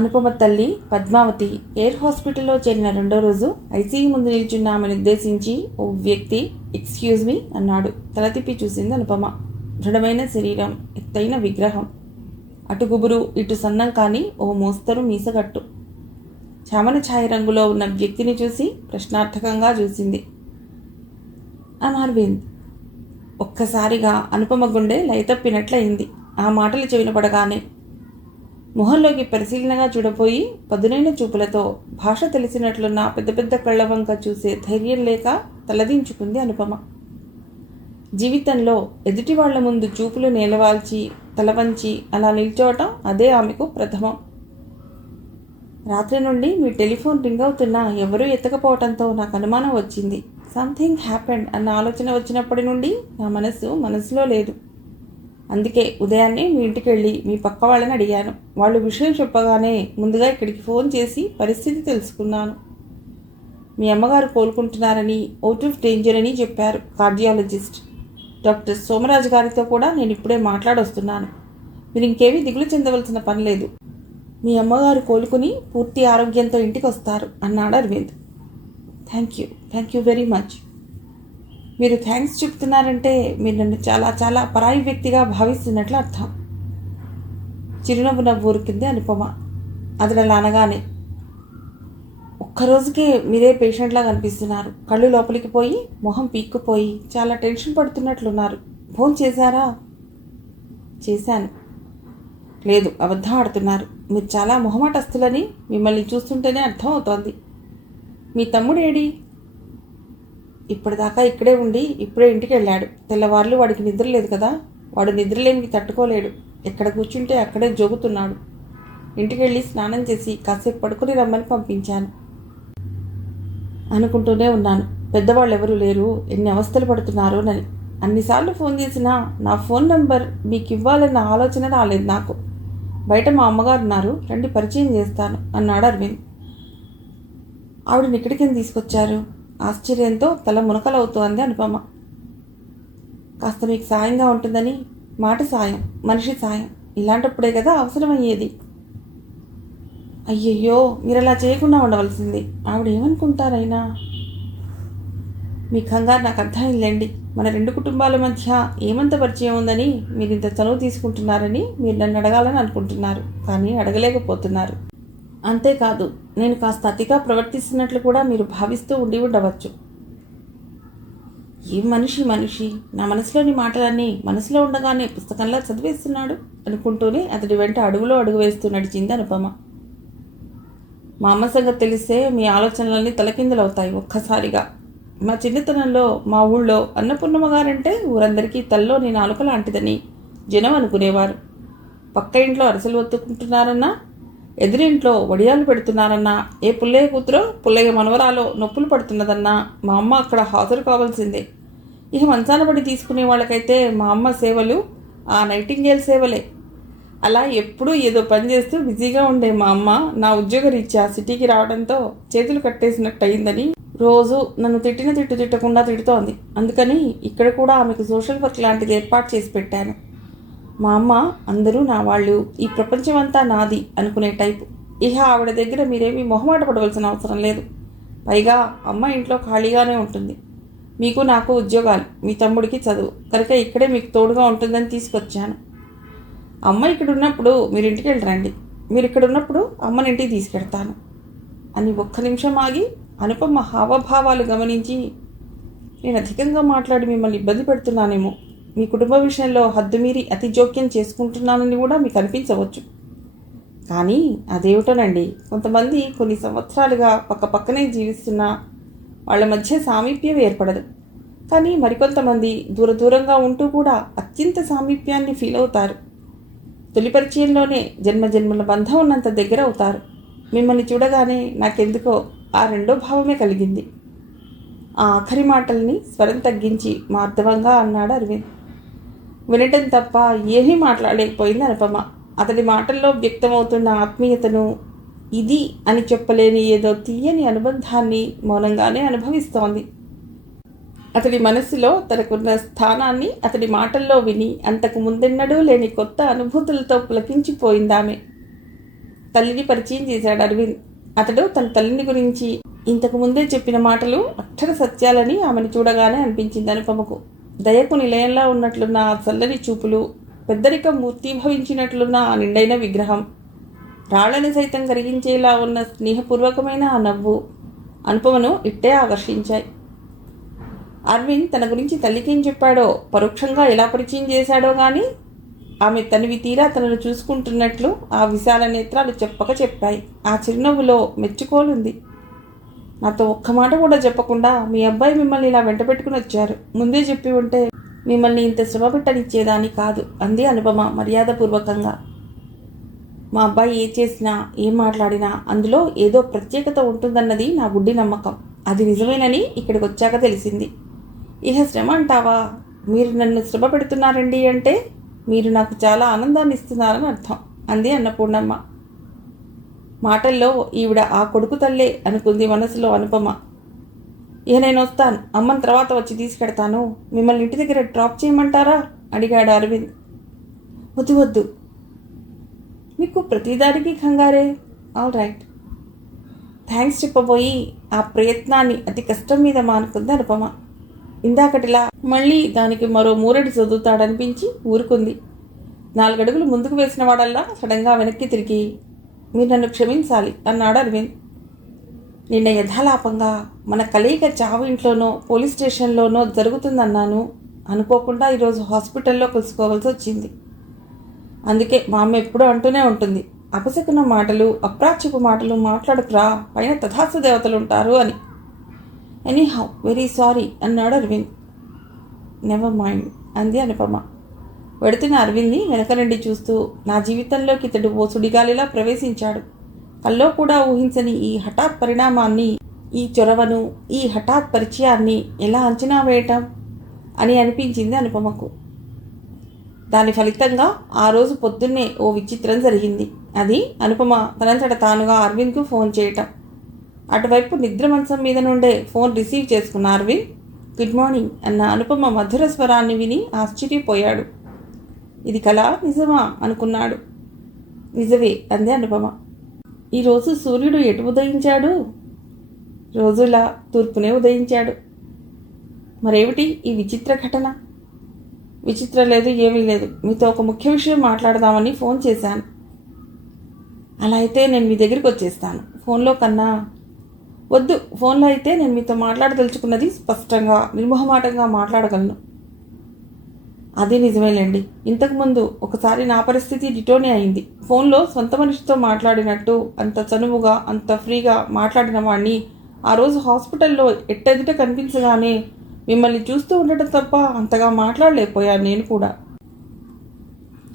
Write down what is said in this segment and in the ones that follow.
అనుపమ తల్లి పద్మావతి ఎయిర్ హాస్పిటల్లో చేరిన రెండో రోజు ఐసీయూ ముందు నిల్చున్న ఆమెను ఉద్దేశించి ఓ వ్యక్తి ఎక్స్క్యూజ్ మీ అన్నాడు. తల తిప్పి చూసింది అనుపమ. దృఢమైన శరీరం, ఎత్తైన విగ్రహం, అటు గుబురు ఇటు సన్నం కానీ ఓ మోస్తరు మీసగట్టు. చామన ఛాయ రంగులో ఉన్న వ్యక్తిని చూసి ప్రశ్నార్థకంగా చూసింది. అరవింద్. ఒక్కసారిగా అనుపమ గుండె లయతప్పినట్లయింది. ఆ మాటలు చెవిన పడగానే మొహంలోకి పరిశీలనగా చూడపోయి పదునైన చూపులతో భాష తెలిసినట్లున్న పెద్ద పెద్ద కళ్ళ వంక చూసే ధైర్యం లేక తలదించుకుంది అనుపమ. జీవితంలో ఎదుటి వాళ్ల ముందు చూపులు నేలవాల్చి తలవంచి అలా నిల్చోవటం అదే ఆమెకు ప్రథమం. రాత్రి నుండి మీ టెలిఫోన్ రింగ్ అవుతున్నా ఎవరూ ఎత్తకపోవటంతో నాకు అనుమానం వచ్చింది. సంథింగ్ హ్యాపెండ్ అన్న ఆలోచన వచ్చినప్పటి నుండి నా మనసులో లేదు. అందుకే ఉదయాన్నే మీ ఇంటికి వెళ్ళి మీ పక్క వాళ్ళని అడిగాను. వాళ్ళు విషయం చెప్పగానే ముందుగా ఇక్కడికి ఫోన్ చేసి పరిస్థితి తెలుసుకున్నాను. మీ అమ్మగారు కోలుకుంటున్నారని, అవుట్ ఆఫ్ డేంజర్ అని చెప్పారు కార్డియాలజిస్ట్. డాక్టర్ సోమరాజు గారితో కూడా నేను ఇప్పుడే మాట్లాడొస్తున్నాను. మీరు ఇంకేమీ దిగులు చెందవలసిన పని లేదు. మీ అమ్మగారు కోలుకుని పూర్తి ఆరోగ్యంతో ఇంటికి వస్తారు అన్నాడు Aravind. Thank you very much. మీరు థ్యాంక్స్ చెప్తున్నారంటే మీరు నన్ను చాలా చాలా పరాయి వ్యక్తిగా భావిస్తున్నట్లు అర్థం. చిరునవ్వు ఊరికింది అనుపమ. అదలా అనగానే ఒక్కరోజుకే మీరే పేషెంట్లా కనిపిస్తున్నారు. కళ్ళు లోపలికి పోయి మొహం పీక్కుపోయి చాలా టెన్షన్ పడుతున్నట్లున్నారు. ఫోన్ చేశారా? చేశాను. లేదు, అబద్ధం ఆడుతున్నారు. మీరు చాలా మొహమాటస్తులని మిమ్మల్ని చూస్తుంటేనే అర్థం అవుతోంది. మీ తమ్ముడు ఏడి? ఇప్పటిదాకా ఇక్కడే ఉండి ఇప్పుడే ఇంటికి వెళ్ళాడు. తెల్లవార్లు వాడికి నిద్ర లేదు కదా. వాడు నిద్రలేమికి తట్టుకోలేడు. ఎక్కడ కూర్చుంటే అక్కడే జోగుతున్నాడు. ఇంటికి వెళ్ళి స్నానం చేసి కాసేపు పడుకుని రమ్మని పంపించాను. అనుకుంటూనే ఉన్నాను, పెద్దవాళ్ళు ఎవరూ లేరు, ఎన్ని అవస్థలు పడుతున్నారోనని. అన్నిసార్లు ఫోన్ చేసినా నా ఫోన్ నంబర్ మీకు ఇవ్వాలన్న ఆలోచన రాలేదు నాకు. బయట మా అమ్మగారు ఉన్నారు, రండి పరిచయం చేస్తాను అన్నాడు అరవింద్. ఆవిడని ఇక్కడికి తీసుకొచ్చారు? ఆశ్చర్యంతో తల మునకలవుతోంది అనుపమ. కాస్త మీకు సాయంగా ఉంటుందని. మాట సాయం, మనిషి సాయం ఇలాంటప్పుడే కదా అవసరమయ్యేది. అయ్యయ్యో, మీరు అలా చేయకుండా ఉండవలసింది. ఆవిడ ఏమనుకుంటారైనా? మీ కంగారు నాకు అర్థమైందిలేండి. మన రెండు కుటుంబాల మధ్య ఏమంత పరిచయం ఉందని మీరు ఇంత చనువు తీసుకుంటున్నారని మీరు నన్ను అడగాలని అనుకుంటున్నారు, కానీ అడగలేకపోతున్నారు. అంతేకాదు, నేను కాస్త అతిగా ప్రవర్తిస్తున్నట్లు కూడా మీరు భావిస్తూ ఉండవచ్చు. ఏం మనిషి నా మనసులోని మాటలన్నీ మనసులో ఉండగానే పుస్తకంలా చదివేస్తున్నాడు అనుకుంటూనే అతడి వెంట అడుగులో అడుగు వేస్తూ నడిచింది అనుపమ. మా అమ్మ సంగతి తెలిస్తే మీ ఆలోచనలన్నీ తలకిందులవుతాయి ఒక్కసారిగా. మా చిన్నతనంలో మా ఊళ్ళో అన్నపూర్ణమ్మ గారంటే ఊరందరికీ తల్లోని నాలుక లాంటిదని జనం అనుకునేవారు. పక్క ఇంట్లో అరసలు ఒత్తుకుంటున్నారన్నా, ఎదురింట్లో వడియాలు పెడుతున్నారన్నా, ఏ పుల్లయ్య కూతురో పుల్లయ్య మనవరాలో నొప్పులు పడుతున్నదన్నా మా అమ్మ అక్కడ హాజరు కావాల్సిందే. ఇక మంచాన పడి తీసుకునే వాళ్ళకైతే మా అమ్మ సేవలు ఆ నైటింగేల్ సేవలే. అలా ఎప్పుడూ ఏదో పని చేస్తూ బిజీగా ఉండే మా అమ్మ నా ఉద్యోగరీత్యా సిటీకి రావడంతో చేతులు కట్టేసినట్టు అయిందని రోజు నన్ను తిట్టకుండా తిడుతోంది. అందుకని ఇక్కడ కూడా ఆమెకు సోషల్ వర్క్ లాంటిది ఏర్పాటు చేసి పెట్టాను. మా అమ్మ అందరూ నా వాళ్ళు, ఈ ప్రపంచమంతా నాది అనుకునే టైపు. ఇహ ఆవిడ దగ్గర మీరేమీ మొహమాట పడవలసిన అవసరం లేదు. పైగా అమ్మ ఇంట్లో ఖాళీగానే ఉంటుంది. మీకు నాకు ఉద్యోగాలు, మీ తమ్ముడికి చదువు, కనుక ఇక్కడే మీకు తోడుగా ఉంటుందని తీసుకొచ్చాను. అమ్మ ఇక్కడ ఉన్నప్పుడు మీరు ఇంటికి వెళ్ళరండి, మీరు ఇక్కడ ఉన్నప్పుడు అమ్మని ఇంటికి తీసుకెళ్తాను అని ఒక్క నిమిషం ఆగి అనుపమ హావభావాలు గమనించి, నేను అధికంగా మాట్లాడి మిమ్మల్ని ఇబ్బంది పెడుతున్నానేమో, మీ కుటుంబ విషయంలో హద్దుమీరి అతి జోక్యం చేసుకుంటున్నానని కూడా మీకు అనిపించవచ్చు. కానీ అదేమిటోనండి, కొంతమంది కొన్ని సంవత్సరాలుగా పక్కనే జీవిస్తున్నా వాళ్ళ మధ్య సామీప్యం ఏర్పడదు. కానీ మరికొంతమంది దూరంగా ఉంటూ కూడా అత్యంత సామీప్యాన్ని ఫీల్ అవుతారు. తొలి పరిచయంలోనే జన్మల బంధం ఉన్నంత దగ్గర అవుతారు. మిమ్మల్ని చూడగానే నాకెందుకో ఆ రెండో భావమే కలిగింది. ఆ ఆఖరి మాటల్ని స్వరం తగ్గించి మార్ధవంగా అన్నాడు అరవింద్. వినటం తప్ప ఏమీ మాట్లాడలేకపోయింది అనుపమ. అతడి మాటల్లో వ్యక్తమవుతున్న ఆత్మీయతను, ఇది అని చెప్పలేని ఏదో తీయని అనుబంధాన్ని మౌనంగానే అనుభవిస్తోంది. అతడి మనస్సులో తనకున్న స్థానాన్ని అతడి మాటల్లో విని అంతకు ముందెన్నడూ లేని కొత్త అనుభూతులతో పులకించిపోయిందామె. తల్లిని పరిచయం చేశాడు అరవింద్. అతడు తన తల్లిని గురించి ఇంతకు ముందే చెప్పిన మాటలు అక్షర సత్యాలని ఆమెను చూడగానే అనిపించింది అనుపమకు. దయకు నిలయంలో ఉన్నట్లున్న ఆ చల్లని చూపులు, పెద్దరికం మూర్తీభవించినట్లున్న ఆ నిండైన విగ్రహం, రాళ్లను సైతం కరిగించేలా ఉన్న స్నేహపూర్వకమైన ఆ నవ్వు అనుపమను ఇట్టే ఆకర్షించాయి. అరవింద్ తన గురించి తల్లికేం చెప్పాడో, పరోక్షంగా ఎలా పరిచయం చేశాడో గాని ఆమె తనివి తీరా తనను చూసుకుంటున్నట్లు ఆ విశాల నేత్రాలు చెప్పక చెప్పాయి. ఆ చిరునవ్వులో మెచ్చుకోలుంది. నాతో ఒక్క మాట కూడా చెప్పకుండా మీ అబ్బాయి మిమ్మల్ని ఇలా వెంట పెట్టుకుని వచ్చారు. ముందే చెప్పి ఉంటే మిమ్మల్ని ఇంత శ్రమ పెట్టనిచ్చేదాన్ని కాదు అంది అనుపమ మర్యాదపూర్వకంగా. మా అబ్బాయి ఏ చేసినా ఏం మాట్లాడినా అందులో ఏదో ప్రత్యేకత ఉంటుందన్నది నా గుడ్డి నమ్మకం. అది నిజమేనని ఇక్కడికి వచ్చాక తెలిసింది. ఇహ శ్రమ అంటావా? మీరు నన్ను శ్రమ పెడుతున్నారండి అంటే మీరు నాకు చాలా ఆనందాన్ని ఇస్తున్నారని అర్థం అంది అన్నపూర్ణమ్మ. మాటల్లో ఈవిడ ఆ కొడుకు తల్లే అనుకుంది మనసులో అనుపమ. ఇక నేను వస్తాను, అమ్మని తర్వాత వచ్చి తీసుకెడతాను. మిమ్మల్ని ఇంటి దగ్గర డ్రాప్ చేయమంటారా అడిగాడు అరవింద్. వద్దు వద్దు, మీకు ప్రతిదానికి కంగారే. All right. థ్యాంక్స్ చెప్పబోయి ఆ ప్రయత్నాన్ని అతి కష్టం మీద మానుకుంది అనుపమ. ఇందాకటిలా మళ్ళీ దానికి మరో మూరెడు చదువుతాడనిపించి ఊరుకుంది. 4 అడుగులు ముందుకు వేసిన వాడల్లా సడన్గా వెనక్కి తిరిగి మీరు నన్ను క్షమించాలి అన్నాడు అరవింద్. నిన్న యథాలాపంగా మన కలయిక చావు ఇంట్లోనో పోలీస్ స్టేషన్లోనో జరుగుతుందన్నాను. అనుకోకుండా ఈరోజు హాస్పిటల్లో కలుసుకోవాల్సి వచ్చింది. అందుకే మా అమ్మ ఎప్పుడూ అంటూనే ఉంటుంది, అపశకున మాటలు అప్రాచ్యపు మాటలు మాట్లాడుకురా, పైన తథాస్తు దేవతలుంటారు అని. ఎనీహౌ వెరీ సారీ అన్నాడు అరవింద్. నెవర్ మైండ్ అంది అనుపమ. వెడుతున్న అరవింద్ని వెనక నుండి చూస్తూ నా జీవితంలోకి ఇతడు ఓ సుడిగాలిలా ప్రవేశించాడు. కల్లో కూడా ఊహించని ఈ హఠాత్ పరిణామాన్ని, ఈ చొరవను, ఈ హఠాత్ పరిచయాన్ని ఎలా అంచనా వేయటం అని అనిపించింది అనుపమకు. దాని ఫలితంగా ఆ రోజు పొద్దున్నే ఓ విచిత్రం జరిగింది. అది అనుపమ తనంతట తానుగా అరవింద్కు ఫోన్ చేయటం. అటువైపు నిద్ర మంచం మీద నుండే ఫోన్ రిసీవ్ చేసుకున్న అరవింద్ గుడ్ మార్నింగ్ అన్న అనుపమ మధుర స్వరాన్ని విని ఆశ్చర్యపోయాడు. ఇది కళ నిజమా అనుకున్నాడు. నిజమే అంది అనుపమ. ఈరోజు సూర్యుడు ఎటు ఉదయించాడు? రోజులా తూర్పునే ఉదయించాడు. మరేమిటి ఈ విచిత్ర ఘటన? విచిత్రం లేదు, ఏమీ లేదు. మీతో ఒక ముఖ్య విషయం మాట్లాడదామని ఫోన్ చేశాను. అలా అయితే నేను మీ దగ్గరికి వచ్చేస్తాను. ఫోన్లో కన్నా వద్దు, ఫోన్లో అయితే నేను మీతో మాట్లాడదలుచుకున్నది స్పష్టంగా నిర్మోహమాటంగా మాట్లాడగలను. అది నిజమేలేండి. ఇంతకుముందు ఒకసారి నా పరిస్థితి డిటోనే అయింది. ఫోన్లో సొంత మనిషితో మాట్లాడినట్టు అంత చనువుగా అంత ఫ్రీగా మాట్లాడిన వాణ్ణి ఆ రోజు హాస్పిటల్లో ఎట్టెదుట కనిపించగానే మిమ్మల్ని చూస్తూ ఉండటం తప్ప అంతగా మాట్లాడలేకపోయాను నేను కూడా.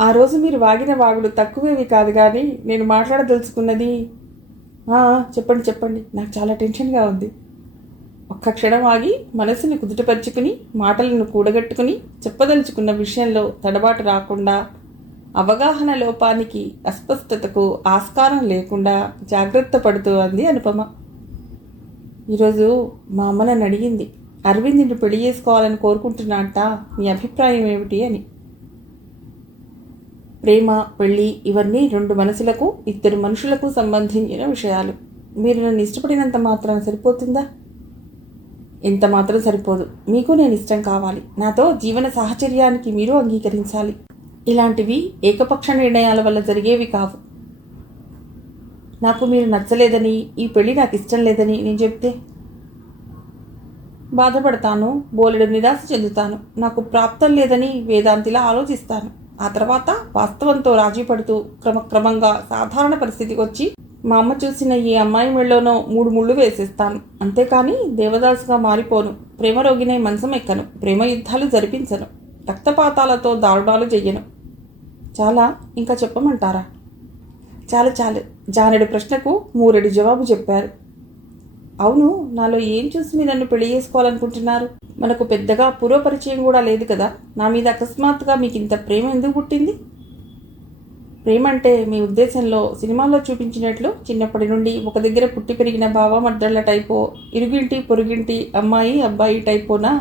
ఆ రోజు మీరు వాగిన వాగులు తక్కువేవి కాదు, కానీ నేను మాట్లాడదలుచుకున్నది. చెప్పండి చెప్పండి, నాకు చాలా టెన్షన్గా ఉంది. ఒక్క క్షణం ఆగి మనసుని కుదుటపరుచుకుని మాటలను కూడగట్టుకుని చెప్పదలుచుకున్న విషయంలో తడబాటు రాకుండా, అవగాహన లోపానికి అస్పష్టతకు ఆస్కారం లేకుండా జాగ్రత్త పడుతూ అంది అనుపమ. ఈరోజు మా అమ్మ నన్ను అడిగింది, అరవింద్ నిన్ను పెళ్లి చేసుకోవాలని కోరుకుంటున్నాట, మీ అభిప్రాయం ఏమిటి అని. ప్రేమ, పెళ్ళి ఇవన్నీ 2 మనసులకు, 2 మనుషులకు సంబంధించిన విషయాలు. మీరు నన్ను ఇష్టపడినంత మాత్రం సరిపోతుందా? ఎంత మాత్రం సరిపోదు. మీకు నేను ఇష్టం కావాలి. నాతో జీవన సాహచర్యానికి మీరు అంగీకరించాలి. ఇలాంటివి ఏకపక్ష నిర్ణయాల వల్ల జరిగేవి కావు. నాకు మీరు నచ్చలేదని, ఈ పెళ్లి నాకు ఇష్టం లేదని నేను చెప్తే బాధపడతాను, బోలెడు నిరాశ చెందుతాను. నాకు ప్రాప్తం లేదని వేదాంతిలా ఆలోచిస్తాను. ఆ తర్వాత వాస్తవంతో రాజీ పడుతూ క్రమక్రమంగా సాధారణ పరిస్థితికి వచ్చి మా అమ్మ చూసిన ఈ అమ్మాయి మెళ్ళలోనో 3 ముళ్ళు వేసేస్తాను. అంతేకాని దేవదాసుగా మారిపోను. ప్రేమ రోగినై మంచం ఎక్కను. ప్రేమ యుద్ధాలు జరిపించను. రక్తపాతాలతో దారుణాలు చెయ్యను. చాలా ఇంకా చెప్పమంటారా? చాలు చాలు. జానెడు ప్రశ్నకు 3 జవాబు చెప్పారు. అవును, నాలో ఏం చూసి మీరు నన్ను పెళ్లి చేసుకోవాలనుకుంటున్నారు? మనకు పెద్దగా పూర్వపరిచయం కూడా లేదు కదా. నా మీద అకస్మాత్తుగా మీకు ఇంత ప్రేమ ఎందుకు పుట్టింది? ప్రేమ అంటే మీ ఉద్దేశంలో సినిమాల్లో చూపించినట్లు చిన్నప్పటి నుండి ఒక దగ్గర పుట్టి పెరిగిన బావ మర్దళ్ళ టైపో, ఇరుగింటి పొరుగింటి అమ్మాయి అబ్బాయి టైపోనా?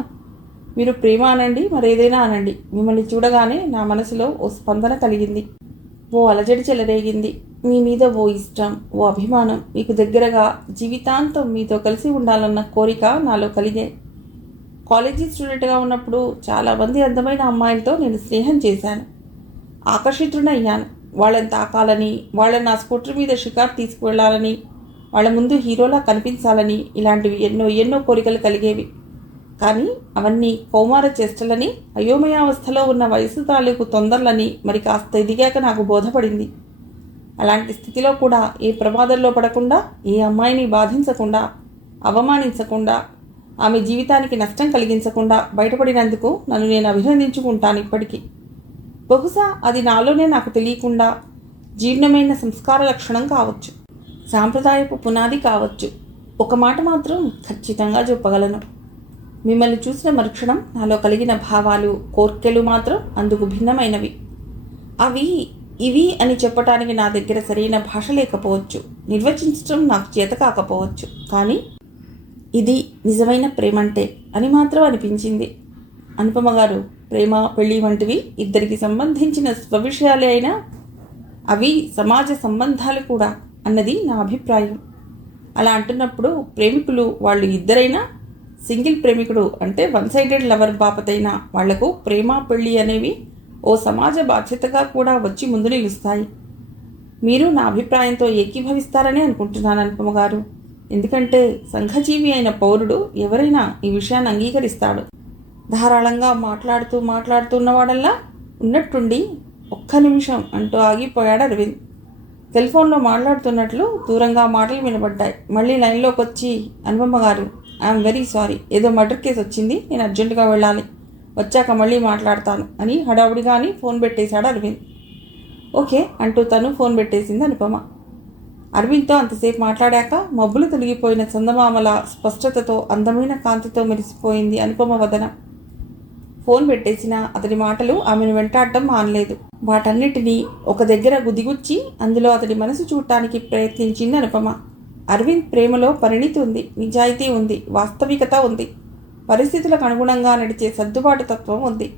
మీరు ప్రేమ అనండి, మరేదైనా అనండి, మిమ్మల్ని చూడగానే నా మనసులో ఓ స్పందన కలిగింది, ఓ అలజడి చెలరేగింది. మీ మీద ఓ ఇష్టం, ఓ అభిమానం, మీకు దగ్గరగా జీవితాంతం మీతో కలిసి ఉండాలన్న కోరిక నాలో కలిగే. కాలేజీ స్టూడెంట్గా ఉన్నప్పుడు చాలామంది అందమైన అమ్మాయిలతో నేను స్నేహం చేశాను. ఆకర్షితుడయ్యాను. వాళ్ళని తాకాలని, వాళ్ళని నా స్కూటర్ మీద షికార్ తీసుకువెళ్ళాలని, వాళ్ళ ముందు హీరోలా కనిపించాలని, ఇలాంటివి ఎన్నో ఎన్నో కోరికలు కలిగేవి. కానీ అవన్నీ కౌమార చేష్టలని, అయోమయావస్థలో ఉన్న వయసు తాలూకు తొందరలని మరి కాస్త ఎదిగాక నాకు బోధపడింది. అలాంటి స్థితిలో కూడా ఏ ప్రమాదంలో పడకుండా, ఏ అమ్మాయిని బాధించకుండా, అవమానించకుండా, ఆమె జీవితానికి నష్టం కలిగించకుండా బయటపడినందుకు నన్ను నేను అభినందించుకుంటాను ఇప్పటికీ. బహుశా అది నాలోనే నాకు తెలియకుండా జీర్ణమైన సంస్కార లక్షణం కావచ్చు, సాంప్రదాయపు పునాది కావచ్చు. ఒక మాట మాత్రం ఖచ్చితంగా చెప్పగలను. మిమ్మల్ని చూసిన మరుక్షణం నాలో కలిగిన భావాలు, కోర్కెలు మాత్రం అందుకు భిన్నమైనవి. అవి ఇవి అని చెప్పటానికి నా దగ్గర సరైన భాష లేకపోవచ్చు, నిర్వచించడం నాకు చేత కాకపోవచ్చు. కానీ ఇది నిజమైన ప్రేమంటే అని మాత్రం అనిపించింది. అనుపమ గారు, ప్రేమ, పెళ్ళి వంటివి ఇద్దరికి సంబంధించిన స్వవిషయాలే అయినా అవి సమాజ సంబంధాలు కూడా అన్నది నా అభిప్రాయం. అలా అంటున్నప్పుడు ప్రేమికులు వాళ్ళు ఇద్దరైనా, సింగిల్ ప్రేమికుడు అంటే వన్ సైడెడ్ లవర్ బాపతైనా వాళ్లకు ప్రేమ, పెళ్ళి అనేవి ఓ సమాజ బాధ్యతగా కూడా వచ్చి ముందు నిలుస్తాయి. మీరు నా అభిప్రాయంతో ఏకీభవిస్తారని అనుకుంటున్నాను అనుపమ గారు. ఎందుకంటే సంఘజీవి అయిన పౌరుడు ఎవరైనా ఈ విషయాన్ని అంగీకరిస్తాడు. ధారాళంగా మాట్లాడుతున్నవాడల్లా ఉన్నట్టుండి ఒక్క నిమిషం అంటూ ఆగిపోయాడు అరవింద్. సెల్ఫోన్లో మాట్లాడుతున్నట్లు దూరంగా మాటలు వినబడ్డాయి. మళ్ళీ లైన్లోకి వచ్చి, అనుపమ గారు, ఐఎమ్ వెరీ సారీ, ఏదో మర్డర్ కేసు వచ్చింది, నేను అర్జెంటుగా వెళ్ళాలి, వచ్చాక మళ్ళీ మాట్లాడతాను అని హడావుడిగాని ఫోన్ పెట్టేశాడు అరవింద్. ఓకే అంటూ తను ఫోన్ పెట్టేసింది అనుపమ. అరవింద్తో అంతసేపు మాట్లాడాక మబ్బులు తొలగిపోయిన చందమామల స్పష్టతతో, అందమైన కాంతితో మెరిసిపోయింది అనుపమ వదన. ఫోన్ పెట్టేసిన అతడి మాటలు ఆమెను వెంటాడటం మానలేదు. వాటన్నిటినీ ఒక దగ్గర గుదిగుచ్చి అందులో అతడి మనసు చూడటానికి ప్రయత్నించింది అనుపమ. అరవింద్ ప్రేమలో పరిణితి ఉంది, నిజాయితీ ఉంది, వాస్తవికత ఉంది, పరిస్థితులకు అనుగుణంగా నడిచే సర్దుబాటు తత్వం ఉంది,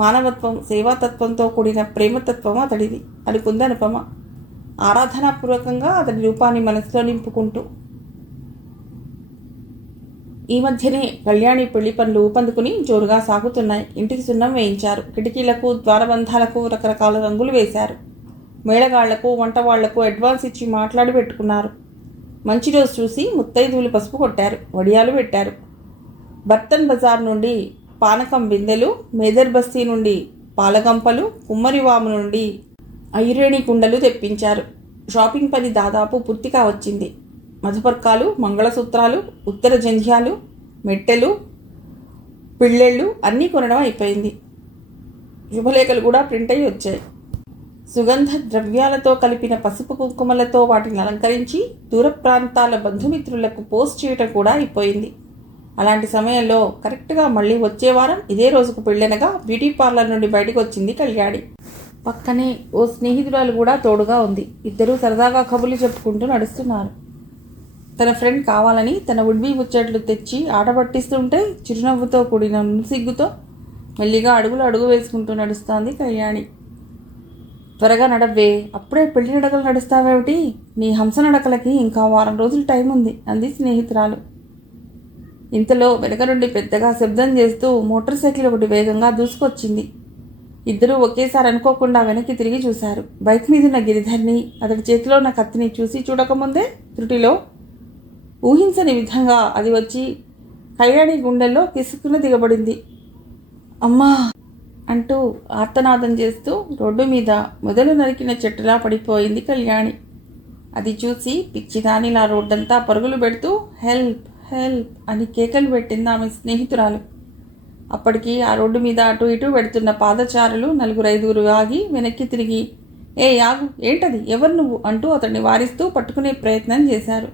మానవత్వం, సేవాతత్వంతో కూడిన ప్రేమతత్వం అతడిది అనుకుంది అనుపమ, ఆరాధనాపూర్వకంగా అతడి రూపాన్ని మనసులో నింపుకుంటూ. ఈ మధ్యనే కళ్యాణి పెళ్లి పనులు ఊపందుకుని జోరుగా సాగుతున్నాయి. ఇంటికి సున్నం వేయించారు. కిటికీలకు, ద్వారబంధాలకు రకరకాల రంగులు వేశారు. మేళగాళ్లకు, వంట వాళ్లకు అడ్వాన్స్ ఇచ్చి మాట్లాడి పెట్టుకున్నారు. మంచి రోజు చూసి ముత్తైదువులు పసుపు కొట్టారు, వడియాలు పెట్టారు. బర్తన్ బజార్ నుండి పానకం బిందెలు, మేదర్ బస్తీ నుండి పాలగంపలు, కుమ్మరివాము నుండి ఐరేణి కుండలు తెప్పించారు. షాపింగ్ పని దాదాపు పూర్తిగా వచ్చింది. మధుపర్కాలు, మంగళసూత్రాలు, ఉత్తర జంధ్యాలు, మెట్టెలు, పిళ్ళెళ్ళు అన్నీ కొనడం అయిపోయింది. శుభలేఖలు కూడా ప్రింట్ అయి వచ్చాయి. సుగంధ ద్రవ్యాలతో కలిపిన పసుపు కుంకుమలతో వాటిని అలంకరించి దూర ప్రాంతాల బంధుమిత్రులకు పోస్ట్ చేయటం కూడా అయిపోయింది. అలాంటి సమయంలో కరెక్ట్గా మళ్ళీ వచ్చే వారం ఇదే రోజుకు పెళ్ళనగా బ్యూటీ పార్లర్ నుండి బయటకు వచ్చింది కళ్యాణి. పక్కనే ఓ స్నేహితురాలు కూడా తోడుగా ఉంది. ఇద్దరూ సరదాగా కబుర్లు చెప్పుకుంటూ నడుస్తున్నారు. తన ఫ్రెండ్ కావాలని తన ఉడ్బీ ముచ్చట్లు తెచ్చి ఆటపట్టిస్తుంటే చిరునవ్వుతో కూడిన సిగ్గుతో మెల్లిగా అడుగు వేసుకుంటూ నడుస్తోంది కళ్యాణి. త్వరగా నడవ్వే, అప్పుడే పెళ్లి నడకలు నడుస్తావేమిటి? నీ హంస నడకలకి ఇంకా వారం రోజులు టైం ఉంది అంది స్నేహితురాలు. ఇంతలో వెనక నుండి పెద్దగా శబ్దం చేస్తూ మోటార్ సైకిల్ ఒకటి వేగంగా దూసుకొచ్చింది. ఇద్దరూ ఒకేసారి అనుకోకుండా వెనక్కి తిరిగి చూశారు. బైక్ మీదున్న గిరిధర్ని, అతడి చేతిలో ఉన్న కత్తిని చూసి చూడకముందే త్రుటిలో ఊహించని విధంగా అది వచ్చి కళ్యాణి గుండెల్లో కిసుక్కున దిగబడింది. అమ్మా అంటూ ఆర్తనాదం చేస్తూ రోడ్డు మీద మొదలు నరికిన చెట్టులా పడిపోయింది కళ్యాణి. అది చూసి పిచ్చిదానిలా రోడ్డంతా పరుగులు పెడుతూ హెల్ప్ హెల్ప్ అని కేకలు పెట్టింది ఆమె స్నేహితురాలు. అప్పటికి ఆ రోడ్డు మీద అటు ఇటు పెడుతున్న పాదచారులు 4-5 ఆగి వెనక్కి తిరిగి, ఏ యాగు, ఏంటది, ఎవరు నువ్వు అంటూ అతన్ని వారిస్తూ పట్టుకునే ప్రయత్నం చేశారు.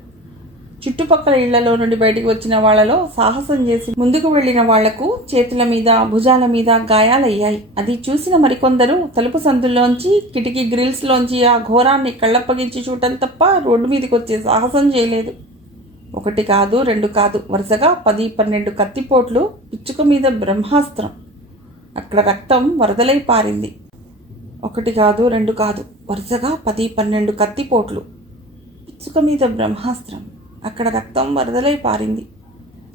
చుట్టుపక్కల ఇళ్లలో నుండి బయటికి వచ్చిన వాళ్లలో సాహసం చేసి ముందుకు వెళ్లిన వాళ్లకు చేతుల మీద, భుజాల మీద గాయాలయ్యాయి. అది చూసిన మరికొందరు తలుపు సందుల్లోంచి, కిటికీ గ్రిల్స్లోంచి ఆ ఘోరాన్ని కళ్ళప్పగించి చూడటం తప్ప రోడ్డు మీదకి వచ్చే సాహసం చేయలేదు. 1 కాదు 2 కాదు, వరుసగా 10-12 కత్తిపోట్లు, పిచ్చుక మీద బ్రహ్మాస్త్రం. అక్కడ రక్తం వరదలై పారింది. ఒకటి కాదు, రెండు కాదు, వరుసగా 10-12 కత్తిపోట్లు. పిచ్చుక మీద బ్రహ్మాస్త్రం. అక్కడ రక్తం వరదలై పారింది.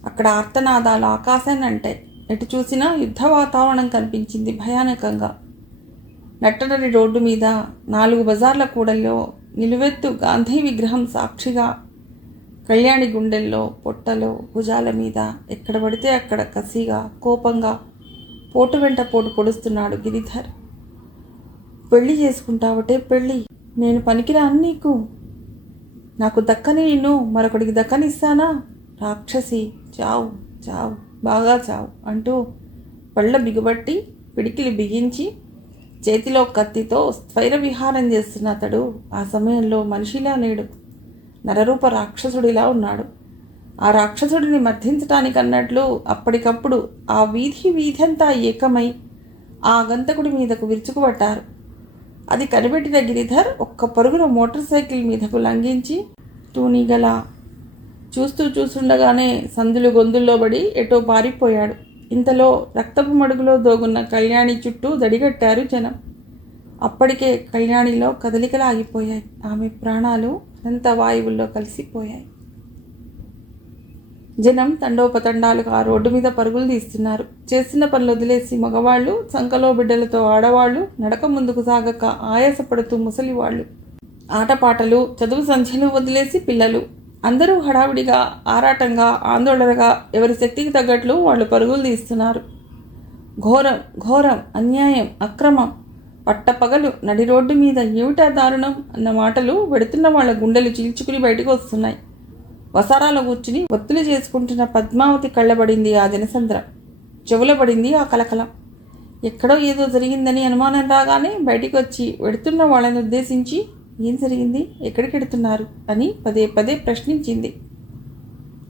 అక్కడ ఆర్తనాదాలు ఆకాశాన్ని అంటాయి. ఎటు చూసినా యుద్ధ వాతావరణం కనిపించింది భయానకంగా. నట్టనడి రోడ్డు మీద 4 బజార్ల కూడల్లో నిలువెత్తు గాంధీ విగ్రహం సాక్షిగా కళ్యాణి గుండెల్లో, పొట్టలో, భుజాల మీద ఎక్కడ పడితే అక్కడ కసిగా, కోపంగా పోటు వెంట పోటు పొడుస్తున్నాడు గిరిధర్. పెళ్లి చేసుకుంటావటే పెళ్ళి, నేను పనికిరాను నీకు, నాకు దక్కని నిన్ను మరొకడికి దక్కనిస్తానా, రాక్షసి, చావు చావు, బాగా చావు అంటూ పళ్ళ బిగుబట్టి పిడికిలి బిగించి చేతిలో కత్తితో స్వైర విహారం చేస్తున్న అతడు ఆ సమయంలో మనిషిలా లేడు, నరరూప రాక్షసుడిలా ఉన్నాడు. ఆ రాక్షసుడిని మర్దించటానికి అన్నట్లు అప్పటికప్పుడు ఆ వీధంతా ఏకమై ఆ గంతకుడి మీదకు విరుచుకుపట్టారు. అది కనిపెట్టిన గిరిధర్ ఒక్క పరుగున మోటార్ సైకిల్ మీదకు లంఘించి తూనీగల చూస్తుండగానే సందులు గొంతుల్లో పడి ఎటో పారిపోయాడు. ఇంతలో రక్తపు మడుగులో దోగున్న కళ్యాణి చుట్టూ దడిగట్టారు జనం. అప్పటికే కళ్యాణిలో కదలికలు ఆగిపోయాయి. ఆమె ప్రాణాలు అనంత వాయువుల్లో కలిసిపోయాయి. జనం తండోపతండాలుగా ఆ రోడ్డు మీద పరుగులు తీస్తున్నారు. చేస్తున్న పనులు వదిలేసి మగవాళ్ళు, సంకలో బిడ్డలతో ఆడవాళ్లు, నడక ముందుకు సాగక ఆయాసపడుతూ ముసలివాళ్లు, ఆటపాటలు, చదువు సంధ్యలు వదిలేసి పిల్లలు, అందరూ హడావిడిగా, ఆరాటంగా, ఆందోళనగా ఎవరి శక్తికి తగ్గట్లు వాళ్ళు పరుగులు తీస్తున్నారు. ఘోరం, ఘోరం, అన్యాయం, అక్రమం. పట్టపగలు నడి రోడ్డు మీద ఏమిటా దారుణం అన్న మాటలు వెడుతున్న వాళ్ళ గుండెలు చీల్చుకుని బయటకు వస్తున్నాయి. వసారాలో కూర్చుని ఒత్తులు చేసుకుంటున్న పద్మావతి కళ్ళబడింది ఆ జనసంద్రం. చెవుల పడింది ఆ కలకలం. ఎక్కడో ఏదో జరిగిందని అనుమానం రాగానే బయటికి వచ్చి వెడుతున్న వాళ్ళని ఉద్దేశించి ఏం జరిగింది, ఎక్కడికి వెడుతున్నారు అని పదే పదే ప్రశ్నించింది.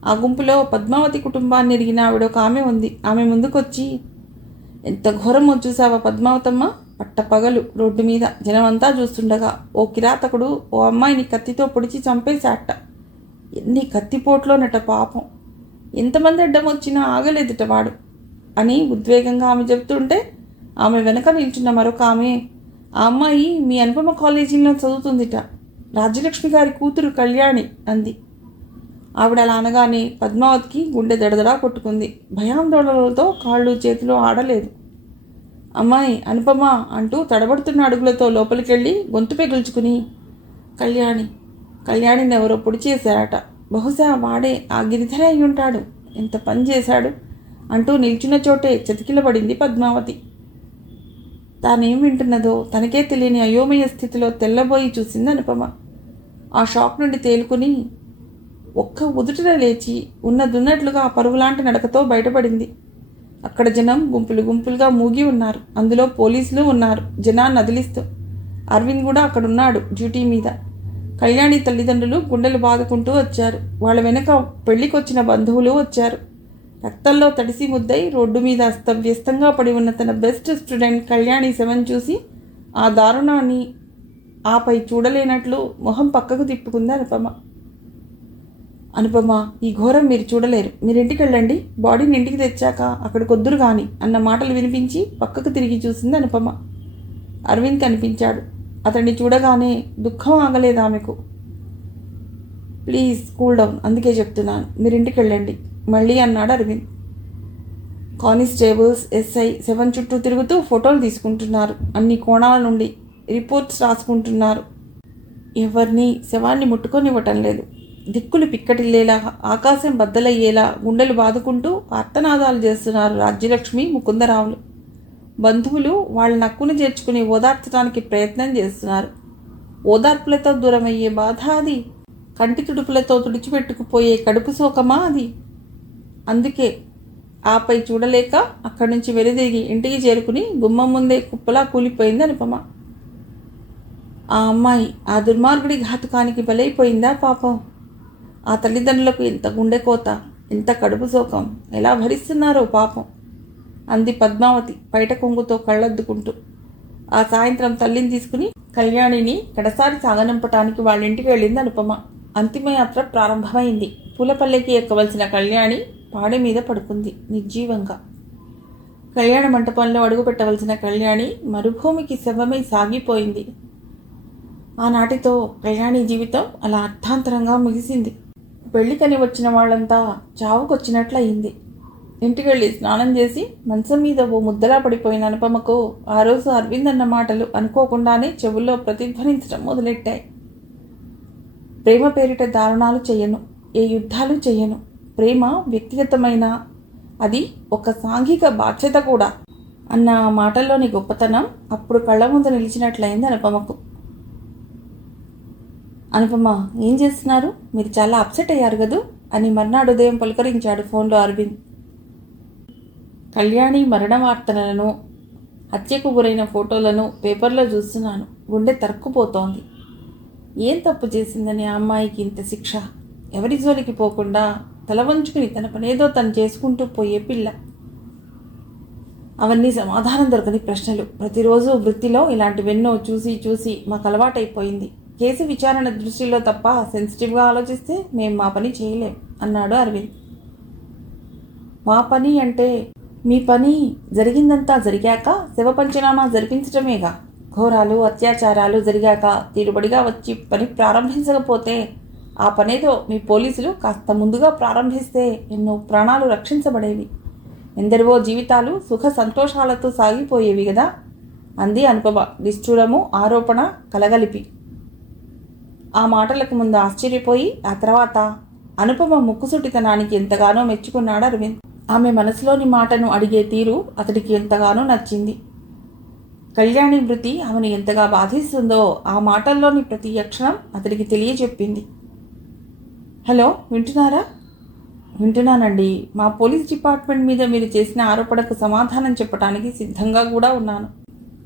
ఆ గుంపులో పద్మావతి కుటుంబాన్ని ఎరిగిన ఆవిడ ఒక ఆమె ఉంది. ఆమె ముందుకొచ్చి, ఎంత ఘోరమో చూసావా పద్మావతమ్మ, పట్టపగలు రోడ్డు మీద జనమంతా చూస్తుండగా ఓ కిరాతకుడు ఓ అమ్మాయిని కత్తితో పొడిచి చంపేశాట. ఎన్ని కత్తిపోట్లోనట పాపం, ఎంతమంది అడ్డం వచ్చినా ఆగలేదుట వాడు అని ఉద్వేగంగా ఆమె చెబుతుంటే ఆమె వెనక నిల్చున్న మరొక ఆమె, ఆ అమ్మాయి మీ అనుపమ కాలేజీలో చదువుతుందిట, రాజ్యలక్ష్మి గారి కూతురు కళ్యాణి అంది. ఆవిడ అలా అనగానే పద్మావతికి గుండె దడదడా కొట్టుకుంది. భయాందోళనలతో కాళ్ళు చేతులు ఆడలేదు. అమ్మాయి అనుపమ అంటూ తడబడుతున్న అడుగులతో లోపలికెళ్ళి గొంతు పెగుల్చుకుని, కళ్యాణిని ఎవరో పొడి చేశారట, బహుశా వాడే ఆ గిరిధర అయి ఉంటాడు, ఎంత పని చేశాడు అంటూ నిల్చున్న చోటే చతికిలబడింది పద్మావతి. తానేం వింటున్నదో తనకే తెలియని అయోమయ స్థితిలో తెల్లబోయి చూసింది అనుపమ. ఆ షాక్ నుండి తేలుకుని ఒక్క ఉదుటిన లేచి ఉన్నదున్నట్లుగా పరుగులాంటి నడకతో బయటపడింది. అక్కడ జనం గుంపులు గుంపులుగా మూగి ఉన్నారు. అందులో పోలీసులు ఉన్నారు జనాన్ని అదిలిస్తూ. అరవింద్ కూడా అక్కడున్నాడు డ్యూటీ మీద. కళ్యాణి తల్లిదండ్రులు గుండెలు బాదుకుంటూ వచ్చారు. వాళ్ళ వెనుక పెళ్లికొచ్చిన బంధువులు వచ్చారు. రక్తంలో తడిసి ముద్దై రోడ్డు మీద అస్తవ్యస్తంగా పడి ఉన్న తన బెస్ట్ స్టూడెంట్ కళ్యాణి శవం చూసి ఆ దారుణాన్ని ఆపై చూడలేనట్లు మొహం పక్కకు తిప్పుకుంది అనుపమ, ఈ ఘోరం మీరు చూడలేరు, మీరింటికి వెళ్ళండి, బాడీని ఇంటికి తెచ్చాక అక్కడ కొద్దురు గాని అన్న మాటలు వినిపించి పక్కకు తిరిగి చూసింది అనుపమ. అరవింద్ కనిపించాడు. అతన్ని చూడగానే దుఃఖం ఆగలేదు ఆమెకు. ప్లీజ్ కూల్ డౌన్, అందుకే చెప్తున్నాను, మీరింటికి వెళ్ళండి మళ్ళీ అన్నాడు అరవింద్. కానిస్టేబుల్స్, ఎస్ఐ శవం చుట్టూ తిరుగుతూ ఫోటోలు తీసుకుంటున్నారు. అన్ని కోణాల నుండి రిపోర్ట్స్ రాసుకుంటున్నారు. ఎవరిని శవాన్ని ముట్టుకొనివ్వటం లేదు. దిక్కులు పిక్కటిల్లేలా, ఆకాశం బద్దలయ్యేలా గుండెలు బాదుకుంటూ ఆర్తనాదాలు చేస్తున్నారు రాజ్యలక్ష్మి, ముకుందరావులు. బంధువులు వాళ్ళ నక్కును చేర్చుకుని ఓదార్చడానికి ప్రయత్నం చేస్తున్నారు. ఓదార్పులతో దూరమయ్యే బాధ అది, కంటి తుడుపులతో తుడిచిపెట్టుకుపోయే కడుపు శోకమా అది. అందుకే ఆపై చూడలేక అక్కడి నుంచి వెనుదిరిగి ఇంటికి చేరుకుని గుమ్మం ముందే కుప్పలా కూలిపోయింది అనుపమ. ఆ అమ్మాయి ఆ దుర్మార్గుడి ఘాతుకానికి బలైపోయిందా పాపం. ఆ తల్లిదండ్రులకు ఎంత గుండె కోత, ఎంత కడుపు శోకం, ఎలా భరిస్తున్నారో పాపం అంది పద్మావతి బయట కొంగుతో కళ్ళద్దుకుంటూ. ఆ సాయంత్రం తల్లిని తీసుకుని కళ్యాణిని కడసారి సాగనంపటానికి వాళ్ళ ఇంటికి వెళ్ళింది అనుపమ. అంతిమయాత్ర ప్రారంభమైంది. పూలపల్లెకి ఎక్కవలసిన కళ్యాణి పాడె మీద పడుకుంది నిర్జీవంగా. కళ్యాణ మంటపంలో అడుగుపెట్టవలసిన కళ్యాణి మరుభూమికి శవమై సాగిపోయింది. ఆనాటితో కళ్యాణి జీవితం అలా అర్థాంతరంగా ముగిసింది. పెళ్లికని వచ్చిన వాళ్ళంతా చావుకొచ్చినట్లయింది. ఇంటికెళ్ళి స్నానం చేసి మంచం మీద ఓ ముద్దలా పడిపోయిన అనుపమకు ఆ రోజు అరవింద్ అన్న మాటలు అనుకోకుండానే చెవుల్లో ప్రతిధ్వనించడం మొదలెట్టాయి. ప్రేమ పేరిట దారుణాలు చెయ్యను, ఏ యుద్ధాలు చెయ్యను. ప్రేమ వ్యక్తిగతమైన, అది ఒక సాంఘిక బాధ్యత కూడా అన్న మాటల్లోని గొప్పతనం అప్పుడు కళ్ళ ముందు నిలిచినట్లయింది అనుపమకు. అనుపమ, ఏం చేస్తున్నారు? మీరు చాలా అప్సెట్ అయ్యారు కదూ అని మర్నాడు ఉదయం పలుకరించాడు ఫోన్లో అరవింద్. కళ్యాణి మరణ వార్తలను, హత్యకు గురైన ఫోటోలను పేపర్లో చూస్తున్నాను. గుండె తరుక్కుపోతోంది. ఏం తప్పు చేసిందని ఆ అమ్మాయికి ఇంత శిక్ష? ఎవరి జోలికి పోకుండా తల వంచుకుని తన పనేదో తను చేసుకుంటూ పోయే పిల్ల. అవన్నీ సమాధానం దొరకని ప్రశ్నలు. ప్రతిరోజు వృత్తిలో ఇలాంటివెన్నో చూసి చూసి మాకు అలవాటైపోయింది. కేసు విచారణ దృష్టిలో తప్ప సెన్సిటివ్గా ఆలోచిస్తే మేము మా పని చేయలేం అన్నాడు అరవింద్. మా పని అంటే మీ పని జరిగిందంతా జరిగాక శవ పంచనామా జరిపించటమేగా. ఘోరాలు అత్యాచారాలు జరిగాక తీరుబడిగా వచ్చి పని ప్రారంభించకపోతే ఆ పనేదో మీ పోలీసులు కాస్త ముందుగా ప్రారంభిస్తే ఎన్నో ప్రాణాలు రక్షించబడేవి, ఎందరివో జీవితాలు సుఖ సంతోషాలతో సాగిపోయేవి కదా అంది అనుపమ నిష్ఠూరము ఆరోపణ కలగలిపి. ఆ మాటలకు ముందు ఆశ్చర్యపోయి ఆ తర్వాత అనుపమ ముక్కుసుటితనానికి ఎంతగానో మెచ్చుకున్నాడు అరవింద్. ఆమె మనసులోని మాటను అడిగే తీరు అతడికి ఎంతగానో నచ్చింది. కళ్యాణి మృతి ఆమెను ఎంతగా బాధిస్తుందో ఆ మాటల్లోని ప్రతి అక్షరం అతడికి తెలియజెప్పింది. హలో, వింటున్నారా? వింటున్నానండి. మా పోలీస్ డిపార్ట్మెంట్ మీద మీరు చేసిన ఆరోపణకు సమాధానం చెప్పడానికి సిద్ధంగా కూడా ఉన్నాను.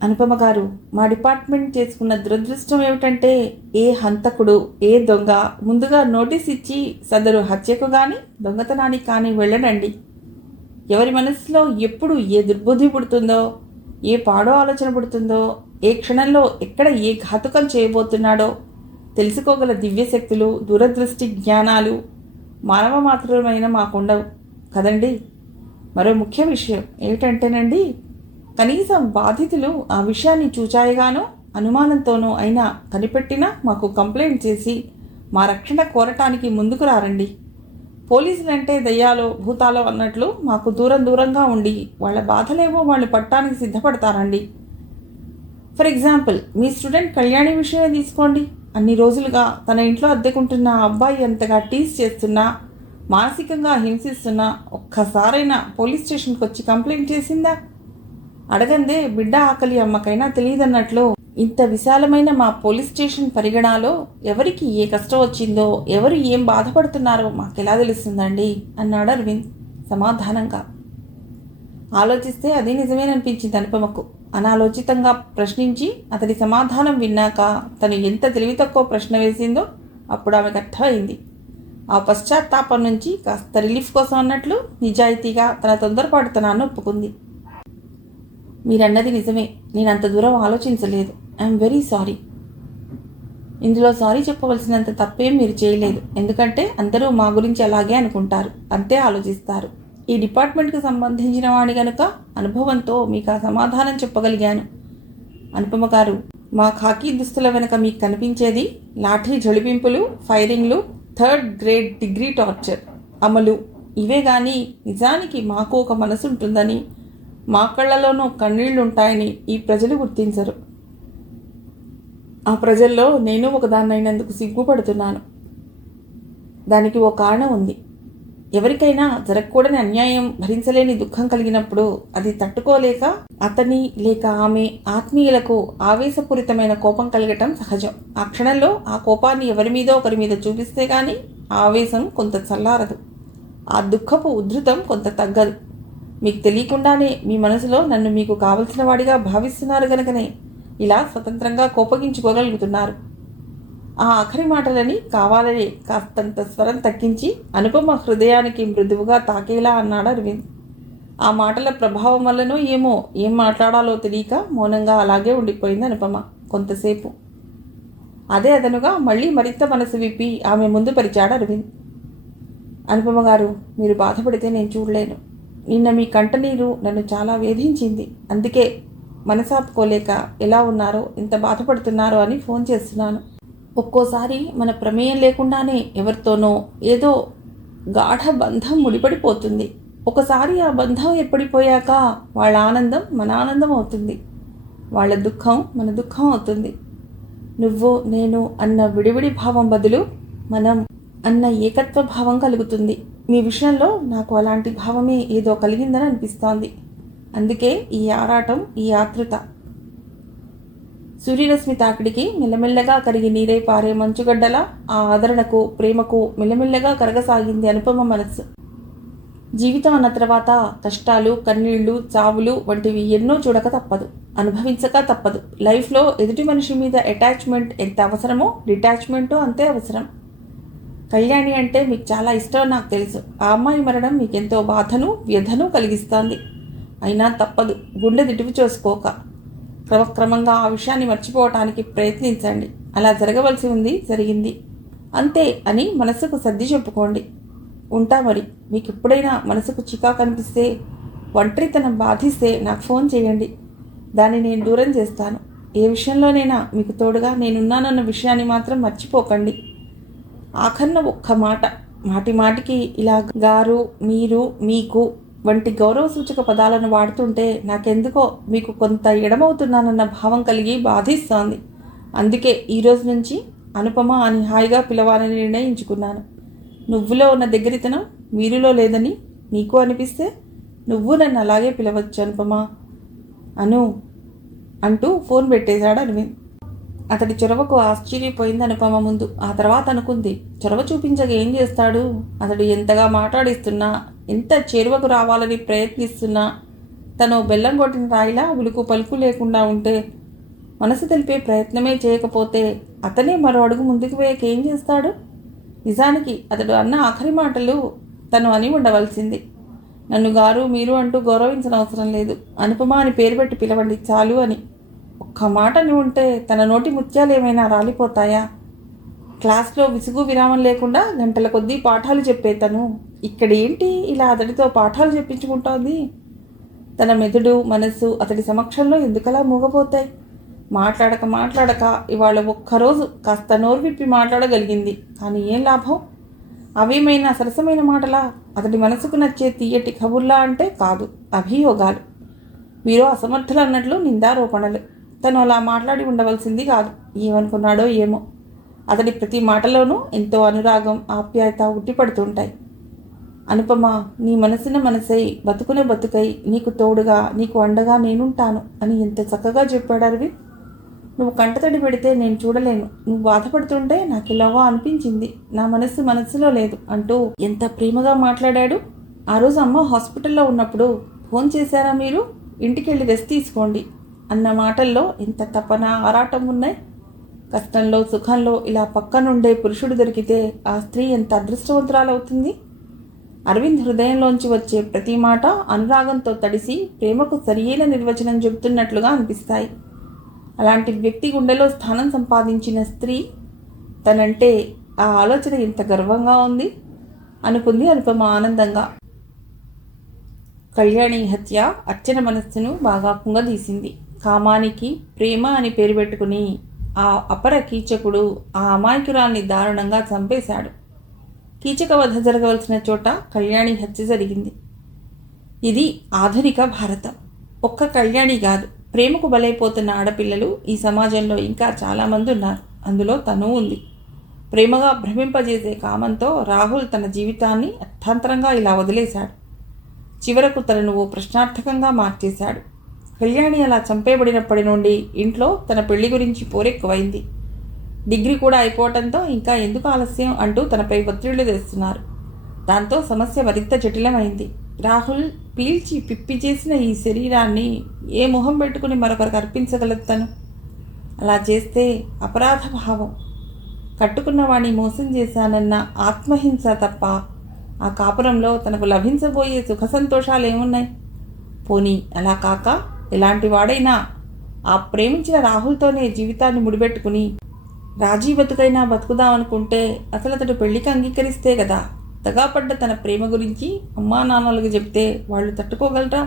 అనుపమ గారు, మా డిపార్ట్మెంట్ చేసుకున్న దురదృష్టం ఏమిటంటే ఏ హంతకుడు, ఏ దొంగ ముందుగా నోటీస్ ఇచ్చి సదరు హత్యకు కానీ దొంగతనానికి కానీ వెళ్ళడండి. ఎవరి మనసులో ఎప్పుడు ఏ దుర్బుద్ధి పుడుతుందో, ఏ పాడో ఆలోచన పుడుతుందో, ఏ క్షణంలో ఎక్కడ ఏ ఘాతుకం చేయబోతున్నాడో తెలుసుకోగల దివ్యశక్తులు, దూరదృష్టి జ్ఞానాలు మానవ మాత్రమైన మాకుండవు కదండి. మరో ముఖ్య విషయం ఏమిటంటేనండి, కనీసం బాధితులు ఆ విషయాన్ని చూచాయిగానో అనుమానంతోనూ అయినా కనిపెట్టినా మాకు కంప్లైంట్ చేసి మా రక్షణ కోరటానికి ముందుకు రారండి. పోలీసులంటే దయ్యాలో భూతాలో అన్నట్లు మాకు దూరంగా ఉండి వాళ్ళ బాధలేవో వాళ్ళు పట్టడానికి సిద్ధపడతారండి. ఫర్ ఎగ్జాంపుల్, మీ స్టూడెంట్ కళ్యాణి విషయమే తీసుకోండి. అన్ని రోజులుగా తన ఇంట్లో అద్దెకుంటున్న అబ్బాయి ఎంతగా టీజ్ చేస్తున్నా, మానసికంగా హింసిస్తున్నా ఒక్కసారైనా పోలీస్ స్టేషన్కి వచ్చి కంప్లైంట్ చేసిందా? అడగందే బిడ్డ ఆకలి అమ్మకైనా తెలియదన్నట్లు ఇంత విశాలమైన మా పోలీస్ స్టేషన్ పరిగణాలో ఎవరికి ఏ కష్టం వచ్చిందో, ఎవరు ఏం బాధపడుతున్నారో మాకెలా తెలుస్తుందండి అన్నాడు అరవింద్ సమాధానంగా. ఆలోచిస్తే అది నిజమేననిపించింది అనుపమకు. అనాలోచితంగా ప్రశ్నించి అతడి సమాధానం విన్నాక తను ఎంత తెలివి తక్కువ ప్రశ్న వేసిందో అప్పుడు ఆమెకు అర్థమైంది. ఆ పశ్చాత్తాపం నుంచి కాస్త రిలీఫ్ కోసం అన్నట్లు నిజాయితీగా తన తొందరపాటుతనాన్ని ఒప్పుకుంది. మీరన్నది నిజమే, నేను అంత దూరం ఆలోచించలేదు. I'm very sorry. ఇందులో సారీ చెప్పవలసినంత తప్పేం మీరు చేయలేదు. ఎందుకంటే అందరూ మా గురించి అలాగే అనుకుంటారు, అంతే ఆలోచిస్తారు. ఈ డిపార్ట్మెంట్కి సంబంధించిన వాడి కనుక అనుభవంతో మీకు ఆ సమాధానం చెప్పగలిగాను. అనుపమ గారు, మా ఖాకీ దుస్తుల వెనక మీకు కనిపించేది లాఠీ జడిపింపులు, ఫైరింగ్లు, 3rd గ్రేడ్ డిగ్రీ టార్చర్ అమలు, ఇవే కానీ నిజానికి మాకు ఒక మనసు ఉంటుందని, మా కళ్ళలోనూ కన్నీళ్లుంటాయని ఈ ప్రజలు గుర్తించరు. ఆ ప్రజల్లో నేను ఒకదాన్నైనందుకు సిగ్గుపడుతున్నాను. దానికి ఓ కారణం ఉంది. ఎవరికైనా జరగకూడని అన్యాయం, భరించలేని దుఃఖం కలిగినప్పుడు అది తట్టుకోలేక అతని లేక ఆమె ఆత్మీయులకు ఆవేశపూరితమైన కోపం కలగటం సహజం. ఆ క్షణంలో ఆ కోపాన్ని ఎవరి మీదో ఒకరి మీద చూపిస్తే కానీ ఆ ఆవేశం కొంత చల్లారదు, ఆ దుఃఖపు ఉధృతం కొంత తగ్గదు. మీకు తెలియకుండానే మీ మనసులో నన్ను మీకు కావలసిన వాడిగా భావిస్తున్నారు గనుకనే ఇలా స్వతంత్రంగా కోపగించుకోగలుగుతున్నారు. ఆ ఆఖరి మాటలని కావాలనే కాస్తంత స్వరం తగ్గించి అనుపమ హృదయానికి మృదువుగా తాకేలా అన్నాడు అరవింద్. ఆ మాటల ప్రభావం వల్లనో ఏమో ఏం మాట్లాడాలో తెలియక మౌనంగా అలాగే ఉండిపోయింది అనుపమ కొంతసేపు. అదే అదనుగా మళ్ళీ మరింత మనసు విప్పి ఆమె ముందు పరిచాడు అరవింద్. అనుపమ గారు, మీరు బాధపడితే నేను చూడలేను. నిన్న మీ కంటనీరు నన్ను చాలా వేధించింది. అందుకే మనసాపుకోలేక ఎలా ఉన్నారో, ఎంత బాధపడుతున్నారో అని ఫోన్ చేస్తున్నాను. ఒక్కోసారి మన ప్రమేయం లేకుండానే ఎవరితోనో ఏదో గాఢ బంధం ముడిపడిపోతుంది. ఒకసారి ఆ బంధం ఏర్పడిపోయాక వాళ్ళ ఆనందం మన ఆనందం అవుతుంది, వాళ్ళ దుఃఖం మన దుఃఖం అవుతుంది. నువ్వు నేను అన్న విడివిడి భావం బదులు మనం అన్న ఏకత్వ భావం కలుగుతుంది. మీ విషయంలో నాకు అలాంటి భావమే ఏదో కలిగిందని అనిపిస్తోంది. అందుకే ఈ ఆరాటం, ఈ ఆతృత. సూర్యరశ్మి తాకిడికి మెల్లమెల్లగా కరిగి నీరై పారే మంచుగడ్డల ఆ ఆదరణకు, ప్రేమకు మెల్లమెల్లగా కరగసాగింది అనుపమ మనస్సు. జీవితం అన్న తర్వాత కష్టాలు, కన్నీళ్లు, చావులు వంటివి ఎన్నో చూడక తప్పదు, అనుభవించక తప్పదు. లైఫ్లో ఎదుటి మనిషి మీద అటాచ్మెంట్ ఎంత అవసరమో డిటాచ్మెంటు అంతే అవసరం. కళ్యాణి అంటే మీకు చాలా ఇష్టం నాకు తెలుసు. ఆ అమ్మాయి మరణం మీకెంతో బాధను, వ్యధను కలిగిస్తోంది. అయినా తప్పదు, గుండె దిటివి చేసుకోక క్రమక్రమంగా ఆ విషయాన్ని మర్చిపోవటానికి ప్రయత్నించండి. అలా జరగవలసి ఉంది, జరిగింది, అంతే అని మనసుకు సర్ది చెప్పుకోండి. ఉంటా మరి. మీకు ఎప్పుడైనా మనసుకు చికాకు కనిపిస్తే, ఒంటరితనం బాధిస్తే నాకు ఫోన్ చేయండి. దాన్ని నేను దూరం చేస్తాను. ఏ విషయంలోనైనా మీకు తోడుగా నేనున్నానన్న విషయాన్ని మాత్రం మర్చిపోకండి. ఆఖరణ ఒక్క మాట, మాటి మాటికి ఇలా గారు, మీరు, మీకు వంటి గౌరవ సూచక పదాలను వాడుతుంటే నాకెందుకో మీకు కొంత ఎడమవుతున్నానన్న భావం కలిగి బాధిస్తోంది. అందుకే ఈరోజు నుంచి అనుపమ అని హాయిగా పిలవాలని నిర్ణయించుకున్నాను. నువ్వులో ఉన్న దగ్గరితనం మీరులో లేదని నీకు అనిపిస్తే నువ్వు నన్ను అలాగే పిలవచ్చు అనుపమ అను అంటూ ఫోన్ పెట్టేశాడు అరవింద్. అతడి చొరవకు ఆశ్చర్యపోయింది అనుపమ ముందు. ఆ తర్వాత అనుకుంది, చొరవ చూపించక ఏం చేస్తాడు? అతడు ఎంతగా మాట్లాడిస్తున్నా, ఎంత చేరువకు రావాలని ప్రయత్నిస్తున్నా, తను బెల్లం కొట్టిన రాయిలా ఉలుకు పలుకు లేకుండా ఉంటే, మనసు తెలిపే ప్రయత్నమే చేయకపోతే అతనే మరో అడుగు ముందుకు వేయక ఏం చేస్తాడు? నిజానికి అతడు అన్న ఆఖరి మాటలు తను అని ఉండవలసింది. నన్ను గారు, మీరు అంటూ గౌరవించనవసరం లేదు, అనుపమ అని పేరు పెట్టి పిలవండి చాలు అని. ఒక్క మాటని ఉంటే తన నోటి ముత్యాలు ఏమైనా రాలిపోతాయా? క్లాస్లో విసుగు విరామం లేకుండా గంటల కొద్దీ పాఠాలు చెప్పే తను ఇక్కడేంటి ఇలా అతడితో పాఠాలు చెప్పించుకుంటోంది? తన మెదడు, మనస్సు అతడి సమక్షంలో ఎందుకలా మూగపోతాయి? మాట్లాడక ఇవాళ ఒక్కరోజు కాస్త నోరు విప్పి మాట్లాడగలిగింది. కానీ ఏం లాభం? అవేమైనా సరసమైన మాటలా? అతడి మనసుకు నచ్చే తీయటి కబుర్లా అంటే కాదు, అభియోగాలు. వీరో అసమర్థులు అన్నట్లు నిందారోపణలు. తను అలా మాట్లాడి ఉండవలసింది కాదు. ఏమనుకున్నాడో ఏమో. అతడి ప్రతి మాటలోనూ ఎంతో అనురాగం, ఆప్యాయత ఉట్టిపడుతుంటాయి. అనుపమ, నీ మనసున మనసై, బతుకున బతుకై, నీకు తోడుగా, నీకు అండగా నేనుంటాను అని ఎంత చక్కగా చెప్పాడు అరవింద్. నువ్వు కంటతడి పెడితే నేను చూడలేను, నువ్వు బాధపడుతుంటే నాకు ఇలాగా అనిపించింది, నా మనస్సులో లేదు అంటూ ఎంత ప్రేమగా మాట్లాడాడు. ఆ రోజు అమ్మ హాస్పిటల్లో ఉన్నప్పుడు ఫోన్ చేశారా మీరు? ఇంటికి వెళ్ళి రెస్ట్ తీసుకోండి అన్న మాటల్లో ఎంత తపన, ఆరాటం ఉన్నాయి. కష్టంలో, సుఖంలో ఇలా పక్కనుండే పురుషుడు దొరికితే ఆ స్త్రీ ఎంత అదృష్టవంతురాలవుతుంది. అరవింద్ హృదయంలోంచి వచ్చే ప్రతి మాట అనురాగంతో తడిసి ప్రేమకు సరియైన నిర్వచనం చెబుతున్నట్లుగా అనిపిస్తాయి. అలాంటి వ్యక్తి గుండెలో స్థానం సంపాదించిన స్త్రీ తనంటే ఆ ఆలోచన ఎంత గర్వంగా ఉంది అనుకుంది అనుపమ ఆనందంగా. కళ్యాణి హత్య అర్చన మనస్సును బాగా కుంగదీసింది. కామానికి ప్రేమ అని పేరు పెట్టుకుని ఆ అపర కీచకుడు ఆ అమాయకురాల్ని దారుణంగా చంపేశాడు. కీచక వధ జరగవలసిన చోట కళ్యాణి హత్య జరిగింది. ఇది ఆధునిక భారతం. ఒక్క కళ్యాణి కాదు, ప్రేమకు బలైపోతున్న ఆడపిల్లలు ఈ సమాజంలో ఇంకా చాలామంది ఉన్నారు. అందులో తను ఉంది. ప్రేమగా భ్రమింపజేసే కామంతో రాహుల్ తన జీవితాన్ని అర్థాంతరంగా ఇలా వదిలేశాడు. చివరకు తనను ఓ ప్రశ్నార్థకంగా మార్చేశాడు. కళ్యాణి అలా చంపేబడినప్పటి నుండి ఇంట్లో తన పెళ్లి గురించి పోరెక్కువైంది. డిగ్రీ కూడా అయిపోవటంతో ఇంకా ఎందుకు ఆలస్యం అంటూ తనపై ఒత్తిళ్లు తెస్తున్నారు. దాంతో సమస్య మరింత జటిలమైంది. రాహుల్ పీల్చి పిప్పి చేసిన ఈ శరీరాన్ని ఏ మొహం పెట్టుకుని మరొకరికి అర్పించగలదు తను? అలా చేస్తే అపరాధ భావం, కట్టుకున్న వాణ్ణి మోసం చేశానన్న ఆత్మహింస తప్ప ఆ కాపురంలో తనకు లభించబోయే సుఖ సంతోషాలు ఏమున్నాయి? పోనీ అలా కాక ఎలాంటి వాడైనా ఆ ప్రేమించిన రాహుల్తోనే జీవితాన్ని ముడిపెట్టుకుని రాజీ బతుకైనా బతుకుదామనుకుంటే అసలు అతడు పెళ్లికి అంగీకరిస్తే కదా. కొత్తగా పడ్డ తన ప్రేమ గురించి అమ్మా నాన్నలకు చెప్తే వాళ్ళు తట్టుకోగలరా?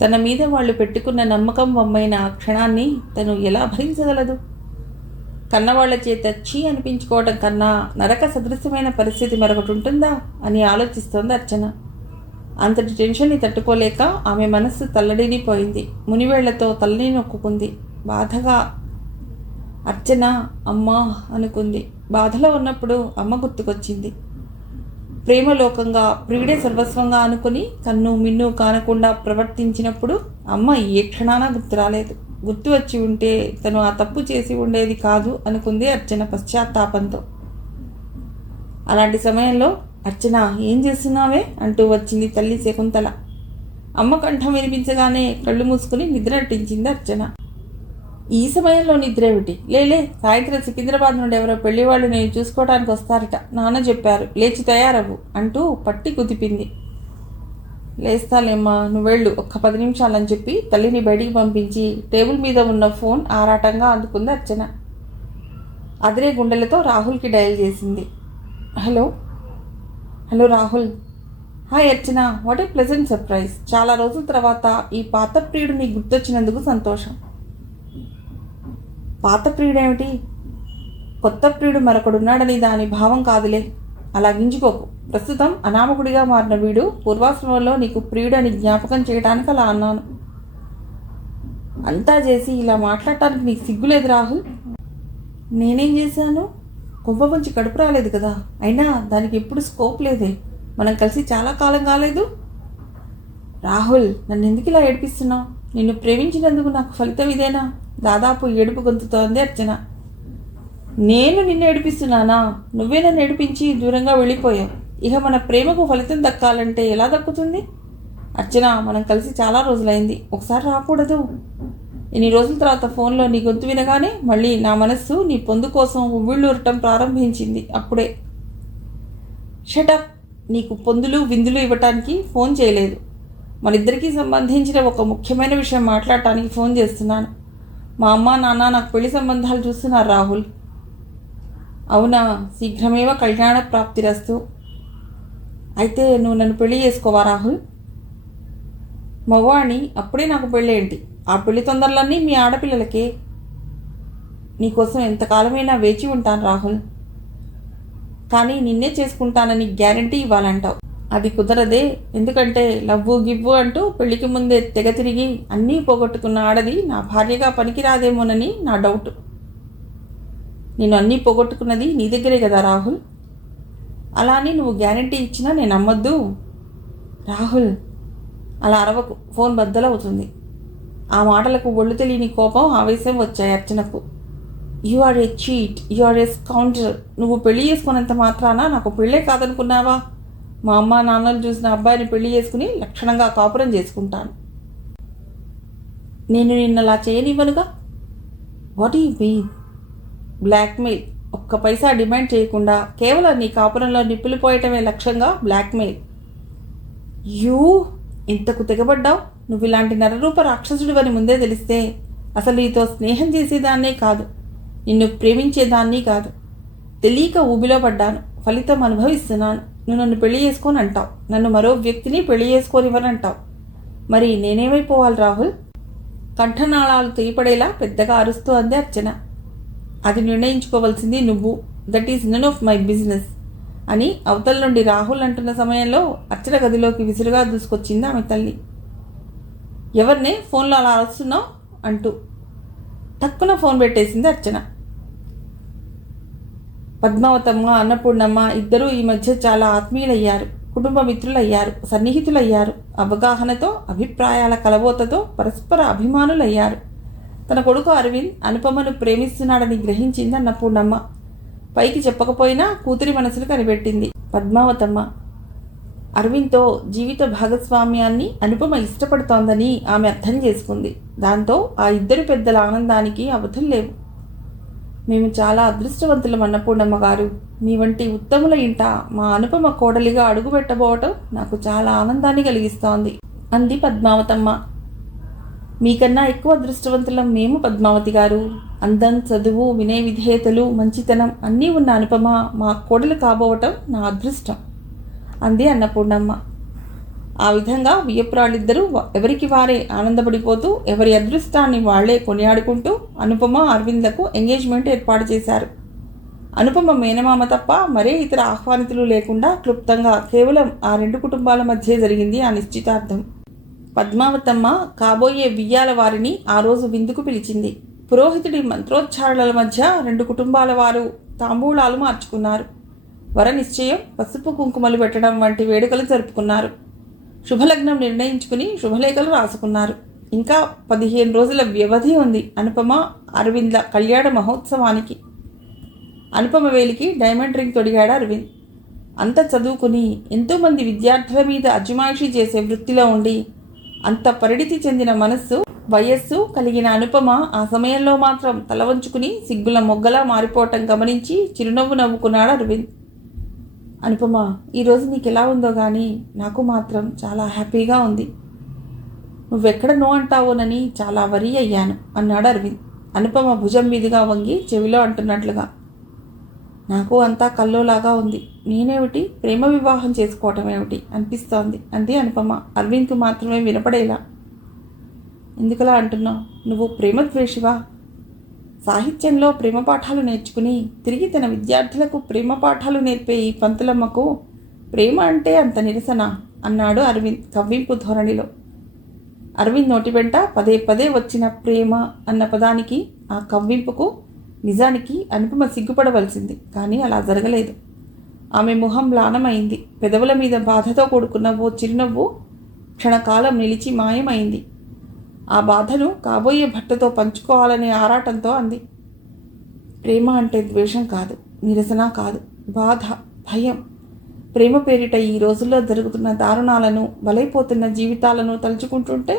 తన మీద వాళ్ళు పెట్టుకున్న నమ్మకం వమ్మైన ఆ క్షణాన్ని తను ఎలా భరించగలదు? కన్నవాళ్ల చేత చీ అనిపించుకోవడం కన్నా నరక సదృశ్యమైన పరిస్థితి మరొకటి ఉంటుందా అని ఆలోచిస్తోంది అర్చన. అంతటి టెన్షన్ని తట్టుకోలేక ఆమె మనస్సు తల్లడిల్లిపోయింది. మునివేళ్లతో తల్లిని నొక్కుంది. బాధగా అర్చన అమ్మా అనుకుంది. బాధలో ఉన్నప్పుడు అమ్మ గుర్తుకొచ్చింది. ప్రేమలోకంగా ప్రియుడే సర్వస్వంగా అనుకుని కన్ను మిన్ను కానకుండా ప్రవర్తించినప్పుడు అమ్మ ఏ క్షణాన గుర్తు రాలేదు. గుర్తు వచ్చి ఉంటే తను ఆ తప్పు చేసి ఉండేది కాదు అనుకుంది అర్చన పశ్చాత్తాపంతో. అలాంటి సమయంలో అర్చన ఏం చేస్తున్నావే అంటూ వచ్చింది తల్లి శకుంతల. అమ్మ కంఠం వినిపించగానే కళ్ళు మూసుకుని నిద్ర నటించింది అర్చన. ఈ సమయంలో నిద్రేమిటి? లేలే, సాయంత్రం సికింద్రాబాద్ నుండి ఎవరో పెళ్లివాళ్ళు నేను చూసుకోవడానికి వస్తారట, నాన్న చెప్పారు, లేచి తయారవ్వు అంటూ పట్టి కుదిపింది. లేస్తాలేమ్మా, నువ్వెళ్ళు, ఒక్క 10 నిమిషాలని చెప్పి తల్లిని బయటికి పంపించి టేబుల్ మీద ఉన్న ఫోన్ ఆరాటంగా అందుకుంది అర్చన. అదిరే గుండెలతో రాహుల్కి డయల్ చేసింది. Hello hello Rahul. Hi Archana, what a pleasant surprise. చాలా రోజుల తర్వాత ఈ పాత ప్రియుడు నీకు గుర్తొచ్చినందుకు సంతోషం. పాత ప్రియుడేమిటి? కొత్త ప్రియుడు మరొకడున్నాడని దాని భావం కాదులే, అలా గింజుకోకు. ప్రస్తుతం అనామకుడిగా మారిన వీడు పూర్వాశ్రమంలో నీకు ప్రియుడని జ్ఞాపకం చేయడానికి అలా అన్నాను. అంతా చేసి ఇలా మాట్లాడటానికి నీకు సిగ్గులేదు రాహుల్? నేనేం చేశాను? కుంభ మంచి కడుపు రాలేదు కదా, అయినా దానికి ఎప్పుడు స్కోప్ లేదే, మనం కలిసి చాలా కాలం కాలేదు. రాహుల్, నన్ను ఎందుకు ఇలా ఏడిపిస్తున్నావు? నిన్ను ప్రేమించినందుకు నాకు ఫలితం ఇదేనా? దాదాపు ఏడుపు గొంతుతోంది అర్చన. నేను నిన్ను ఏడిపిస్తున్నానా? నువ్వే నన్ను ఏడిపించి దూరంగా వెళ్ళిపోయావు. ఇక మన ప్రేమకు ఫలితం దక్కాలంటే ఎలా దక్కుతుంది? అర్చన, మనం కలిసి చాలా రోజులైంది, ఒకసారి రాకూడదు? ఇన్ని రోజుల తర్వాత ఫోన్లో నీ గొంతు వినగానే మళ్ళీ నా మనస్సు నీ పొందు కోసం ఉవ్విళ్ళూరటం ప్రారంభించింది. అప్పుడే షటప్, నీకు పొందులు విందులు ఇవ్వటానికి ఫోన్ చేయలేదు. మనిద్దరికీ సంబంధించిన ఒక ముఖ్యమైన విషయం మాట్లాడటానికి ఫోన్ చేస్తున్నాను. మా అమ్మ నాన్న నాకు పెళ్లి సంబంధాలు చూస్తున్నారు రాహుల్. అవునా? శీఘ్రమేవ కళ్యాణ ప్రాప్తిరస్తు. అయితే నువ్వు నన్ను పెళ్లి చేసుకోవా రాహుల్? మగవాణి, అప్పుడే నాకు పెళ్ళేంటి? ఆ పెళ్లి తొందరలన్నీ మీ ఆడపిల్లలకే. నీకోసం ఎంతకాలమైనా వేచి ఉంటాను రాహుల్, కానీ నిన్నే చేసుకుంటానని గ్యారంటీ ఇవ్వాలంటావు. అది కుదరదే. ఎందుకంటే లవ్వు గివ్వు అంటూ పెళ్లికి ముందే తెగ తిరిగి అన్నీ పోగొట్టుకున్న ఆడది నా భార్యగా పనికిరాదేమోనని నా డౌట్. నేను అన్నీ పోగొట్టుకున్నది నీ దగ్గరే కదా రాహుల్. అలా అని నువ్వు గ్యారంటీ ఇచ్చినా నేను నమ్మొద్దు. రాహుల్, అలా అరవకు, ఫోన్ బద్దలవుతుంది. ఆ మాటలకు ఒళ్ళు తెలియని కోపం ఆవేశం వచ్చాయి అర్చనకు. You are a cheat, you are a scoundrel. నువ్వు పెళ్లి చేసుకున్నంత మాత్రాన నాకు పెళ్ళే కాదనుకున్నావా? మా అమ్మ నాన్నలు చూసిన అబ్బాయిని పెళ్లి చేసుకుని లక్షణంగా కాపురం చేసుకుంటాను. నేను నిన్నలా చేయనివ్వనుగా. What you mean? బ్లాక్మెయిల్. ఒక్క పైసా డిమాండ్ చేయకుండా కేవలం నీ కాపురంలో నిప్పులు పోయటమే లక్ష్యంగా బ్లాక్మెయిల్. యూ ఇంతకు తెగబడ్డావు. నువ్వు ఇలాంటి నరరూప రాక్షసుడివని ముందే తెలిస్తే అసలు నీతో స్నేహం చేసేదాన్నే కాదు, నిన్ను ప్రేమించేదాన్ని కాదు. తెలియక ఊబిలో పడ్డాను, ఫలితం అనుభవిస్తున్నాను. నువ్వు నన్ను పెళ్లి చేసుకొని అంటావు, నన్ను మరో వ్యక్తిని పెళ్లి చేసుకోనివ్వనంటావు. మరి నేనేమైపోవాలి రాహుల్? కంఠనాళాలు తెగిపడేలా పెద్దగా అరుస్తూ అంది అర్చన. అది నిర్ణయించుకోవాల్సింది నువ్వు. That is none of my business అని అవతల నుండి రాహుల్ అంటున్న సమయంలో అర్చన గదిలోకి విసురుగా దూసుకొచ్చింది ఆమె తల్లి. ఎవరినే ఫోన్లో అలా అరుస్తున్నావు అంటూ తక్కువ ఫోన్ పెట్టేసింది అర్చన. పద్మావతమ్మ, అన్నపూర్ణమ్మ ఇద్దరూ ఈ మధ్య చాలా ఆత్మీయులయ్యారు, కుటుంబ మిత్రులయ్యారు, సన్నిహితులయ్యారు. అవగాహనతో, అభిప్రాయాల కలబోతతో పరస్పర అభిమానులయ్యారు. తన కొడుకు అరవింద్ అనుపమను ప్రేమిస్తున్నాడని గ్రహించింది అన్నపూర్ణమ్మ. పైకి చెప్పకపోయినా కూతురి మనసులు కనిపెట్టింది పద్మావతమ్మ. అరవింద్తో జీవిత భాగస్వామ్యాన్ని అనుపమ ఇష్టపడుతోందని ఆమె అర్థం చేసుకుంది. దాంతో ఆ ఇద్దరు పెద్దల ఆనందానికి అవధులు లేవు. మేము చాలా అదృష్టవంతులం అన్నపూర్ణమ్మ గారు. మీ వంటి ఉత్తముల ఇంట మా అనుపమ కోడలిగా అడుగుపెట్టబోవటం నాకు చాలా ఆనందాన్ని కలిగిస్తోంది అంది పద్మావతమ్మ. మీకన్నా ఎక్కువ అదృష్టవంతులం మేము పద్మావతి గారు. అందం, చదువు, వినయ విధేయతలు, మంచితనం అన్నీ ఉన్న అనుపమ మా కోడలు కాబోవటం నా అదృష్టం అంది అన్నపూర్ణమ్మ. ఆ విధంగా వియ్యపురాళ్ళిద్దరూ ఎవరికి వారే ఆనందపడిపోతూ ఎవరి అదృష్టాన్ని వాళ్లే కొనియాడుకుంటూ అనుపమ, అరవింద్లకు ఎంగేజ్మెంట్ ఏర్పాటు చేశారు. అనుపమ మేనమామ తప్ప మరే ఇతర ఆహ్వానితులు లేకుండా క్లుప్తంగా కేవలం ఆ రెండు కుటుంబాల మధ్య జరిగింది ఆ నిశ్చితార్థం. పద్మావతమ్మ కాబోయే వియ్యాల వారిని ఆ రోజు విందుకు పిలిచింది. పురోహితుడి మంత్రోచ్చారణల మధ్య రెండు కుటుంబాల వారు తాంబూలాలు మార్చుకున్నారు. వర నిశ్చయం, పసుపు కుంకుమలు పెట్టడం వంటి వేడుకలు జరుపుకున్నారు. శుభలగ్నం నిర్ణయించుకుని శుభలేఖలు రాసుకున్నారు. ఇంకా 15 రోజుల వ్యవధి ఉంది అనుపమ, అరవింద్ల కళ్యాణ మహోత్సవానికి. అనుపమ వేలికి డైమండ్ రింగ్ తొడిగాడు అరవింద్. అంత చదువుకుని ఎంతోమంది విద్యార్థుల మీద అజమాయిషీ చేసే వృత్తిలో ఉండి అంత పరిణితి చెందిన మనస్సు, వయస్సు కలిగిన అనుపమ ఆ సమయంలో మాత్రం తల వంచుకుని సిగ్గుల మొగ్గలా మారిపోవటం గమనించి చిరునవ్వు నవ్వుకున్నాడు అరవింద్. అనుపమ, ఈరోజు నీకు ఎలా ఉందో కానీ నాకు మాత్రం చాలా హ్యాపీగా ఉంది. నువ్వెక్కడ నో అంటావోనని చాలా వరీ అయ్యాను అన్నాడు అరవింద్ అనుపమ భుజం మీదుగా వంగి చెవిలో అంటున్నట్లుగా. నాకు అంతా కల్లోలాగా ఉంది. నేనేమిటి ప్రేమ వివాహం చేసుకోవటం ఏమిటి అనిపిస్తోంది అంది అనుపమ అరవింద్కు మాత్రమే వినపడేలా. ఎందుకలా అంటున్నావు? నువ్వు ప్రేమద్వేషివా? సాహిత్యంలో ప్రేమ పాఠాలు నేర్చుకుని తిరిగి తన విద్యార్థులకు ప్రేమ పాఠాలు నేర్పే ఈ పంతులమ్మకు ప్రేమ అంటే అంత నిరసన అన్నాడు అరవింద్ కవ్వింపు ధోరణిలో. అరవింద్ నోటి వెంట పదే పదే వచ్చిన ప్రేమ అన్న పదానికి, ఆ కవ్వింపుకు నిజానికి అనుపమ సిగ్గుపడవలసింది. కానీ అలా జరగలేదు. ఆమె ముఖం మ్లానమైంది. పెదవుల మీద బాధతో కూడుకున్న ఓ చిరునవ్వు క్షణకాలం నిలిచి మాయమైంది. ఆ బాధను కాబోయే భర్తతో పంచుకోవాలనే ఆరాటంతో అంది. ప్రేమ అంటే ద్వేషం కాదు, నిరసన కాదు, బాధ, భయం. ప్రేమ పేరిట ఈ రోజుల్లో జరుగుతున్న దారుణాలను, బలైపోతున్న జీవితాలను తలుచుకుంటుంటే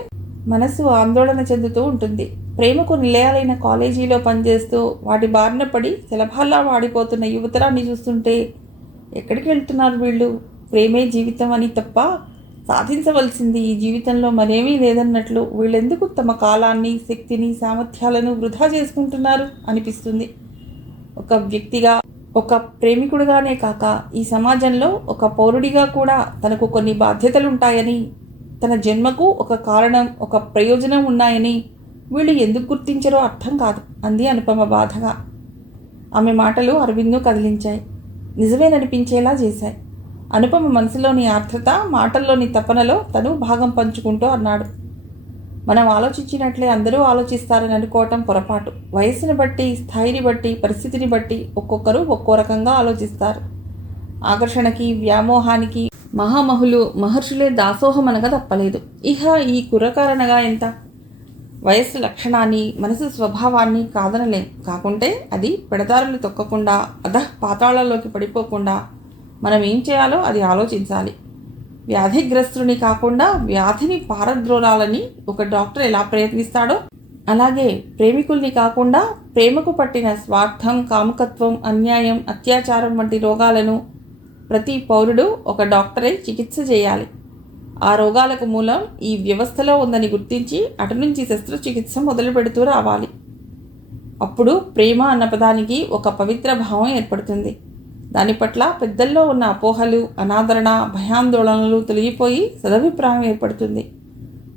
మనసు ఆందోళన చెందుతూ ఉంటుంది. ప్రేమకు నిలయాలైన కాలేజీలో పనిచేస్తూ వాటి బారిన పడి శలభాల్లా వాడిపోతున్న యువతరాన్ని చూస్తుంటే ఎక్కడికి వెళ్తున్నారు వీళ్ళు? ప్రేమే జీవితం అని తప్ప సాధించవలసింది ఈ జీవితంలో మరేమీ లేదన్నట్లు వీళ్ళెందుకు తమ కాలాన్ని, శక్తిని, సామర్థ్యాలను వృధా చేసుకుంటున్నారు అనిపిస్తుంది. ఒక వ్యక్తిగా, ఒక ప్రేమికుడిగానే కాక ఈ సమాజంలో ఒక పౌరుడిగా కూడా తనకు కొన్ని బాధ్యతలుంటాయని, తన జన్మకు ఒక కారణం, ఒక ప్రయోజనం ఉన్నాయని వీళ్ళు ఎందుకు గుర్తించరో అర్థం కాదు అంది అనుపమ బాధగా. ఆమె మాటలు అరవింద్ను కదిలించాయి, నిజమేననిపించేలా చేశాయి. అనుపమ మనసులోని ఆర్ద్రత, మాటల్లోని తపనలో తను భాగం పంచుకుంటూ అన్నాడు. మనం ఆలోచించినట్లే అందరూ ఆలోచిస్తారని అనుకోవటం పొరపాటు. వయస్సును బట్టి, స్థాయిని బట్టి, పరిస్థితిని బట్టి ఒక్కొక్కరు ఒక్కో రకంగా ఆలోచిస్తారు. ఆకర్షణకి, వ్యామోహానికి మహర్షులే దాసోహం అనగా తప్పలేదు. ఇహ ఈ కుర్రకారణగా ఎంత? వయస్సు లక్షణాన్ని, మనసు స్వభావాన్ని కాదనలేం. కాకుంటే అది పెడదారులు తొక్కకుండా, పాతాళంలోకి పడిపోకుండా మనం ఏం చేయాలో అది ఆలోచించాలి. వ్యాధిగ్రస్తుని కాకుండా వ్యాధిని పారద్రోలాలని ఒక డాక్టర్ ఎలా ప్రయత్నిస్తాడో, అలాగే ప్రేమికుల్ని కాకుండా ప్రేమకు పట్టిన స్వార్థం, కాముకత్వం, అన్యాయం, అత్యాచారం వంటి రోగాలను ప్రతి పౌరుడు ఒక డాక్టరే చికిత్స చేయాలి. ఆ రోగాలకు మూలం ఈ వ్యవస్థలో ఉందని గుర్తించి అటు నుంచి శస్త్రచికిత్స మొదలు పెడుతూ రావాలి. అప్పుడు ప్రేమ అన్న పదానికి ఒక పవిత్ర భావం ఏర్పడుతుంది. దాని పట్ల పెద్దల్లో ఉన్న అపోహలు, అనాదరణ, భయాందోళనలు తొలగిపోయి సదభిప్రాయం ఏర్పడుతుంది.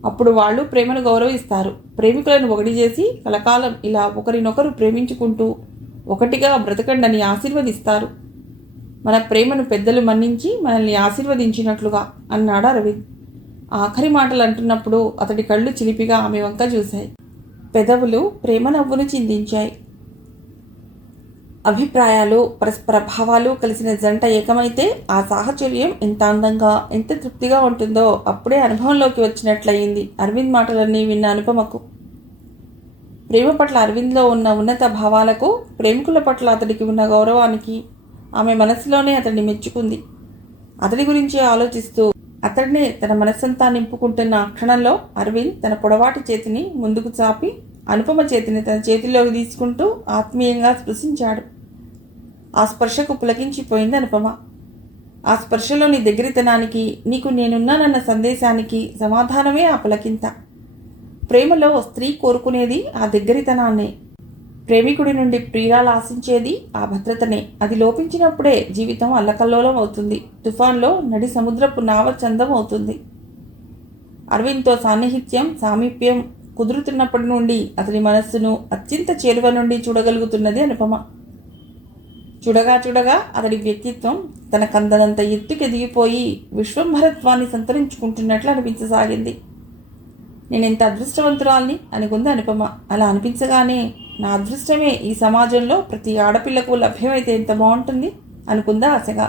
అప్పుడు వాళ్ళు ప్రేమను గౌరవిస్తారు. ప్రేమికులను ఒకటి చేసి కలకాలం ఇలా ఒకరినొకరు ప్రేమించుకుంటూ ఒకటిగా బ్రతకండని ఆశీర్వదిస్తారు. మన ప్రేమను పెద్దలు మన్నించి మనల్ని ఆశీర్వదించినట్లుగా అన్నాడు అరవింద్. ఆఖరి మాటలు అంటున్నప్పుడు అతడి కళ్ళు చిలిపిగా ఆమె వంక చూశాయి. పెదవులు ప్రేమ నవ్వును చిందించాయి. అభిప్రాయాలు, పరస్పర భావాలు కలిసిన జంట ఏకమైతే ఆ సాహచర్యం ఎంత అందంగా, ఎంత తృప్తిగా ఉంటుందో అప్పుడే అనుభవంలోకి వచ్చినట్లయింది అరవింద్ మాటలన్నీ విన్న అనుపమకు. ప్రేమ పట్ల అరవింద్లో ఉన్న ఉన్నత భావాలకు, ప్రేమికుల పట్ల అతడికి ఉన్న గౌరవానికి ఆమె మనసులోనే అతడిని మెచ్చుకుంది. అతడి గురించి ఆలోచిస్తూ అతడినే తన మనస్సంతా నింపుకుంటున్న క్షణంలో అరవింద్ తన పొడవాటి చేతిని ముందుకు చాపి అనుపమ చేతిని తన చేతిలోకి తీసుకుంటూ ఆత్మీయంగా స్పృశించాడు. ఆ స్పర్శకు పులకించిపోయింది అనుపమ. ఆ స్పర్శలోని దగ్గరితనానికి, నీకు నేనున్నానన్న సందేశానికి సమాధానమే ఆ పులకింత. ప్రేమలో స్త్రీ కోరుకునేది ఆ దగ్గరితనాన్నే. ప్రేమికుడి నుండి ప్రియురాలు ఆశించేది ఆ భద్రతనే. అది లోపించినప్పుడే జీవితం అల్లకల్లోలం అవుతుంది. తుఫాన్లో నడి సముద్రపు నావ చందం అవుతుంది. అరవింద్తో సాన్నిహిత్యం, సామీప్యం కుదురుతున్నప్పటి నుండి అతని మనస్సును అత్యంత చేరువ నుండి చూడగలుగుతున్నది అనుపమ. చూడగా చూడగా అతడి వ్యక్తిత్వం తన కందనంత ఎత్తుకెదిగిపోయి విశ్వంభరత్వాన్ని సంతరించుకుంటున్నట్లు అనిపించసాగింది. నేనెంత అదృష్టవంతురాల్ని అనుకుంది అనుపమ. అలా అనిపించగానే నా అదృష్టమే ఈ సమాజంలో ప్రతి ఆడపిల్లకు లభ్యమైతే ఎంత బాగుంటుంది అనుకుందా ఆశగా.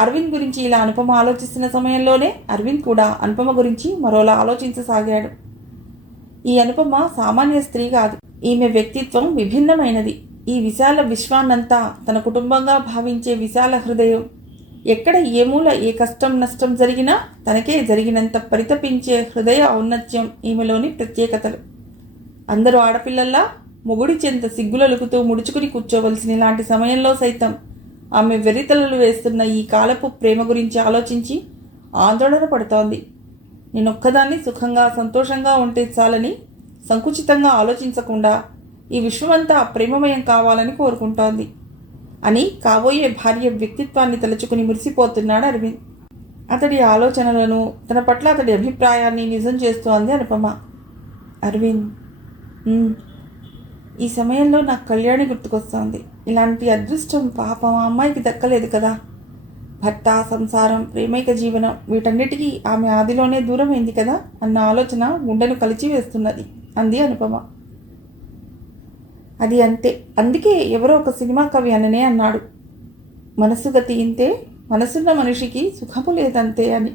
అరవింద్ గురించి ఇలా అనుపమ ఆలోచిస్తున్న సమయంలోనే అరవింద్ కూడా అనుపమ గురించి మరోలా ఆలోచించసాగాడు. ఈ అనుపమ సామాన్య స్త్రీ కాదు. ఈమె వ్యక్తిత్వం విభిన్నమైనది. ఈ విశాల విశ్వాన్నంతా తన కుటుంబంగా భావించే విశాల హృదయం, ఎక్కడ ఏ మూల ఏ కష్టం నష్టం జరిగినా తనకే జరిగినంత పరితపించే హృదయ ఔన్నత్యం ఈమెలోని ప్రత్యేకతలు. అందరూ ఆడపిల్లల్లా మొగుడి చెంత సిగ్గులలుకుతూ ముడుచుకుని కూర్చోవలసిన ఇలాంటి సమయంలో సైతం ఆమె వెర్రితలలు వేస్తున్న ఈ కాలపు ప్రేమ గురించి ఆలోచించి ఆందోళన పడుతోంది. నేనొక్కదాన్ని సుఖంగా సంతోషంగా ఉంటే చాలని సంకుచితంగా ఆలోచించకుండా ఈ విశ్వమంతా ప్రేమమయం కావాలని కోరుకుంటోంది అని కాబోయే భార్య వ్యక్తిత్వాన్ని తలుచుకుని మురిసిపోతున్నాడు అరవింద్. అతడి ఆలోచనలను, తన పట్ల అతడి అభిప్రాయాన్ని నిజం చేస్తోంది అనుపమ. అరవింద్, ఈ సమయంలో నాకు కళ్యాణి గుర్తుకొస్తోంది. ఇలాంటి అదృష్టం పాపం ఆ అమ్మాయికి దక్కలేదు కదా. భర్త, సంసారం, ప్రేమైక జీవనం వీటన్నిటికీ ఆమె ఆదిలోనే దూరమైంది కదా అన్న ఆలోచన గుండెను కలిచివేస్తున్నది అంది అనుపమ. అది అంతే. అందుకే ఎవరో ఒక సినిమా కవి అననే అన్నాడు, మనసు గతి ఇంతే, మనసున్న మనిషికి సుఖము లేదంతే అని.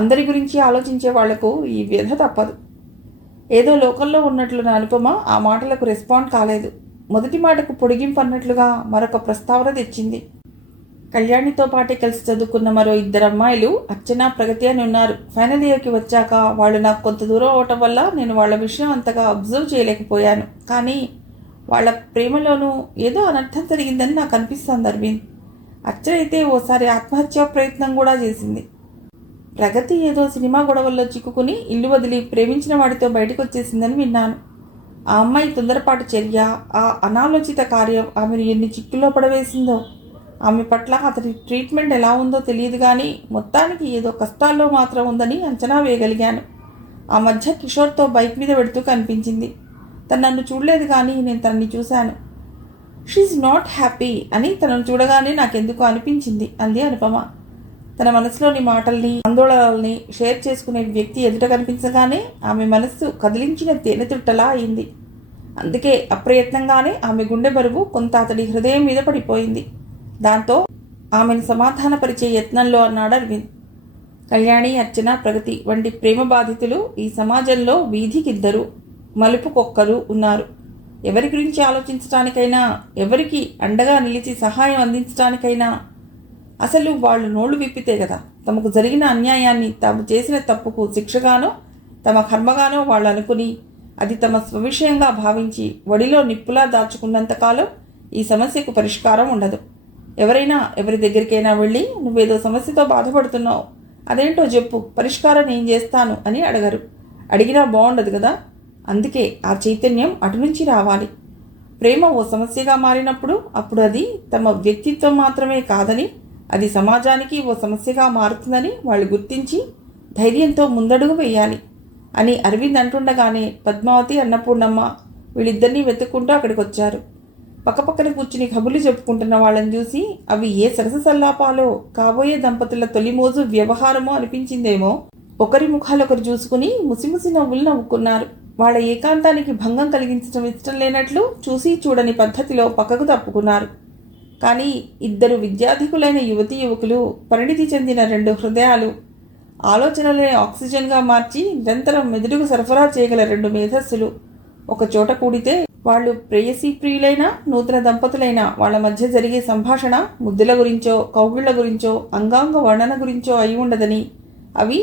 అందరి గురించి ఆలోచించే వాళ్లకు ఈ వ్యధ తప్పదు. ఏదో లోకల్లో ఉన్నట్లున్న అనుపమ ఆ మాటలకు రెస్పాండ్ కాలేదు. మొదటి మాటకు పొడిగింపు అన్నట్లుగా మరొక ప్రస్తావన తెచ్చింది. కళ్యాణితో పాటే కలిసి చదువుకున్న మరో 2 అమ్మాయిలు అర్చన, ప్రగతి అని ఉన్నారు. ఫైనల్ ఇయర్కి వచ్చాక వాళ్ళు నాకు కొంత దూరం అవటం వల్ల నేను వాళ్ళ విషయం అంతగా అబ్జర్వ్ చేయలేకపోయాను. కానీ వాళ్ళ ప్రేమలోనూ ఏదో అనర్థం జరిగిందని నాకు అనిపిస్తుంది అరవింద్. అర్చన అయితే ఓసారి ఆత్మహత్యా ప్రయత్నం కూడా చేసింది. ప్రగతి ఏదో సినిమా గొడవల్లో చిక్కుకుని ఇల్లు వదిలి ప్రేమించిన వాడితో బయటకు వచ్చేసిందని విన్నాను. ఆ అమ్మాయి తొందరపాటు చర్య, ఆ అనాలోచిత కార్యం ఆమెను ఎన్ని చిక్కుల్లో పడవేసిందో. ఆమె పట్ల అతడి ట్రీట్మెంట్ ఎలా ఉందో తెలియదు కానీ మొత్తానికి ఏదో కష్టాల్లో మాత్రం ఉందని అంచనా వేయగలిగాను. ఆ మధ్య కిషోర్తో బైక్ మీద పెడుతూ కనిపించింది. తను నన్ను చూడలేదు కానీ నేను తనని చూశాను. షీఈ్ నాట్ హ్యాపీ అని తనను చూడగానే నాకెందుకు అనిపించింది అంది అనుపమ. తన మనసులోని మాటల్ని, ఆందోళనల్ని షేర్ చేసుకునే వ్యక్తి ఎదుట కనిపించగానే ఆమె మనస్సు కదిలించిన తేనెతుట్టలా అయింది. అందుకే అప్రయత్నంగానే ఆమె గుండె బరువు కొంత అతడి హృదయం మీద పడిపోయింది. దాంతో ఆమెను సమాధానపరిచే యత్నంలో అన్నాడు అరవింద్, కళ్యాణి, అర్చన, ప్రగతి వంటి ప్రేమ బాధితులు ఈ సమాజంలో వీధికిద్దరు, మలుపుకొక్కరు ఉన్నారు. ఎవరి గురించి ఆలోచించడానికైనా, ఎవరికి అండగా నిలిచి సహాయం అందించడానికైనా అసలు వాళ్ళు నోళ్లు విప్పితే కదా తమకు జరిగిన అన్యాయాన్ని, తాము చేసిన తప్పుకు శిక్షగానో తమ కర్మగానో వాళ్ళు అనుకుని అది తమ స్వవిషయంగా భావించి వడిలో నిప్పులా దాచుకున్నంతకాలం ఈ సమస్యకు పరిష్కారం ఉండదు. ఎవరైనా ఎవరి దగ్గరికైనా వెళ్ళి నువ్వేదో సమస్యతో బాధపడుతున్నావు, అదేంటో చెప్పు, పరిష్కారం నేను చేస్తాను అని అడగరు. అడిగినా బాగుండదు కదా. అందుకే ఆ చైతన్యం అటు నుంచి రావాలి. ప్రేమ ఓ సమస్యగా మారినప్పుడు అప్పుడు అది తమ వ్యక్తిత్వం మాత్రమే కాదని, అది సమాజానికి ఓ సమస్యగా మారుతుందని వాళ్ళు గుర్తించి ధైర్యంతో ముందడుగు వేయాలి అని అరవింద్ అంటుండగానే పద్మావతి, అన్నపూర్ణమ్మ వీళ్ళిద్దరినీ వెతుక్కుంటూ అక్కడికి వచ్చారు. పక్కపక్కన కూర్చుని కబుర్లు చెప్పుకుంటున్న వాళ్ళని చూసి అవి ఏ సరస సల్లాపాలో, కాబోయే దంపతుల తొలిమోజు వ్యవహారమో అనిపించిందేమో. ఒకరి ముఖాలొకరు చూసుకుని ముసిముసి నవ్వులు నవ్వుకున్నారు. వాళ్ళ ఏకాంతానికి భంగం కలిగించడం ఇష్టం లేనట్లు చూసి చూడని పద్ధతిలో పక్కకు తప్పుకున్నారు. కానీ 2 విద్యాధికులైన యువతీ యువకులు, పరిణితి చెందిన 2 హృదయాలు, ఆలోచనలనే ఆక్సిజన్గా మార్చి నిరంతరం మెదడుకు సరఫరా చేయగల 2 మేధస్సులు ఒక చోట కూడితే వాళ్ళు ప్రేయసీ ప్రియులైన నూతన దంపతులైన వాళ్ళ మధ్య జరిగే సంభాషణ ముద్దుల గురించో, కౌగిళ్ల గురించో, అంగాంగ వర్ణన గురించో అయి ఉండదని, అవి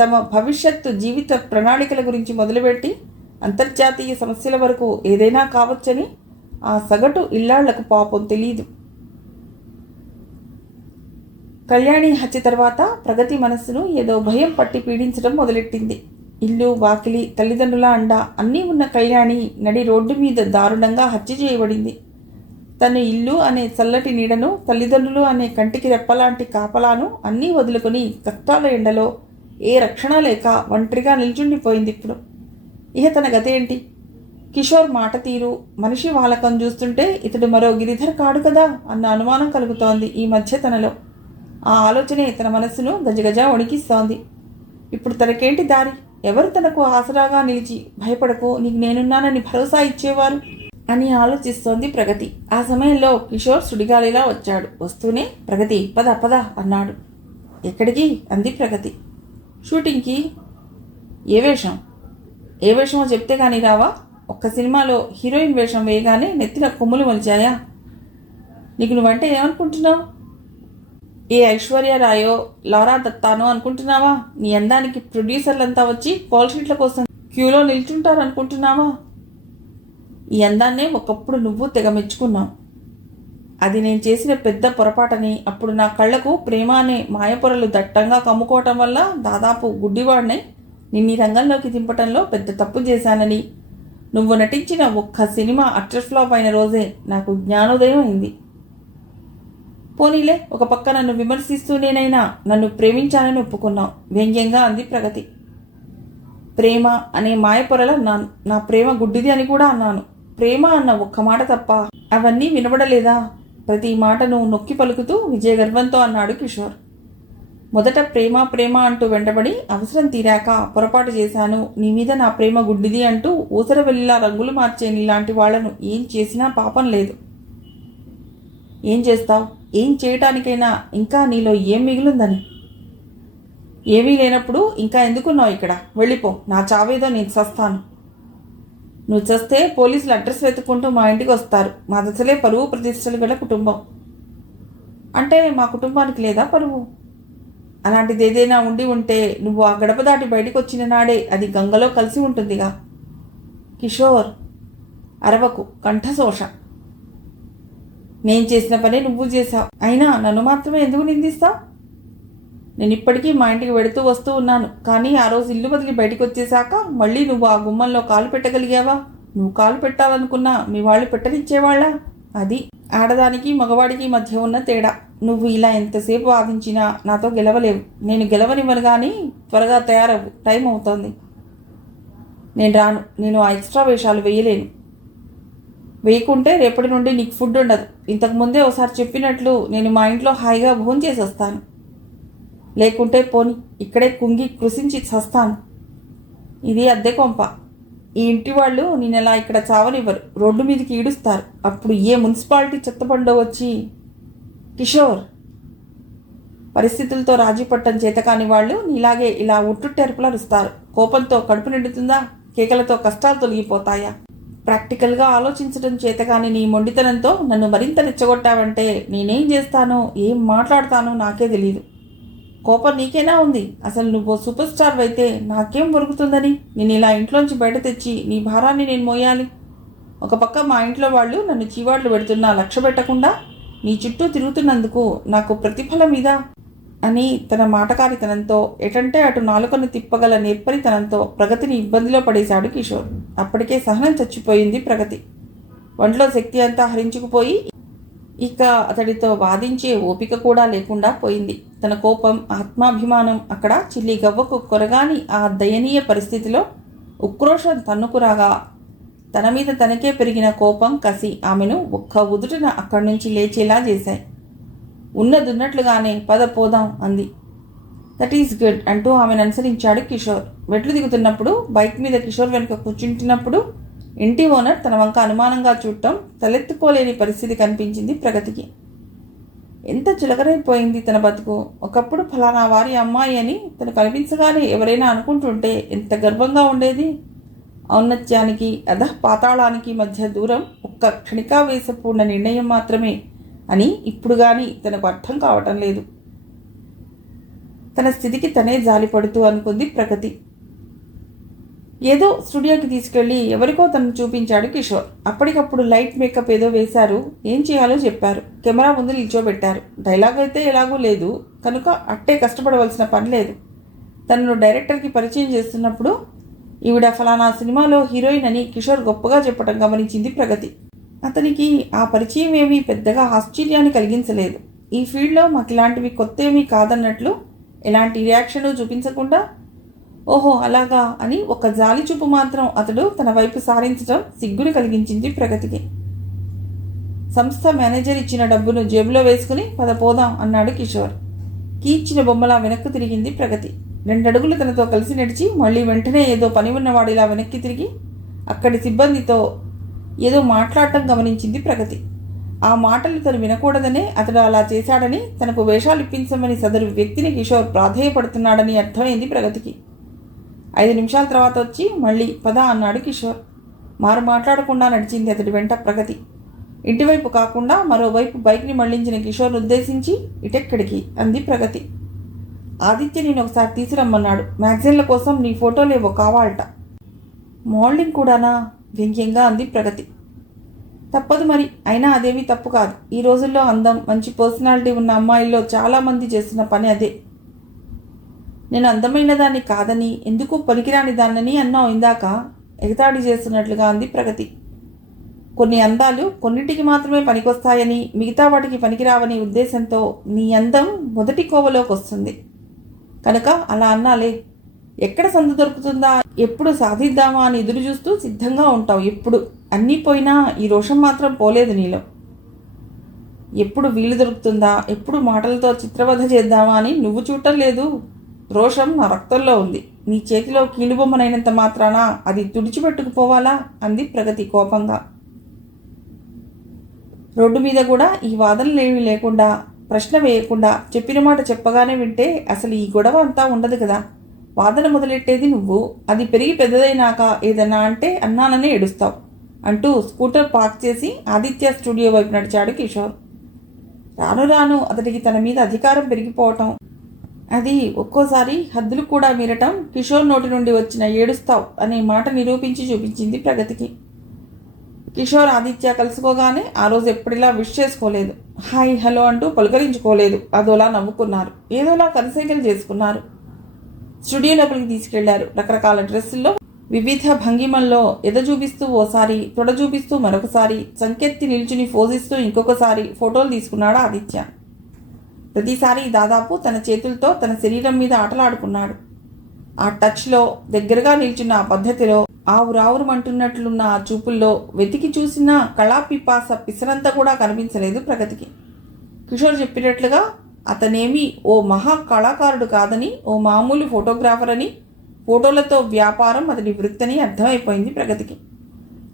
తమ భవిష్యత్తు జీవిత ప్రణాళికల గురించి మొదలుపెట్టి అంతర్జాతీయ సమస్యల వరకు ఏదైనా కావచ్చని ఆ సగటు ఇల్లాళ్లకు పాపం తెలీదు. కళ్యాణి హత్య తర్వాత ప్రగతి మనస్సును ఏదో భయం పట్టి పీడించడం మొదలెట్టింది. ఇల్లు వాకిలి తల్లిదండ్రుల అండ అన్నీ ఉన్న కళ్యాణి నడి రోడ్డు మీద దారుణంగా హత్య చేయబడింది. తన ఇల్లు అనే చల్లటి నీడను, తల్లిదండ్రులు అనే కంటికి రెప్పలాంటి కాపలాను అన్నీ వదులుకొని కష్టాల ఎండలో ఏ రక్షణ లేక ఒంటరిగా నిల్చుండిపోయింది. ఇప్పుడు ఇహ తన గతేంటి? కిషోర్ మాట తీరు, మనిషి వాలకం చూస్తుంటే ఇతడు మరో గిరిధర్ కాడు కదా అన్న అనుమానం కలుగుతోంది ఈ మధ్య తనలో. ఆ ఆలోచనే తన మనస్సును గజగజ వణికిస్తోంది. ఇప్పుడు తనకేంటి దారి? ఎవరు తనకు ఆసరాగా నిలిచి భయపడకు, నీకు నేనున్నానని భరోసా ఇచ్చేవారు అని ఆలోచిస్తోంది ప్రగతి. ఆ సమయంలో కిషోర్ సుడిగాలిలా వచ్చాడు. వస్తూనే ప్రగతి పద పద అన్నాడు. ఎక్కడికి అంది ప్రగతి. షూటింగ్కి. ఏ వేషం? ఏ వేషమో చెప్తే కానీ రావా? ఒక్క సినిమాలో హీరోయిన్ వేషం వేయగానే నెత్తిన కొమ్ములు మొలిచాయా? నీకు నువ్వంటే ఏమనుకుంటున్నావు? ఏ ఐశ్వర్యరాయో లారా దత్తానో అనుకుంటున్నావా? నీ అందానికి ప్రొడ్యూసర్లంతా వచ్చి కాల్ షీట్ల కోసం క్యూలో నిల్చుంటారు అనుకుంటున్నావా? ఈ అందాన్నే ఒకప్పుడు నువ్వు తెగ మెచ్చుకున్నావు. అది నేను చేసిన పెద్ద పొరపాటని, అప్పుడు నా కళ్లకు ప్రేమ అనే మాయపొరలు దట్టంగా కమ్ముకోవటం వల్ల దాదాపు గుడ్డివాడినై నిన్నీ రంగంలోకి దింపటంలో పెద్ద తప్పు చేశానని, నువ్వు నటించిన ఒక్క సినిమా అట్టర్ ఫ్లాప్ అయిన రోజే నాకు జ్ఞానోదయం అయింది. పోనీలే, ఒక పక్క నన్ను విమర్శిస్తూనేనైనా నన్ను ప్రేమించానని ఒప్పుకున్నావు వ్యంగ్యంగా అంది ప్రగతి. ప్రేమ అనే మాయపొరలన్నాను, నా ప్రేమ గుడ్డిది అని కూడా అన్నాను. ప్రేమ అన్న ఒక్క మాట తప్ప అవన్నీ వినబడలేదా? ప్రతి మాటను నొక్కి పలుకుతూ విజయగర్వంతో అన్నాడు కిషోర్. మొదట ప్రేమ ప్రేమ అంటూ వెంటబడి అవసరం తీరాక పొరపాటు చేశాను, నీ మీద నా ప్రేమ గుడ్డిది అంటూ ఊసరవెల్లిలా రంగులు మార్చే నీలాంటి వాళ్లను ఏం చేసినా పాపం లేదు. ఏం చేస్తావు? ఏం చేయటానికైనా ఇంకా నీలో ఏం మిగిలిందని? ఏమీ లేనప్పుడు ఇంకా ఎందుకున్నావు ఇక్కడ? వెళ్ళిపో, నా చావేదో నేను చస్తాను. నువ్వు చస్తే పోలీసులు అడ్రస్ వెతుక్కుంటూ మా ఇంటికి వస్తారు. మాదసలే పరువు ప్రతిష్టలు గల కుటుంబం. అంటే మా కుటుంబానికి లేదా పరువు? అలాంటిది ఏదైనా ఉండి ఉంటే నువ్వు ఆ గడప దాటి బయటకు వచ్చిన నాడే అది గంగలో కలిసి ఉంటుందిగా. కిషోర్ అరవకు, కంఠశోష. నేను చేసిన పని నువ్వు చేశావు, అయినా నన్ను మాత్రమే ఎందుకు నిందిస్తావు? నేను ఇప్పటికీ మా ఇంటికి వెడుతూ వస్తూ ఉన్నాను, కానీ ఆ రోజు ఇల్లు వదిలి బయటకు వచ్చేశాక మళ్ళీ నువ్వు ఆ గుమ్మంలో కాలు పెట్టగలిగావా? నువ్వు కాలు పెట్టాలనుకున్నా మీ వాళ్ళు పెట్టనిచ్చేవాళ్ళా? అది ఆడదానికి మగవాడికి మధ్య ఉన్న తేడా. నువ్వు ఇలా ఎంతసేపు వాదించినా నాతో గెలవలేవు. నేను గెలవనివ్వను, కానీ త్వరగా తయారవు, టైం అవుతోంది. నేను రాను. నేను ఆ ఎక్స్ట్రా వేషాలు వేయలేను. వేయకుంటే రేపటి నుండి నీకు ఫుడ్ ఉండదు. ఇంతకుముందే ఒకసారి చెప్పినట్లు నేను మా ఇంట్లో హాయిగా భోజనం చేసి వస్తాను. లేకుంటే పోని, ఇక్కడే కుంగి కృషించి చస్తాను. ఇది అద్దె కొంప. ఈ ఇంటి వాళ్ళు నేనెలా ఇక్కడ చావనివ్వరు, రోడ్డు మీదకి ఈడుస్తారు. అప్పుడు ఏ మున్సిపాలిటీ చెత్తబండో వచ్చి... కిషోర్, పరిస్థితులతో రాజీ పట్టం చేతకాని వాళ్ళు నీలాగే ఇలా ఉట్టుటెరుపులరుస్తారు. కోపంతో కడుపు నిండుతుందా? కేకలతో కష్టాలు తొలగిపోతాయా? ప్రాక్టికల్గా ఆలోచించడం చేతకాని నీ మొండితనంతో నన్ను మరింత రెచ్చగొట్టావంటే నేనేం చేస్తానో ఏం మాట్లాడతానో నాకే తెలియదు. కోపం నీకేనా ఉంది? అసలు నువ్వు సూపర్ స్టార్ అయితే నాకేం దొరుకుతుందని నేను ఇలా ఇంట్లోంచి బయట తెచ్చి నీ భారాన్ని నేను మోయాలి? ఒక పక్క మా ఇంట్లో వాళ్ళు నన్ను చీవాట్లు పెడుతున్నా లక్ష్య పెట్టకుండా నీ చుట్టూ తిరుగుతున్నందుకు నాకు ప్రతిఫలం ఇదా అని తన మాటకారితనంతో, ఎటంటే అటు నాలుకను తిప్పగల నేర్పరితనంతో ప్రగతిని ఇబ్బందిలో పడేశాడు కిషోర్. అప్పటికే సహనం చచ్చిపోయింది ప్రగతి. ఒంట్లో శక్తి అంతా హరించుకుపోయి ఇక అతడితో వాదించే ఓపిక కూడా లేకుండా పోయింది. తన కోపం, ఆత్మాభిమానం అక్కడ చిల్లి గవ్వకు కొరగాని ఆ దయనీయ పరిస్థితిలో ఉక్రోషం తన్నుకురాగా తన మీద తనకే పెరిగిన కోపం, కసి ఆమెను ఒక్క ఉదుటిన అక్కడి నుంచి లేచేలా చేశాయి. ఉన్నదున్నట్లుగానే పద పోదాం అంది. దట్ ఈస్ గుడ్ అంటూ ఆమెను అనుసరించాడు కిషోర్. మెట్లు దిగుతున్నప్పుడు బైక్ మీద కిషోర్ వెనుక కూర్చుంటున్నప్పుడు ఇంటి ఓనర్ తన వంక అనుమానంగా చూడటం తలెత్తుకోలేని పరిస్థితి కనిపించింది ప్రగతికి. ఎంత చులకరైపోయింది తన బతుకు. ఒకప్పుడు ఫలానా వారి అమ్మాయి అని తను కనిపించగానే ఎవరైనా అనుకుంటుంటే ఎంత గర్వంగా ఉండేది. ఔన్నత్యానికి అధః పాతాళానికి మధ్య దూరం ఒక్క క్షణికావేశపూర్ణ నిర్ణయం మాత్రమే అని ఇప్పుడు కానీ తనకు అర్థం కావటం లేదు. తన స్థితికి తనే జాలిపడుతూ అనుకుంది ప్రగతి. ఏదో స్టూడియోకి తీసుకెళ్లి ఎవరికో తనను చూపించాడు కిషోర్. అప్పటికప్పుడు లైట్ మేకప్ ఏదో వేశారు, ఏం చేయాలో చెప్పారు, కెమెరా ముందు నిల్చోబెట్టారు. డైలాగ్ అయితే ఎలాగూ లేదు కనుక అట్టే కష్టపడవలసిన పని లేదు. తనను డైరెక్టర్కి పరిచయం చేస్తున్నప్పుడు ఈవిడ ఫలానా సినిమాలో హీరోయిన్ అని కిషోర్ గొప్పగా చెప్పడం గమనించింది ప్రగతి. అతనికి ఆ పరిచయం ఏమీ పెద్దగా ఆశ్చర్యాన్ని కలిగించలేదు. ఈ ఫీల్డ్లో మాకు ఇలాంటివి కొత్త ఏమీ కాదన్నట్లు ఎలాంటి రియాక్షను చూపించకుండా ఓహో అలాగా అని ఒక జాలి చూపు మాత్రం అతడు తన వైపు సారించడం సిగ్గును కలిగించింది ప్రగతికి. సంస్థ మేనేజర్ ఇచ్చిన డబ్బును జేబులో వేసుకుని పద పోదాం అన్నాడు కిషోర్. కీచిన బొమ్మలా వెనక్కు తిరిగింది ప్రగతి. 2 అడుగులు తనతో కలిసి నడిచి మళ్ళీ వెంటనే ఏదో పని ఉన్నవాడిలా వెనక్కి తిరిగి అక్కడి సిబ్బందితో ఏదో మాట్లాడటం గమనించింది ప్రగతి. ఆ మాటలు తను వినకూడదనే అతడు అలా చేశాడని, తనకు వేషాలు ఇప్పించమని సదరు వ్యక్తిని కిషోర్ ప్రాధేయపడుతున్నాడని అర్థమైంది ప్రగతికి. 5 నిమిషాల తర్వాత వచ్చి మళ్ళీ పద అన్నాడు కిషోర్. మారు మాట్లాడకుండా నడిచింది అతడి వెంట ప్రగతి. ఇంటివైపు కాకుండా మరోవైపు బైక్ని మళ్లించిన కిషోర్ను ఉద్దేశించి ఇటెక్కడికి అంది ప్రగతి. ఆదిత్య నేను ఒకసారి తీసురమ్మన్నాడు. మ్యాగజైన్ల కోసం నీ ఫోటోలేవో కావాలట. మోడలింగ్ కూడానా? వ్యంగ్యంగా అంది ప్రగతి. తప్పదు మరి, అయినా అదేమీ తప్పు కాదు. ఈ రోజుల్లో అందం, మంచి పర్సనాలిటీ ఉన్న అమ్మాయిల్లో చాలామంది చేస్తున్న పని అదే. నేను అందమైన దాన్ని కాదని, ఎందుకు పనికిరాని దాన్నని అన్నావు ఇందాక, ఎగతాళి చేస్తున్నట్లుగా అంది ప్రగతి. కొన్ని అందాలు కొన్నింటికి మాత్రమే పనికొస్తాయని, మిగతా వాటికి పనికిరావని ఉద్దేశంతో నీ అందం మొదటి కోవలోకి వస్తుంది కనుక అలా అన్నాలే. ఎక్కడ సందు దొరుకుతుందా, ఎప్పుడు సాధిద్దామా అని ఎదురు చూస్తూ సిద్ధంగా ఉంటావు. ఎప్పుడు అన్నీ పోయినా ఈ రోషం మాత్రం పోలేదు నీలో. ఎప్పుడు వీలు దొరుకుతుందా, ఎప్పుడు మాటలతో చిత్రవధ చేద్దామా అని నువ్వు చూడటం లేదు. రోషం నా రక్తంలో ఉంది. నీ చేతిలో కీలుబొమ్మనైనంత మాత్రాన అది తుడిచిపెట్టుకుపోవాలా అంది ప్రగతి కోపంగా. రోడ్డు మీద కూడా ఈ వాదనలేమీ లేకుండా, ప్రశ్న వేయకుండా చెప్పిన మాట చెప్పగానే వింటే అసలు ఈ గొడవ అంతా ఉండదు కదా. వాదన మొదలెట్టేది నువ్వు. అది పెరిగి పెద్దదైనాక ఏదన్నా అంటే అన్నాననే ఏడుస్తావు అంటూ స్కూటర్ పార్క్ చేసి ఆదిత్య స్టూడియో వైపు నడిచాడు కిషోర్. రాను రాను అతడికి తన మీద అధికారం పెరిగిపోవటం, అది ఒక్కోసారి హద్దులు కూడా మీరటం కిషోర్ నోటి నుండి వచ్చిన ఏడుస్తావు అనే మాట నిరూపించి చూపించింది ప్రగతికి. కిషోర్ ఆదిత్య కలుసుకోగానే ఆ రోజు ఎప్పటిలా విష్ చేసుకోలేదు. హాయ్ హలో అంటూ పలుకరించుకోలేదు. అదోలా నవ్వుకున్నారు, ఏదోలా కనసైకలు చేసుకున్నారు. స్టూడియో లోపలికి తీసుకెళ్లారు. రకరకాల డ్రెస్సుల్లో, వివిధ భంగిమల్లో ఎద చూపిస్తూ ఓసారి, తొడ చూపిస్తూ మరొకసారి, సంకెత్తి నిల్చుని ఫోజిస్తూ ఇంకొకసారి ఫోటోలు తీసుకున్నాడు ఆదిత్య. ప్రతిసారి దాదాపు తన చేతులతో తన శరీరం మీద ఆటలాడుకున్నాడు. ఆ టచ్లో, దగ్గరగా నిల్చున్న ఆ పద్ధతిలో, ఆవురావురమంటున్నట్లున్న ఆ చూపుల్లో వెతికి చూసినా కళాపిపాస పిసరంతా కూడా కనిపించలేదు ప్రగతికి. కిషోర్ చెప్పినట్లుగా అతనేమీ ఓ మహా కళాకారుడు కాదని, ఓ మామూలు ఫోటోగ్రాఫర్ అని, ఫోటోలతో వ్యాపారం అతని వృత్తని అర్థమైపోయింది ప్రగతికి.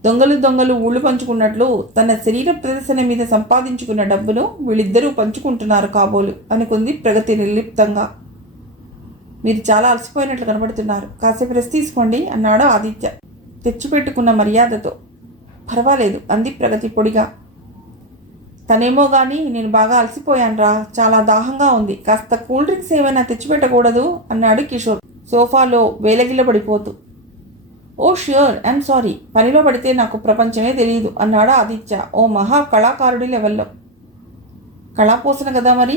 దొంగలు ఊళ్ళు పంచుకున్నట్లు తన శరీర ప్రదర్శన మీద సంపాదించుకున్న డబ్బును వీళ్ళిద్దరూ పంచుకుంటున్నారు కాబోలు అనుకుంది ప్రగతి నిర్లిప్తంగా. మీరు చాలా అలసిపోయినట్లు కనబడుతున్నారు, కాసేపు రెస్ట్ తీసుకోండి అన్నాడు ఆదిత్య తెచ్చిపెట్టుకున్న మర్యాదతో. పర్వాలేదు అంది ప్రగతి పొడిగా. తనేమో గాని నేను బాగా అలసిపోయానురా, చాలా దాహంగా ఉంది, కాస్త కూల్ డ్రింక్స్ ఏమైనా తెచ్చిపెట్టకూడదు అన్నాడు కిషోర్ సోఫాలో వేలగిల్లబడిపోతూ. ఓ ష్యూర్, ఐఎమ్ సారీ, పనిలో పడితే నాకు ప్రపంచమే తెలియదు అన్నాడు ఆదిత్య ఓ మహా కళాకారుడి లెవెల్లో. కళాపోసన కదా మరి,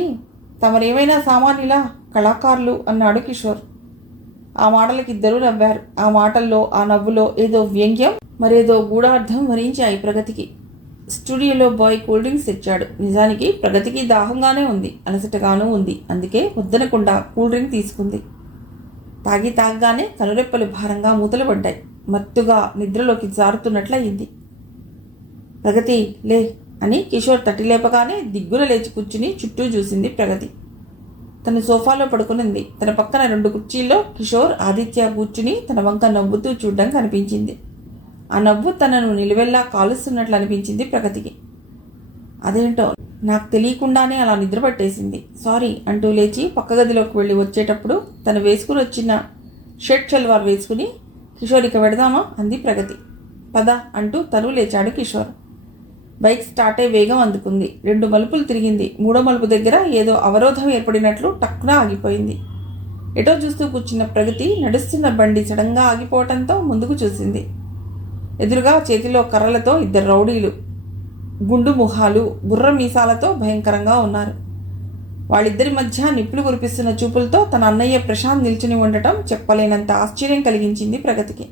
తమరేమైనా సామాన్యులా కళాకారులు అన్నాడు కిషోర్. ఆ మాటలకి ఇద్దరూ నవ్వారు. ఆ మాటల్లో, ఆ నవ్వులో ఏదో వ్యంగ్యం, మరేదో గూఢార్థం వరించాయి ప్రగతికి. స్టూడియోలో బాయ్ కూల్ డ్రింక్స్ తెచ్చాడు. నిజానికి ప్రగతికి దాహంగానే ఉంది, అలసటగానూ ఉంది. అందుకే వద్దనకుండా కూల్ డ్రింక్ తీసుకుంది. తాగగానే కనురెప్పలు భారంగా మూతలు పడ్డాయి. మత్తుగా నిద్రలోకి జారుతున్నట్లయింది. ప్రగతి లే అని కిషోర్ తట్టి లేపగానే దిగ్గున లేచి కూర్చుని చుట్టూ చూసింది ప్రగతి. తన సోఫాలో పడుకునింది. తన పక్కన 2 కుర్చీల్లో కిషోర్, ఆదిత్య కూర్చుని తన వంక నవ్వుతూ చూడడం కనిపించింది. ఆ నవ్వు తనను నిలువెల్లా కాలుస్తున్నట్లు అనిపించింది ప్రగతికి. అదేంటో నాకు తెలియకుండానే అలా నిద్ర పట్టేసింది, సారీ అంటూ లేచి పక్క గదిలోకి వెళ్ళి వచ్చేటప్పుడు తను వేసుకుని వచ్చిన షర్ట్ షల్వార్ వేసుకుని కిషోర్ ఇక వెడదామా అంది ప్రగతి. పద అంటూ తను లేచాడు కిషోర్. బైక్ స్టార్ట్ అయి వేగం అందుకుంది. 2 మలుపులు తిరిగింది. 3వ మలుపు దగ్గర ఏదో అవరోధం ఏర్పడినట్లు టక్కున ఆగిపోయింది. ఎటో చూస్తూ కూర్చున్న ప్రగతి నడుస్తున్న బండి సడన్గా ఆగిపోవటంతో ముందుకు చూసింది. ఎదురుగా చేతిలో కర్రలతో 2 రౌడీలు, గుండు ముఖాలు, బుర్ర మీసాలతో భయంకరంగా ఉన్నారు. వాళ్ళిద్దరి మధ్య నిప్పులు కురిపిస్తున్న చూపులతో తన అన్నయ్య ప్రశాంత్ నిల్చుని ఉండటం చెప్పలేనంత ఆశ్చర్యం కలిగించింది ప్రగతికి.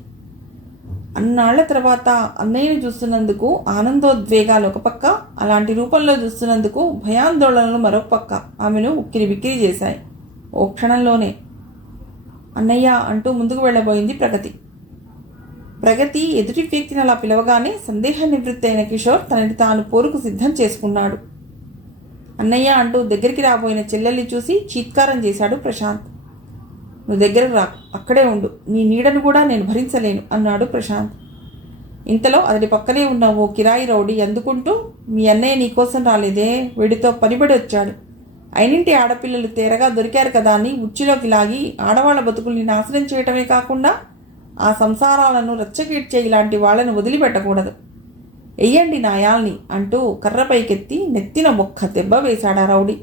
అన్నాళ్ల తర్వాత అన్నయ్యను చూస్తున్నందుకు ఆనందోద్వేగాలు ఒక పక్క, అలాంటి రూపంలో చూస్తున్నందుకు భయాందోళనలు మరొక పక్క ఆమెను ఉక్కిరి బిక్కిరి చేశాయి. ఓ క్షణంలోనే అన్నయ్య అంటూ ముందుకు వెళ్ళబోయింది ప్రగతి ఎదుటి వ్యక్తిని అలా పిలవగానే సందేహ నివృత్తి అయిన కిషోర్ తనని తాను పోరుకు సిద్ధం చేసుకున్నాడు. అన్నయ్య అంటూ దగ్గరికి రాబోయిన చెల్లెల్ని చూసి చీత్కారం చేశాడు ప్రశాంత్. నువ్వు దగ్గరకు రా, అక్కడే ఉండు, నీ నీడను కూడా నేను భరించలేను అన్నాడు ప్రశాంత్. ఇంతలో అతడి పక్కనే ఉన్న ఓ కిరాయి రౌడీ అందుకుంటూ, మీ అన్నయ్య నీకోసం రాలేదే, వీడితో పనిబడి వచ్చాడు. అయినింటి ఆడపిల్లలు తేరగా దొరికారు కదా అని ఉచ్చులోకి లాగి ఆడవాళ్ల బతుకుల్ని నాశనం చేయటమే కాకుండా ఆ సంసారాలను రచ్చగీడ్చే ఇలాంటి వాళ్లను వదిలిపెట్టకూడదు. ఎయ్యండి నాయాల్ని అంటూ కర్రపైకెత్తి నెత్తిన ఒక్క దెబ్బ వేశాడా రౌడీ.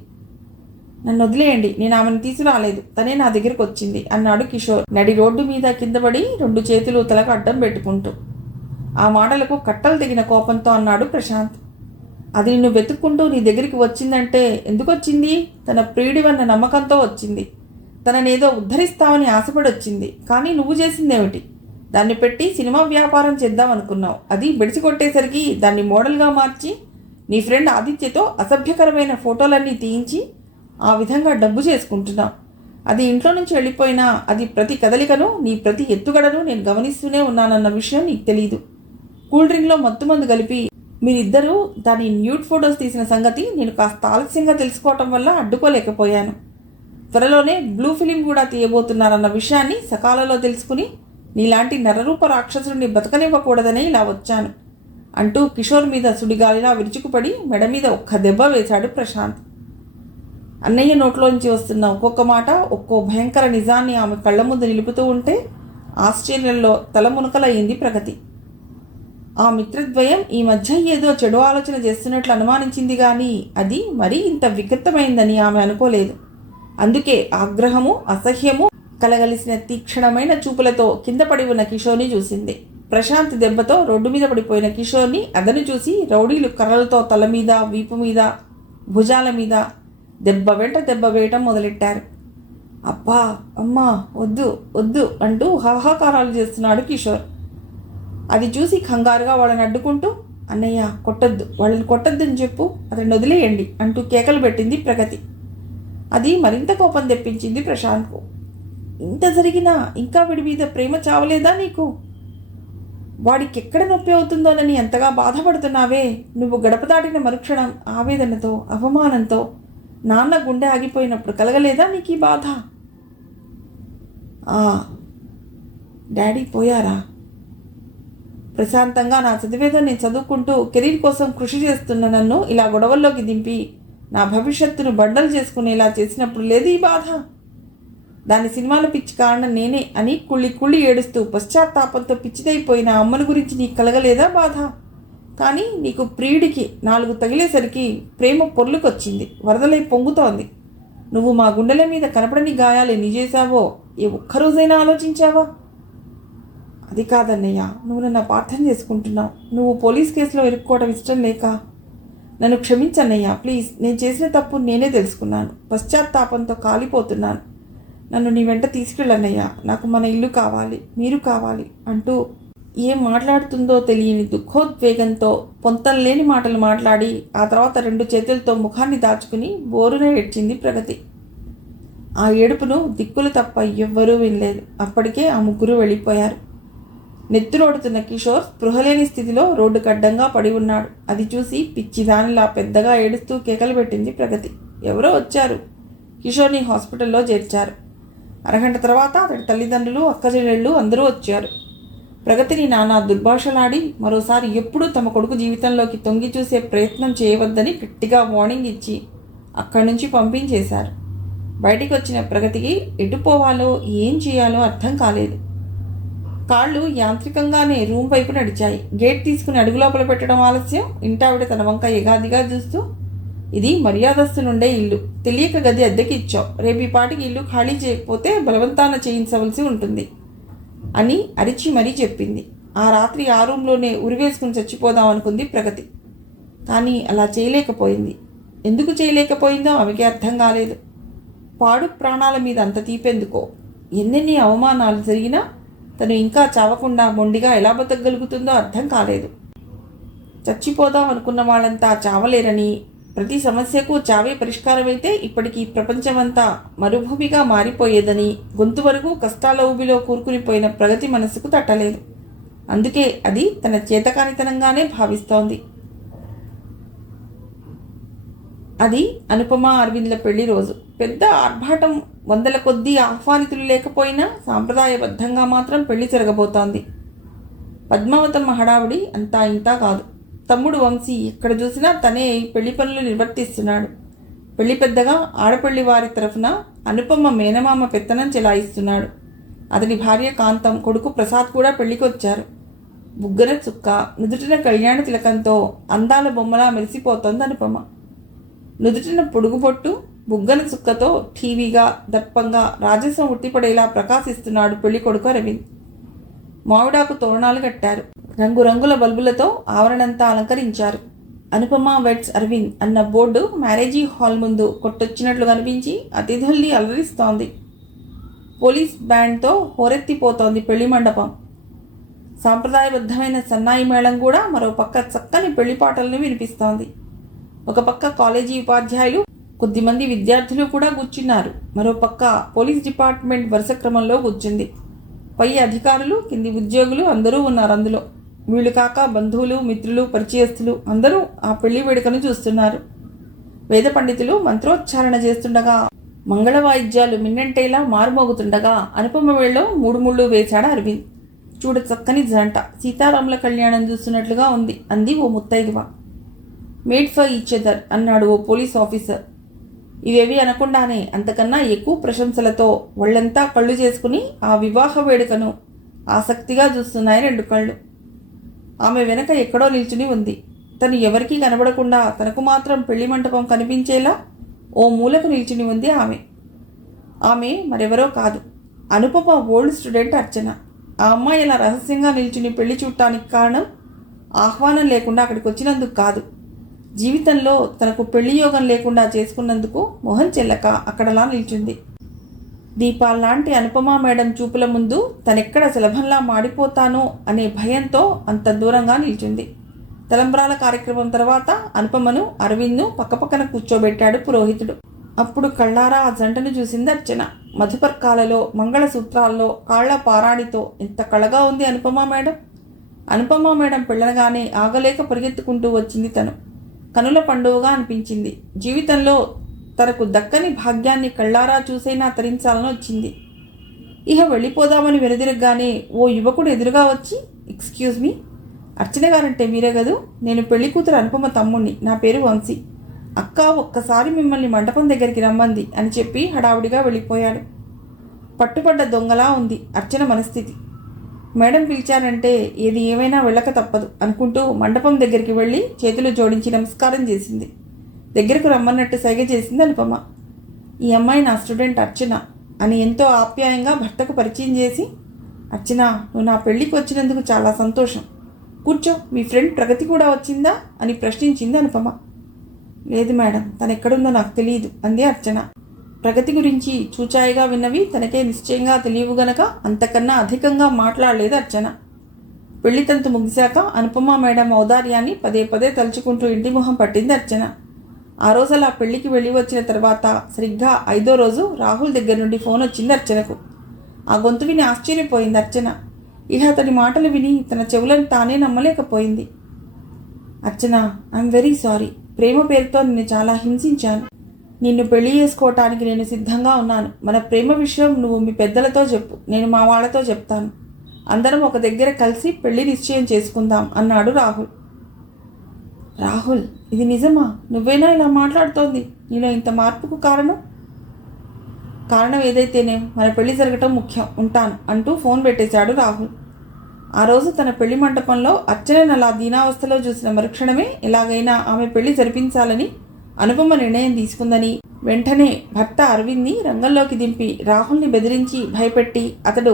నన్ను వదిలేయండి, నేను ఆమెను తీసుకురాలేదు, తనే నా దగ్గరికి వచ్చింది అన్నాడు కిషోర్ నడి రోడ్డు మీద కిందపడి 2 చేతులు తలకు అడ్డం పెట్టుకుంటూ. ఆ మాటలకు కట్టలు తెగిన కోపంతో అన్నాడు ప్రశాంత్. అది నిన్ను వెతుక్కుంటూ నీ దగ్గరికి వచ్చిందంటే ఎందుకు వచ్చింది? తన ప్రియుడివన్న నమ్మకంతో వచ్చింది. తననేదో ఉద్ధరిస్తావని ఆశపడి వచ్చింది. కానీ నువ్వు చేసిందేమిటి? దాన్ని పెట్టి సినిమా వ్యాపారం చేద్దామనుకున్నావు. అది బెడిసి కొట్టేసరికి దాన్ని మోడల్గా మార్చి నీ ఫ్రెండ్ ఆదిత్యతో అసభ్యకరమైన ఫోటోలన్నీ తీయించి ఆ విధంగా డబ్బు చేసుకుంటున్నావు. అది ఇంట్లో నుంచి వెళ్ళిపోయినా అది ప్రతి కదలికను, నీ ప్రతి ఎత్తుగడను నేను గమనిస్తూనే ఉన్నానన్న విషయం నీకు తెలీదు. కూల్ డ్రింక్లో మత్తుమందు కలిపి మీరిద్దరూ దాని న్యూడ్ ఫొటోస్ తీసిన సంగతి నేను కాస్త ఆలస్యంగా తెలుసుకోవటం వల్ల అడ్డుకోలేకపోయాను. త్వరలోనే బ్లూ ఫిలిం కూడా తీయబోతున్నారన్న విషయాన్ని సకాలంలో తెలుసుకుని నీలాంటి నరరూప రాక్షసుడిని బతకనివ్వకూడదనే ఇలా వచ్చాను అంటూ కిషోర్ మీద సుడిగాలిలా విరుచుకుపడి మెడ మీద ఒక్క దెబ్బ వేశాడు ప్రశాంత్. అన్నయ్య నోట్లోంచి వస్తున్న ఒక్కొక్క మాట, ఒక్కో భయంకర నిజాన్ని ఆమె కళ్ల ముందు నిలుపుతూ ఉంటే ఆశ్చర్యంలో తలమునకలయ్యింది ప్రగతి. ఆ మిత్రద్వయం ఈ మధ్య ఏదో చెడు ఆలోచన చేస్తున్నట్లు అనుమానించింది కానీ అది మరీ ఇంత వికృతమైందని ఆమె అనుకోలేదు. అందుకే ఆగ్రహము, అసహ్యము కలగలిసిన తీక్షణమైన చూపులతో కింద పడి ఉన్న కిషోర్ని చూసింది. ప్రశాంత్ దెబ్బతో రోడ్డు మీద పడిపోయిన కిషోర్ని అదను చూసి రౌడీలు కర్రలతో తల మీద, వీపు మీద, భుజాల మీద దెబ్బ వెంట దెబ్బ వేయటం మొదలెట్టారు. అబ్బా, అమ్మా, వద్దు వద్దు అంటూ హాహాకారాలు చేస్తున్నాడు కిషోర్. అది చూసి కంగారుగా వాళ్ళని అడ్డుకుంటూ, అన్నయ్య కొట్టొద్దు, వాళ్ళని కొట్టొద్దని చెప్పు, అతన్ని వదిలేయండి అంటూ కేకలు పెట్టింది ప్రగతి. అది మరింత కోపం తెప్పించింది ప్రశాంత్కు. ఇంత జరిగినా ఇంకా వీడి మీద ప్రేమ చావలేదా నీకు? వాడికి ఎక్కడ నొప్పి అవుతుందోనని ఎంతగా బాధపడుతున్నావే. నువ్వు గడప దాటిన మరుక్షణం ఆవేదనతో, అవమానంతో నాన్న గుండె ఆగిపోయినప్పుడు కలగలేదా నీకు ఈ బాధ? డాడీ పోయారా? ప్రశాంతంగా నా చదివేదో నేను చదువుకుంటూ కెరీర్ కోసం కృషి చేస్తున్న నన్ను ఇలా గొడవల్లోకి దింపి నా భవిష్యత్తును బండలు చేసుకునేలా చేసినప్పుడు లేదు ఈ బాధ? దాని సినిమాల పిచ్చి కారణం నేనే అని కుళ్ళి కుళ్ళి ఏడుస్తూ పశ్చాత్తాపంతో పిచ్చిదైపోయిన అమ్మని గురించి నీకు కలగలేదా బాధ? కానీ నీకు ప్రియుడికి 4 తగిలేసరికి ప్రేమ పొర్లుకొచ్చింది, వరదలై పొంగుతోంది. నువ్వు మా గుండెల మీద కనపడని గాయాలు ఎన్ని చేశావో ఏ ఒక్కరోజైనా ఆలోచించావా? అది కాదన్నయ్య, నువ్వు నన్ను అపార్థం చేసుకుంటున్నావు. నువ్వు పోలీస్ కేసులో ఇరుక్కోవడం ఇష్టం లేక నన్ను క్షమించన్నయ్యా ప్లీజ్. నేను చేసిన తప్పు నేనే తెలుసుకున్నాను, పశ్చాత్తాపంతో కాలిపోతున్నాను. నన్ను నీ వెంట తీసుకెళ్ళన్నయ్యా, నాకు మన ఇల్లు కావాలి, మీరు కావాలి అంటూ ఏం మాట్లాడుతుందో తెలియని దుఃఖోద్వేగంతో పొంతలేని మాటలు మాట్లాడి ఆ తర్వాత 2 చేతులతో ముఖాన్ని దాచుకుని బోరున ఏడ్చింది ప్రగతి. ఆ ఏడుపును దిక్కులు తప్ప ఎవ్వరూ వినలేదు. అప్పటికే ఆ ముగ్గురు వెళ్ళిపోయారు. నెత్తురోడుతున్న కిషోర్ స్పృహలేని స్థితిలో రోడ్డుకు అడ్డంగా పడి ఉన్నాడు. అది చూసి పిచ్చిదానిలా పెద్దగా ఏడుస్తూ కేకలు పెట్టింది ప్రగతి. ఎవరో వచ్చారు. కిషోర్ని హాస్పిటల్లో చేర్చారు. అరగంట తర్వాత అతడి తల్లిదండ్రులు, అక్కచెల్లెళ్ళు అందరూ వచ్చారు. ప్రగతిని నానా దుర్భాషలాడి మరోసారి ఎప్పుడూ తమ కొడుకు జీవితంలోకి తొంగి చూసే ప్రయత్నం చేయవద్దని గట్టిగా వార్నింగ్ ఇచ్చి అక్కడి నుంచి పంపించేశారు. బయటికి వచ్చిన ప్రగతికి ఎటు పోవాలో ఏం చేయాలో అర్థం కాలేదు. కాళ్ళు యాంత్రికంగానే రూమ్ వైపు నడిచాయి. గేట్ తీసుకుని అడుగు లోపల పెట్టడం ఆలస్యం. ఇంటావిడ తన వంక ఎగాదిగా చూస్తూ, ఇది మర్యాదస్తులుండే ఇల్లు, తెలియక గది అద్దెకి ఇచ్చావు. రేపు ఈ పాటికి ఇల్లు ఖాళీ చేయకపోతే బలవంతాన చేయించవలసి ఉంటుంది అని అరిచి మరీ చెప్పింది. ఆ రాత్రి ఆ రూమ్లోనే ఉరివేసుకుని చచ్చిపోదాం అనుకుంది ప్రగతి. కానీ అలా చేయలేకపోయింది. ఎందుకు చేయలేకపోయిందో ఆమెకి అర్థం కాలేదు. పాడు ప్రాణాల మీద అంత తీపెందుకో. ఎన్నెన్ని అవమానాలు జరిగినా తను ఇంకా చావకుండా మొండిగా ఎలా బతకగలుగుతుందో అర్థం కాలేదు. చచ్చిపోదాం అనుకున్న వాళ్ళంతా చావలేరని, ప్రతి సమస్యకు చావే పరిష్కారమైతే ఇప్పటికీ ప్రపంచమంతా మరుభూమిగా మారిపోయేదని, గొంతు వరకు కష్టాల ఊబిలో కూరుకునిపోయిన ప్రగతి మనసుకు తట్టలేదు. అందుకే అది తన చేతకానితనంగానే భావిస్తోంది. అది అనుపమ అరవింద్ల పెళ్లి రోజు. పెద్ద ఆర్భాటం, వందల కొద్దీ ఆహ్వానితులు లేకపోయినా సాంప్రదాయబద్ధంగా మాత్రం పెళ్లి జరగబోతోంది. పద్మావతమ్మ హడావుడి అంతా ఇంతా కాదు. తమ్ముడు వంశీ ఎక్కడ చూసినా తనే పెళ్లి పనులు నిర్వర్తిస్తున్నాడు. పెళ్లి పెద్దగా ఆడపల్లి వారి తరఫున అనుపమ మేనమామ పెత్తనం చెలాయిస్తున్నాడు. అతని భార్య కాంతం, కొడుకు ప్రసాద్ కూడా పెళ్లికి వచ్చారు. బుగ్గన చుక్క, నుదుటిన కళ్యాణ తిలకంతో అందాల బొమ్మలా మెరిసిపోతోంది అనుపమ. నుదుటిన పొడుగుబొట్టు, బుగ్గన చుక్కతో ఠీవీగా, దర్పంగా, రాజసం ఉట్టిపడేలా ప్రకాశిస్తున్నాడు పెళ్లి కొడుకు అరవింద్. మామిడాకు తోరణాలు కట్టారు. రంగురంగుల బల్బులతో ఆవరణంతా అలంకరించారు. అనుపమ వెడ్స్ అరవింద్ అన్న బోర్డు మ్యారేజీ హాల్ ముందు కొట్టొచ్చినట్లు కనిపించి అతిథుల్ని అలరిస్తోంది. పోలీస్ బ్యాండ్తో హోరెత్తిపోతోంది పెళ్లి మండపం. సాంప్రదాయబద్ధమైన సన్నాయి మేళం కూడా మరో పక్క చక్కని పెళ్లి పాటలను వినిపిస్తోంది. ఒక పక్క కాలేజీ ఉపాధ్యాయులు, కొద్దిమంది విద్యార్థులు కూడా కూర్చున్నారు. మరో పక్క పోలీస్ డిపార్ట్మెంట్ వరుస క్రమంలో కూర్చుంది. పై అధికారులు, కింది ఉద్యోగులు అందరూ ఉన్నారు అందులో. వీళ్ళు కాక బంధువులు, మిత్రులు, పరిచయస్తులు అందరూ ఆ పెళ్లి వేడుకను చూస్తున్నారు. వేద పండితులు మంత్రోచ్చారణ చేస్తుండగా, మంగళ వాయిద్యాలు మిన్నంటేలా మారుమోగుతుండగా అనుపమ వేళ్ళలో మూడు ముళ్ళు వేశాడు అరవింద్. చూడ చక్కని జంట, సీతారాముల కళ్యాణం చూస్తున్నట్లుగా ఉంది అంది ఓ ముత్తైదువ. మేడ్ ఫర్ ఈచ్ అదర్ అన్నాడు ఓ పోలీస్ ఆఫీసర్. ఇవేవి అనకుండానే అంతకన్నా ఎక్కువ ప్రశంసలతో ఒళ్ళంతా కళ్ళు చేసుకుని ఆ వివాహ వేడుకను ఆసక్తిగా చూస్తున్నాయి రెండు కళ్ళు. ఆమె వెనక ఎక్కడో నిల్చుని ఉంది. తను ఎవరికీ కనబడకుండా తనకు మాత్రం పెళ్లి మంటపం కనిపించేలా ఓ మూలకు నిల్చుని ఉంది ఆమె. ఆమె మరెవరో కాదు, అనుపమ ఓల్డ్ స్టూడెంట్ అర్చన. ఆ అమ్మాయి ఇలా రహస్యంగా నిల్చుని పెళ్లి చూడటానికి కారణం ఆహ్వానం లేకుండా అక్కడికి వచ్చినందుకు కాదు, జీవితంలో తనకు పెళ్లి యోగం లేకుండా చేసుకున్నందుకు మొహం చెల్లక అక్కడలా నిల్చుంది. దీపాల్లాంటి అనుపమ మేడం చూపుల ముందు తనెక్కడ సులభంలా మాడిపోతానో అనే భయంతో అంత దూరంగా నిల్చుంది. తలంబ్రాల కార్యక్రమం తర్వాత అనుపమను, అరవింద్ను పక్కపక్కన కూర్చోబెట్టాడు పురోహితుడు. అప్పుడు కళ్ళారా ఆ జంటను చూసింది అర్చన. మధుపర్కాలలో, మంగళసూత్రాల్లో, కాళ్ల పారాణితో ఎంత కళగా ఉంది అనుపమ మేడం. అనుపమ మేడం పెళ్ళనగానే ఆగలేక పరిగెత్తుకుంటూ వచ్చింది తను. కనుల పండువగా అనిపించింది. జీవితంలో తనకు దక్కని భాగ్యాన్ని కళ్ళారా చూసైనా తరించాలని వచ్చింది. ఇహ వెళ్ళిపోదామని వెనుదిరగగానే ఓ యువకుడు ఎదురుగా వచ్చి, ఎక్స్క్యూజ్ మీ, అర్చన గారంటే మీరే గదు? నేను పెళ్లి కూతురు అనుపమ తమ్ముణ్ణి, నా పేరు వంశీ. అక్క ఒక్కసారి మిమ్మల్ని మండపం దగ్గరికి రమ్మంది అని చెప్పి హడావుడిగా వెళ్ళిపోయాడు. పట్టుపడ్డ దొంగలా ఉంది అర్చన మనస్థితి. మేడం పిలిచారంటే ఏది ఏమైనా వెళ్ళక తప్పదు అనుకుంటూ మండపం దగ్గరికి వెళ్ళి చేతులు జోడించి నమస్కారం చేసింది. దగ్గరకు రమ్మన్నట్టు సైగ చేసింది అనుపమ. ఈ అమ్మాయి నా స్టూడెంట్ అర్చన అని ఎంతో ఆప్యాయంగా భర్తకు పరిచయం చేసి, అర్చన, నువ్వు నా పెళ్లికి వచ్చినందుకు చాలా సంతోషం, కూర్చో, మీ ఫ్రెండ్ ప్రగతి కూడా వచ్చిందా అని ప్రశ్నించింది అనుపమ. లేదు మేడం, తను ఎక్కడుందో నాకు తెలియదు అంది అర్చన. ప్రగతి గురించి చూచాయిగా విన్నవి తనకే నిశ్చయంగా తెలియవు గనక అంతకన్నా అధికంగా మాట్లాడలేదు అర్చన. పెళ్లి తంతు ముగిశాక అనుపమ మేడం ఔదార్యాన్ని పదే పదే తలుచుకుంటూ ఇంటి మొహం పట్టింది అర్చన. ఆ రోజు అలా పెళ్లికి వెళ్ళి వచ్చిన తర్వాత సరిగ్గా 5వ రోజు రాహుల్ దగ్గర నుండి ఫోన్ వచ్చింది అర్చనకు. ఆ గొంతు విని ఆశ్చర్యపోయింది అర్చన. ఇహ అతని మాటలు విని తన చెవులను తానే నమ్మలేకపోయింది. అర్చన, ఐఎమ్ వెరీ సారీ. ప్రేమ పేరుతో నిన్ను చాలా హింసించాను. నిన్ను పెళ్లి చేసుకోవటానికి నేను సిద్ధంగా ఉన్నాను. మన ప్రేమ విషయం నువ్వు మీ పెద్దలతో చెప్పు, నేను మా వాళ్లతో చెప్తాను. అందరం ఒక దగ్గర కలిసి పెళ్లి నిశ్చయం చేసుకుందాం అన్నాడు రాహుల్. రాహుల్, ఇది నిజమా? నువ్వేనా ఇలా మాట్లాడుతోంది? నీలో ఇంత మార్పుకు కారణం ఏదైతేనే మన పెళ్లి జరగటం ముఖ్యం, ఉంటాను అంటూ ఫోన్ పెట్టేశాడు రాహుల్. ఆ రోజు తన పెళ్లి మంటపంలో అర్చనను అలా దీనావస్థలో చూసిన మరుక్షణమే ఎలాగైనా ఆమె పెళ్లి జరిపించాలని అనుపమ నిర్ణయం తీసుకుందని, వెంటనే భర్త అరవింద్ని రంగంలోకి దింపి రాహుల్ని బెదిరించి భయపెట్టి అతడు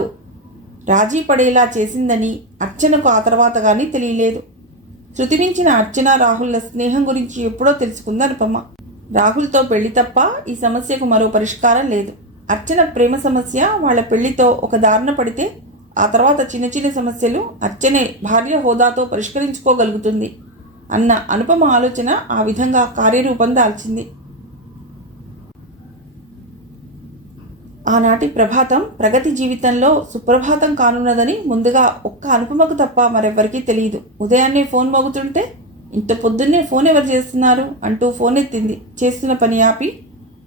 రాజీ పడేలా చేసిందని అర్చనకు ఆ తర్వాత కానీ తెలియలేదు. శృతిమించిన అర్చన రాహుల్ల స్నేహం గురించి ఎప్పుడో తెలుసుకుంది అనుపమ. రాహుల్తో పెళ్లి తప్ప ఈ సమస్యకు మరో పరిష్కారం లేదు. అర్చన ప్రేమ సమస్య వాళ్ల పెళ్లితో ఒక దారుణ పడితే ఆ తర్వాత చిన్న చిన్న సమస్యలు అర్చనే భార్య హోదాతో పరిష్కరించుకోగలుగుతుంది అన్న అనుపమ ఆలోచన ఆ విధంగా కార్యరూపం దాల్చింది. ఆనాటి ప్రభాతం ప్రగతి జీవితంలో సుప్రభాతం కానున్నదని ముందుగా ఒక్క అనుపమకు తప్ప మరెవ్వరికీ తెలియదు. ఉదయాన్నే ఫోన్ మోగుతుంటే ఇంత పొద్దున్నే ఫోన్ ఎవరు చేస్తున్నారు అంటూ ఫోన్ ఎత్తింది. చేస్తున్న పని ఆపి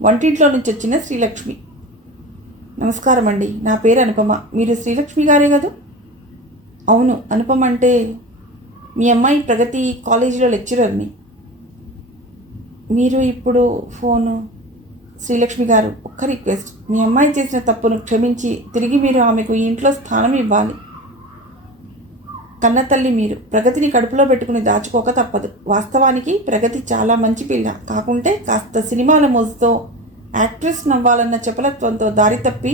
వంటింట్లో నుంచి వచ్చిన శ్రీలక్ష్మి. నమస్కారం అండి, నా పేరు అనుపమ. మీరు శ్రీలక్ష్మి గారే కదా? అవును, అనుపమ అంటే మీ అమ్మాయి ప్రగతి కాలేజీలో లెక్చరర్ని. మీరు ఇప్పుడు ఫోను. శ్రీలక్ష్మి గారు, ఒక్క రిక్వెస్ట్, మీ అమ్మాయి చేసిన తప్పును క్షమించి తిరిగి మీరు ఆమెకు ఈ ఇంట్లో స్థానం ఇవ్వాలి. కన్నతల్లి మీరు, ప్రగతిని కడుపులో పెట్టుకుని దాచుకోక తప్పదు. వాస్తవానికి ప్రగతి చాలా మంచి పిల్ల, కాకుంటే కాస్త సినిమాల మోజుతో యాక్ట్రెస్ నవ్వాలన్న చపలత్వంతో దారి తప్పి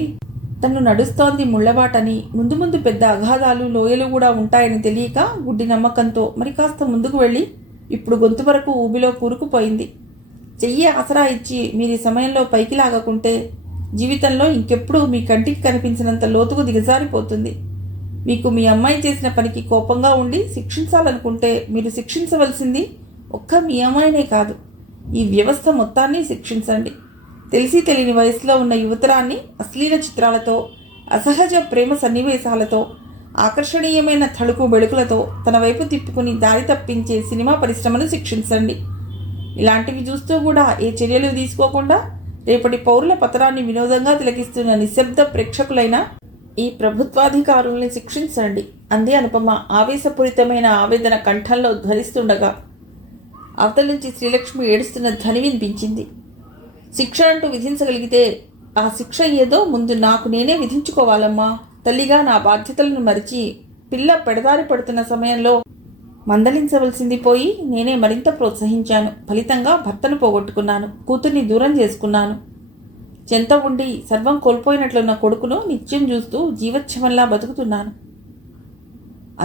తను నడుస్తోంది ముళ్ళబాటని, ముందు ముందు పెద్ద అగాధాలు లోయలు కూడా ఉంటాయని తెలియక గుడ్డి నమ్మకంతో మరి కాస్త ముందుకు వెళ్ళి ఇప్పుడు గొంతు వరకు ఊబిలో కూరుకుపోయింది. చెయ్యి ఆసరా ఇచ్చి మీరు ఈ సమయంలో పైకి లాగకుంటే జీవితంలో ఇంకెప్పుడు మీ కంటికి కనిపించినంత లోతుకు దిగజారిపోతుంది. మీకు మీ అమ్మాయి చేసిన పనికి కోపంగా ఉండి శిక్షించాలనుకుంటే మీరు శిక్షించవలసింది ఒక్క మీ అమ్మాయినే కాదు, ఈ వ్యవస్థ మొత్తాన్ని శిక్షించండి. తెలిసి తెలియని వయసులో ఉన్న యువతరాన్ని అశ్లీల చిత్రాలతో, అసహజ ప్రేమ సన్నివేశాలతో, ఆకర్షణీయమైన తళుకు బెళుకులతో తన వైపు తిప్పుకుని దారి తప్పించే సినిమా పరిశ్రమను శిక్షించండి. ఇలాంటివి చూస్తూ కూడా ఏ చర్యలు తీసుకోకుండా రేపటి పౌరుల పతనాన్ని వినోదంగా తిలకిస్తున్న నిశ్శబ్ద ప్రేక్షకులైన ఈ ప్రభుత్వాధికారుల్ని శిక్షించండి అంది అనుపమ ఆవేశపూరితమైన ఆవేదన కంఠంలో ధ్వనిస్తుండగా. అవతల నుంచి శ్రీలక్ష్మి ఏడుస్తున్న ధ్వని వినిపించింది. శిక్ష అంటూ విధించగలిగితే ఆ శిక్ష ఏదో ముందు నాకు నేనే విధించుకోవాలమ్మా. తల్లిగా నా బాధ్యతలను మరిచి పిల్ల పెడదారి పడుతున్న సమయంలో మందలించవలసింది పోయి నేనే మరింత ప్రోత్సహించాను. ఫలితంగా భర్తను పోగొట్టుకున్నాను, కూతుర్ని దూరం చేసుకున్నాను. చెంత ఉండి సర్వం కోల్పోయినట్లున్న కొడుకును నిత్యం చూస్తూ జీవచ్ఛవంలా బతుకుతున్నాను.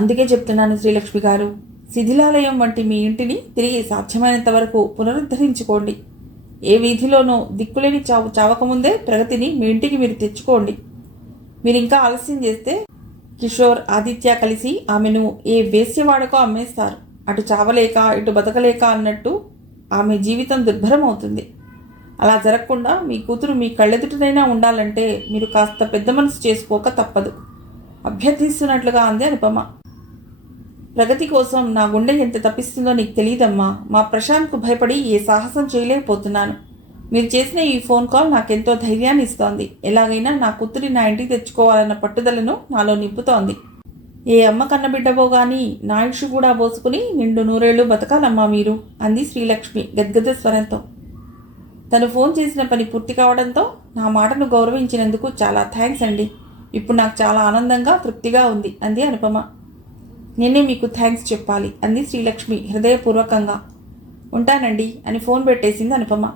అందుకే చెప్తున్నాను శ్రీలక్ష్మి గారు, శిథిలాలయం వంటి మీ ఇంటిని తిరిగి సాధ్యమైనంత వరకు పునరుద్ధరించుకోండి. ఏ వీధిలోనో దిక్కులేని చావు చావకముందే ప్రగతిని మీ ఇంటికి మీరు తెచ్చుకోండి. మీరింకా ఆలస్యం చేస్తే కిషోర్, ఆదిత్య కలిసి ఆమెను ఏ వేశ్యవాడకో అమ్మేస్తారు. అటు చావలేక ఇటు బతకలేక అన్నట్టు ఆమె జీవితం దుర్భరం అవుతుంది. అలా జరగకుండా మీ కూతురు మీ కళ్ళెదుటనైనా ఉండాలంటే మీరు కాస్త పెద్ద మనసు చేసుకోక తప్పదు అభ్యర్థిస్తున్నట్లుగా అంది అనుపమ. ప్రగతి కోసం నా గుండె ఎంత తప్పిస్తుందో నీకు తెలియదమ్మా. మా ప్రశాంత్కు భయపడి ఏ సాహసం చేయలేకపోతున్నాను. మీరు చేసిన ఈ ఫోన్ కాల్ నాకెంతో ధైర్యాన్ని ఇస్తోంది. ఎలాగైనా నా కూతురి నా ఇంటికి తెచ్చుకోవాలన్న పట్టుదలను నాలో నింపుతోంది. ఏ అమ్మ కన్నబిడ్డవో గాని నా ఇషు కూడా పోసుకుని నిండు నూరేళ్లు బతకాలమ్మా మీరు అంది శ్రీలక్ష్మి గద్గద స్వరంతో. తను ఫోన్ చేసిన పని పూర్తి కావడంతో నా మాటను గౌరవించినందుకు చాలా థ్యాంక్స్ అండి. ఇప్పుడు నాకు చాలా ఆనందంగా తృప్తిగా ఉంది అంది అనుపమ. నేనే మీకు థ్యాంక్స్ చెప్పాలి అంది శ్రీలక్ష్మి హృదయపూర్వకంగా. ఉంటానండి అని ఫోన్ పెట్టేసింది అనుపమ.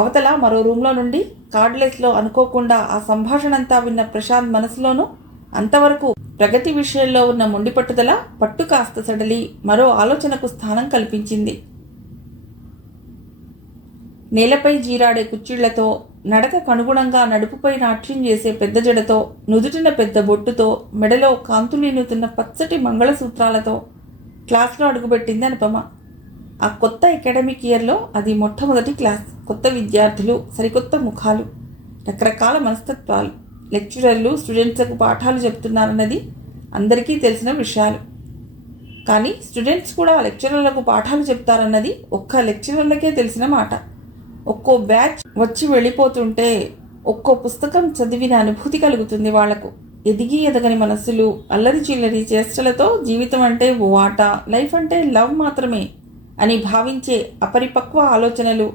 అవతల మరో రూమ్లో నుండి కార్డ్లెస్లో అనుకోకుండా ఆ సంభాషణంతా విన్న ప్రశాంత్ మనసులోనూ అంతవరకు ప్రగతి విషయంలో ఉన్న మొండి పట్టుదల పట్టు కాస్త సడలి మరో ఆలోచనకు స్థానం కల్పించింది. నేలపై జీరాడే కుచ్చిళ్లతో, నడకకు అనుగుణంగా నడుపుపై నాట్యం చేసే పెద్ద జడతో, నుదుటిన పెద్ద బొట్టుతో, మెడలో కాంతులీనుతున్న పచ్చటి మంగళసూత్రాలతో క్లాస్లో అడుగుపెట్టింది అనుపమ. ఆ కొత్త అకాడమిక్ ఇయర్లో అది మొట్టమొదటి క్లాస్. కొత్త విద్యార్థులు, సరికొత్త ముఖాలు, రకరకాల మనస్తత్వాలు. లెక్చరర్లు స్టూడెంట్స్కు పాఠాలు చెప్తున్నారన్నది అందరికీ తెలిసిన విషయాలు. కానీ స్టూడెంట్స్ కూడా లెక్చరర్లకు పాఠాలు చెప్తారన్నది ఒక్క లెక్చరర్లకే తెలిసిన మాట. ఒక్కో బ్యాచ్ వచ్చి వెళ్ళిపోతుంటే ఒక్కో పుస్తకం చదివిన అనుభూతి కలుగుతుంది వాళ్లకు. ఎదిగి ఎదగని మనస్సులు, అల్లరి చిల్లరి చేష్టలతో జీవితం అంటే ఓ ఆట, లైఫ్ అంటే లవ్ మాత్రమే అని భావించే అపరిపక్వ ఆలోచనలు.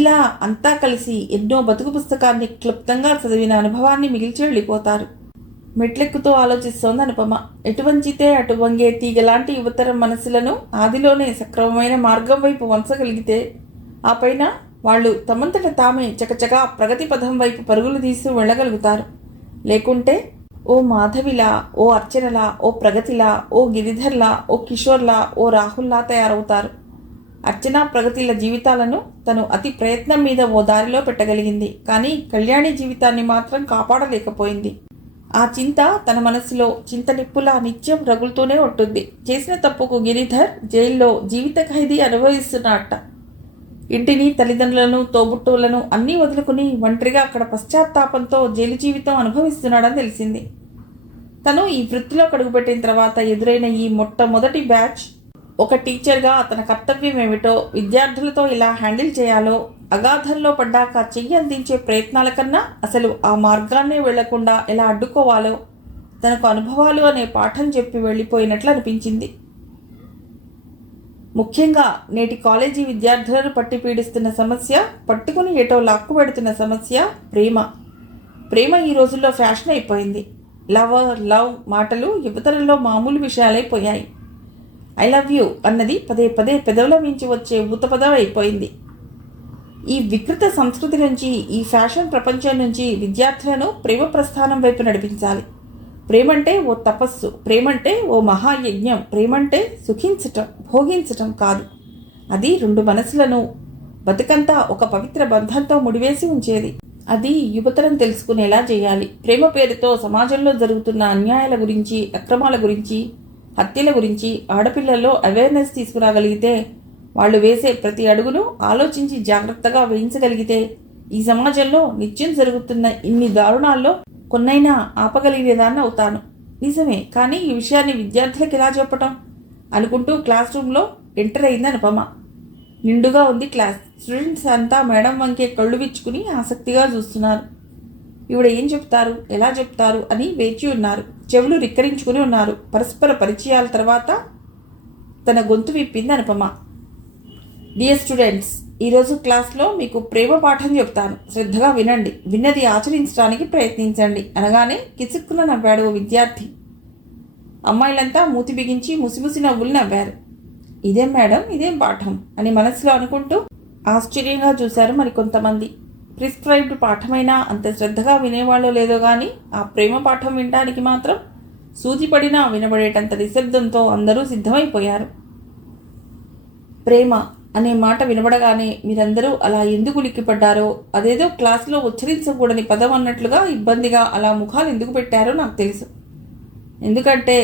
ఇలా అంతా కలిసి ఎన్నో బతుకు పుస్తకాన్ని క్లుప్తంగా చదివిన అనుభవాన్ని మిగిల్చి వెళ్ళిపోతారు. మెట్లెక్కుతూ ఆలోచిస్తోంది అనుపమ. ఎటు వంచితే అటు వంగే తీగలాంటి యువతరం మనసులను ఆదిలోనే సక్రమమైన మార్గం వైపు వంచగలిగితే ఆ పైన వాళ్ళు తమంతట తామే చకచకా ప్రగతి పథం వైపు పరుగులు తీస్తూ వెళ్ళగలుగుతారు. లేకుంటే ఓ మాధవిలా, ఓ అర్చనలా, ఓ ప్రగతిలా, ఓ గిరిధర్లా, ఓ కిషోర్లా, ఓ రాహుల్లా తయారవుతారు. అర్చన, ప్రగతిల జీవితాలను తను అతి ప్రయత్నం మీద ఓ దారిలో పెట్టగలిగింది. కానీ కళ్యాణి జీవితాన్ని మాత్రం కాపాడలేకపోయింది. ఆ చింత తన మనసులో చింత నిప్పులా నిత్యం రగులుతూనే ఉంటుంది. చేసిన తప్పుకు గిరిధర్ జైల్లో జీవిత ఖైదీ అనుభవిస్తున్నట్ట. ఇంటిని, తల్లిదండ్రులను, తోబుట్టువులను అన్నీ వదులుకుని ఒంటరిగా అక్కడ పశ్చాత్తాపంతో జైలు జీవితం అనుభవిస్తున్నాడని తెలిసింది. తను ఈ వృత్తిలో అడుగుపెట్టిన తర్వాత ఎదురైన ఈ మొట్టమొదటి బ్యాచ్ ఒక టీచర్గా తన కర్తవ్యం ఏమిటో, విద్యార్థులతో ఎలా హ్యాండిల్ చేయాలో, అగాధంలో పడ్డాక చెయ్యి అందించే ప్రయత్నాల కన్నా అసలు ఆ మార్గాన్నే వెళ్లకుండా ఎలా అడ్డుకోవాలో తనకు అనుభవాలు అనే పాఠం చెప్పి వెళ్ళిపోయినట్లు అనిపించింది. ముఖ్యంగా నేటి కాలేజీ విద్యార్థులను పట్టి పీడిస్తున్న సమస్య, పట్టుకుని ఏటో లాక్కు పెడుతున్న సమస్య ప్రేమ. ప్రేమ ఈ రోజుల్లో ఫ్యాషన్ అయిపోయింది. లవ్ మాటలు యువతరంలో మామూలు విషయాలైపోయాయి. ఐ లవ్ యూ అన్నది పదే పదే పెదవుల మించి వచ్చే ఊతపదం అయిపోయింది. ఈ వికృత సంస్కృతి నుంచి, ఈ ఫ్యాషన్ ప్రపంచం నుంచి విద్యార్థులను ప్రేమ ప్రస్థానం వైపు నడిపించాలి. ప్రేమంటే ఓ తపస్సు, ప్రేమంటే ఓ మహాయజ్ఞం, ప్రేమంటే సుఖించటం, భోగించటం కాదు. అది రెండు మనసులను బతుకంతా ఒక పవిత్ర బంధంతో ముడివేసి ఉంచేది. అది యువతరం తెలుసుకునేలా చేయాలి. ప్రేమ పేరుతో సమాజంలో జరుగుతున్న అన్యాయాల గురించి, అక్రమాల గురించి, హత్యల గురించి ఆడపిల్లల్లో అవేర్నెస్ తీసుకురాగలిగితే, వాళ్ళు వేసే ప్రతి అడుగును ఆలోచించి జాగ్రత్తగా వేయించగలిగితే, ఈ సమాజంలో నిత్యం జరుగుతున్న ఇన్ని దారుణాల్లో కొన్నైనా ఆపగలిగేదాన్ని అవుతాను. నిజమే, కానీ ఈ విషయాన్ని విద్యార్థులకు ఎలా చెప్పటం అనుకుంటూ క్లాస్ రూమ్లో ఎంటర్ అయింది అనుపమ. నిండుగా ఉంది క్లాస్. స్టూడెంట్స్ అంతా మేడం వంకే కళ్ళు విచ్చుకుని ఆసక్తిగా చూస్తున్నారు. ఈవిడ ఏం చెప్తారు, ఎలా చెప్తారు అని వేచి ఉన్నారు. చెవులు రిక్కరించుకుని ఉన్నారు. పరస్పర పరిచయాల తర్వాత తన గొంతు విప్పింది అనుపమ. డియర్ స్టూడెంట్స్, ఈరోజు క్లాస్లో మీకు ప్రేమ పాఠం చెప్తాను. శ్రద్ధగా వినండి. విన్నది ఆచరించడానికి ప్రయత్నించండి అనగానే కిసుక్కున నవ్వాడు ఓ విద్యార్థి. అమ్మాయిలంతా మూతి బిగించి ముసిముసి నవ్వులు నవ్వారు. ఇదేం మేడం, ఇదేం పాఠం అని మనసులో అనుకుంటూ ఆశ్చర్యంగా చూశారు మరికొంతమంది. ప్రిస్క్రైబ్డ్ పాఠమైనా అంత శ్రద్ధగా వినేవాళ్ళో లేదో కానీ ఆ ప్రేమ పాఠం వినడానికి మాత్రం సూజిపడినా వినబడేటంత నిశ్శబ్దంతో అందరూ సిద్ధమైపోయారు. ప్రేమ అనే మాట వినబడగానే మీరందరూ అలా ఎందుకు ఉలిక్కిపడ్డారో, అదేదో క్లాసులో ఉచ్చరించకూడని పదం అన్నట్లుగా ఇబ్బందిగా అలా ముఖాలు ఎందుకు పెట్టారో నాకు తెలుసు. ఎందుకంటే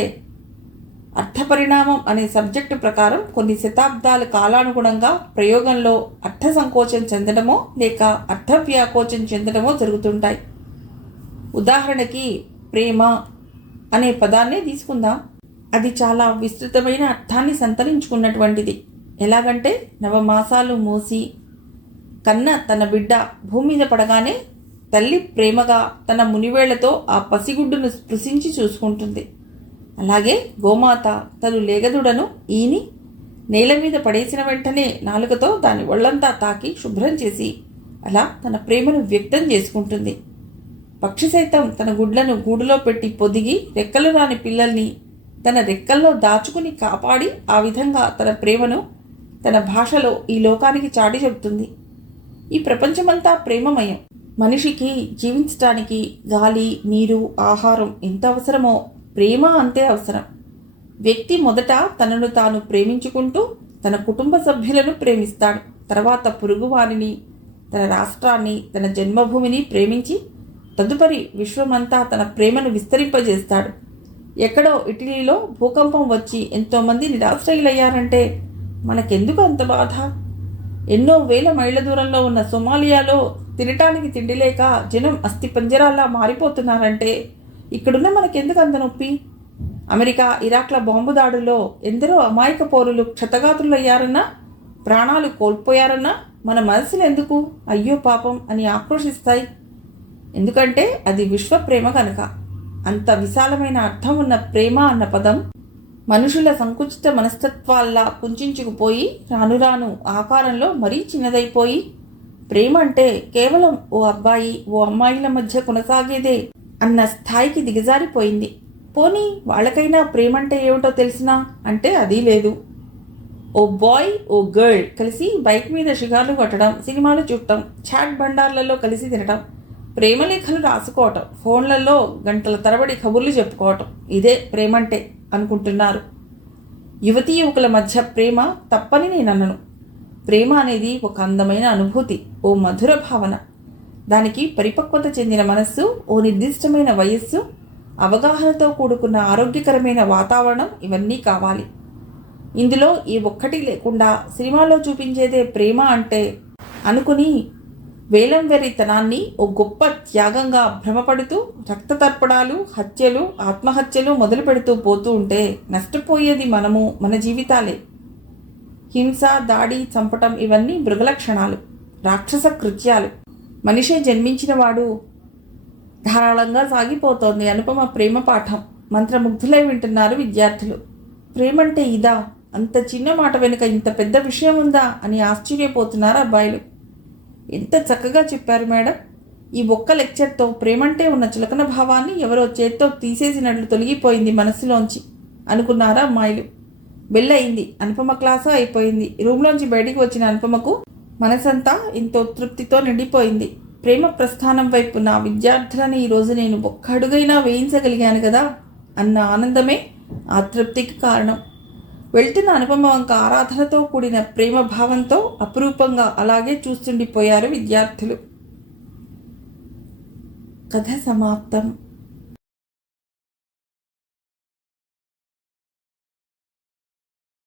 అర్థపరిణామం అనే సబ్జెక్టు ప్రకారం కొన్ని శతాబ్దాల కాలానుగుణంగా ప్రయోగంలో అర్థ సంకోచం చెందడమో లేక అర్థ వ్యాకోచం చెందడమో జరుగుతుంటాయి. ఉదాహరణకి ప్రేమ అనే పదాన్నే తీసుకుందాం. అది చాలా విస్తృతమైన అర్థాన్ని సంతరించుకున్నటువంటిది. ఎలాగంటే నవమాసాలు మోసి కన్న తన బిడ్డ భూమి మీద పడగానే తల్లి ప్రేమగా తన మునివేళ్లతో ఆ పసిగుడ్డును స్పృశించి చూసుకుంటుంది. అలాగే గోమాత తను లేగదుడను ఈని నేల మీద పడేసిన వెంటనే నాలుకతో దాని ఒళ్లంతా తాకి శుభ్రం చేసి అలా తన ప్రేమను వ్యక్తం చేసుకుంటుంది. పక్షి సైతం తన గుడ్లను గూడులో పెట్టి పొదిగి రెక్కలు రాని పిల్లల్ని తన రెక్కల్లో దాచుకుని కాపాడి ఆ విధంగా తన ప్రేమను తన భాషలో ఈ లోకానికి చాటి చెబుతుంది. ఈ ప్రపంచమంతా ప్రేమమయం. మనిషికి జీవించటానికి గాలి, నీరు, ఆహారం ఎంత అవసరమో ప్రేమ అంతే అవసరం. వ్యక్తి మొదట తనను తాను ప్రేమించుకుంటూ తన కుటుంబ సభ్యులను ప్రేమిస్తాడు. తర్వాత పొరుగువారిని, తన రాష్ట్రాన్ని, తన జన్మభూమిని ప్రేమించి తదుపరి విశ్వమంతా తన ప్రేమను విస్తరింపజేస్తాడు. ఎక్కడో ఇటలీలో భూకంపం వచ్చి ఎంతోమంది నిరాశ్రయులయ్యారంటే మనకెందుకు అంత బాధ? ఎన్నో వేల మైళ్ళ దూరంలో ఉన్న సొమాలియాలో తినటానికి తిండి లేక జనం అస్థిపంజరాల్లా మారిపోతున్నారంటే ఇక్కడున్న మనకెందుకు అంత నొప్పి? అమెరికా, ఇరాక్ల బాంబు దాడుల్లో ఎందరో అమాయక పౌరులు క్షతగాత్రులయ్యారన్నా, ప్రాణాలు కోల్పోయారన్నా మన మనసులు ఎందుకు అయ్యో పాపం అని ఆక్రోశిస్తాయి? ఎందుకంటే అది విశ్వ ప్రేమ కనుక. అంత విశాలమైన అర్థం ఉన్న ప్రేమ అన్న పదం మనుషుల సంకుచిత మనస్తత్వాల్లా కుంచుకుపోయి రాను రాను ఆకారంలో మరీ చిన్నదైపోయి ప్రేమ అంటే కేవలం ఓ అబ్బాయి ఓ అమ్మాయిల మధ్య కొనసాగేదే అన్న స్థాయికి దిగజారిపోయింది. పోనీ వాళ్ళకైనా ప్రేమంటే ఏమిటో తెలిసినా అంటే అది లేదు. ఓ బాయ్ ఓ గర్ల్ కలిసి బైక్ మీద షికార్లు కొట్టడం, సినిమాలు చూడటం, చాట్ బండార్లలో కలిసి తినటం, ప్రేమలేఖలు రాసుకోవటం, ఫోన్లలో గంటల తరబడి కబుర్లు చెప్పుకోవటం, ఇదే ప్రేమంటే అనుకుంటున్నారు. యువతీ యువకుల మధ్య ప్రేమ తప్పని నేను అనను. ప్రేమ అనేది ఒక అందమైన అనుభూతి, ఓ మధుర భావన. దానికి పరిపక్వత చెందిన మనస్సు, ఓ నిర్దిష్టమైన వయస్సు, అవగాహనతో కూడుకున్న ఆరోగ్యకరమైన వాతావరణం ఇవన్నీ కావాలి. ఇందులో ఈ ఒక్కటి లేకుండా సినిమాలో చూపించేదే ప్రేమ అంటే అనుకుని వేలం వెర్రితనాన్ని ఓ గొప్ప త్యాగంగా భ్రమపడుతూ రక్తతర్పణాలు, హత్యలు, ఆత్మహత్యలు మొదలు పెడుతూ పోతూ ఉంటే నష్టపోయేది మనము, మన జీవితాలే. హింస, దాడి, చంపటం ఇవన్నీ మృగలక్షణాలు, రాక్షస కృత్యాలు. మనిషే జన్మించినవాడు ధారాళంగా సాగిపోతోంది అనుపమ ప్రేమ పాఠం. మంత్రముగ్ధులై వింటున్నారు విద్యార్థులు. ప్రేమంటే ఇదా? అంత చిన్న మాట వెనుక ఇంత పెద్ద విషయం ఉందా అని ఆశ్చర్యపోతున్నారు అబ్బాయిలు. ఎంత చక్కగా చెప్పారు మేడం. ఈ ఒక్క లెక్చర్తో ప్రేమంటే ఉన్న చులకన భావాన్ని ఎవరో చేత్తో తీసేసినట్లు తొలగిపోయింది మనస్సులోంచి అనుకున్నారా అమ్మాయిలు. బెల్లయింది. అనుపమ క్లాసు అయిపోయింది. రూమ్లోంచి బయటికి వచ్చిన అనుపమకు మనసంతా ఎంతో తృప్తితో నిండిపోయింది. ప్రేమ ప్రస్థానం వైపు నా విద్యార్థులని ఈరోజు నేను ఒక్క అడుగైనా వేయించగలిగాను కదా అన్న ఆనందమే ఆ తృప్తికి కారణం. వెళ్తున్న అనుపమ వంక ఆరాధనతో కూడిన ప్రేమ భావంతో అపురూపంగా అలాగే చూస్తుండిపోయారు విద్యార్థులు. కథ సమాప్తం.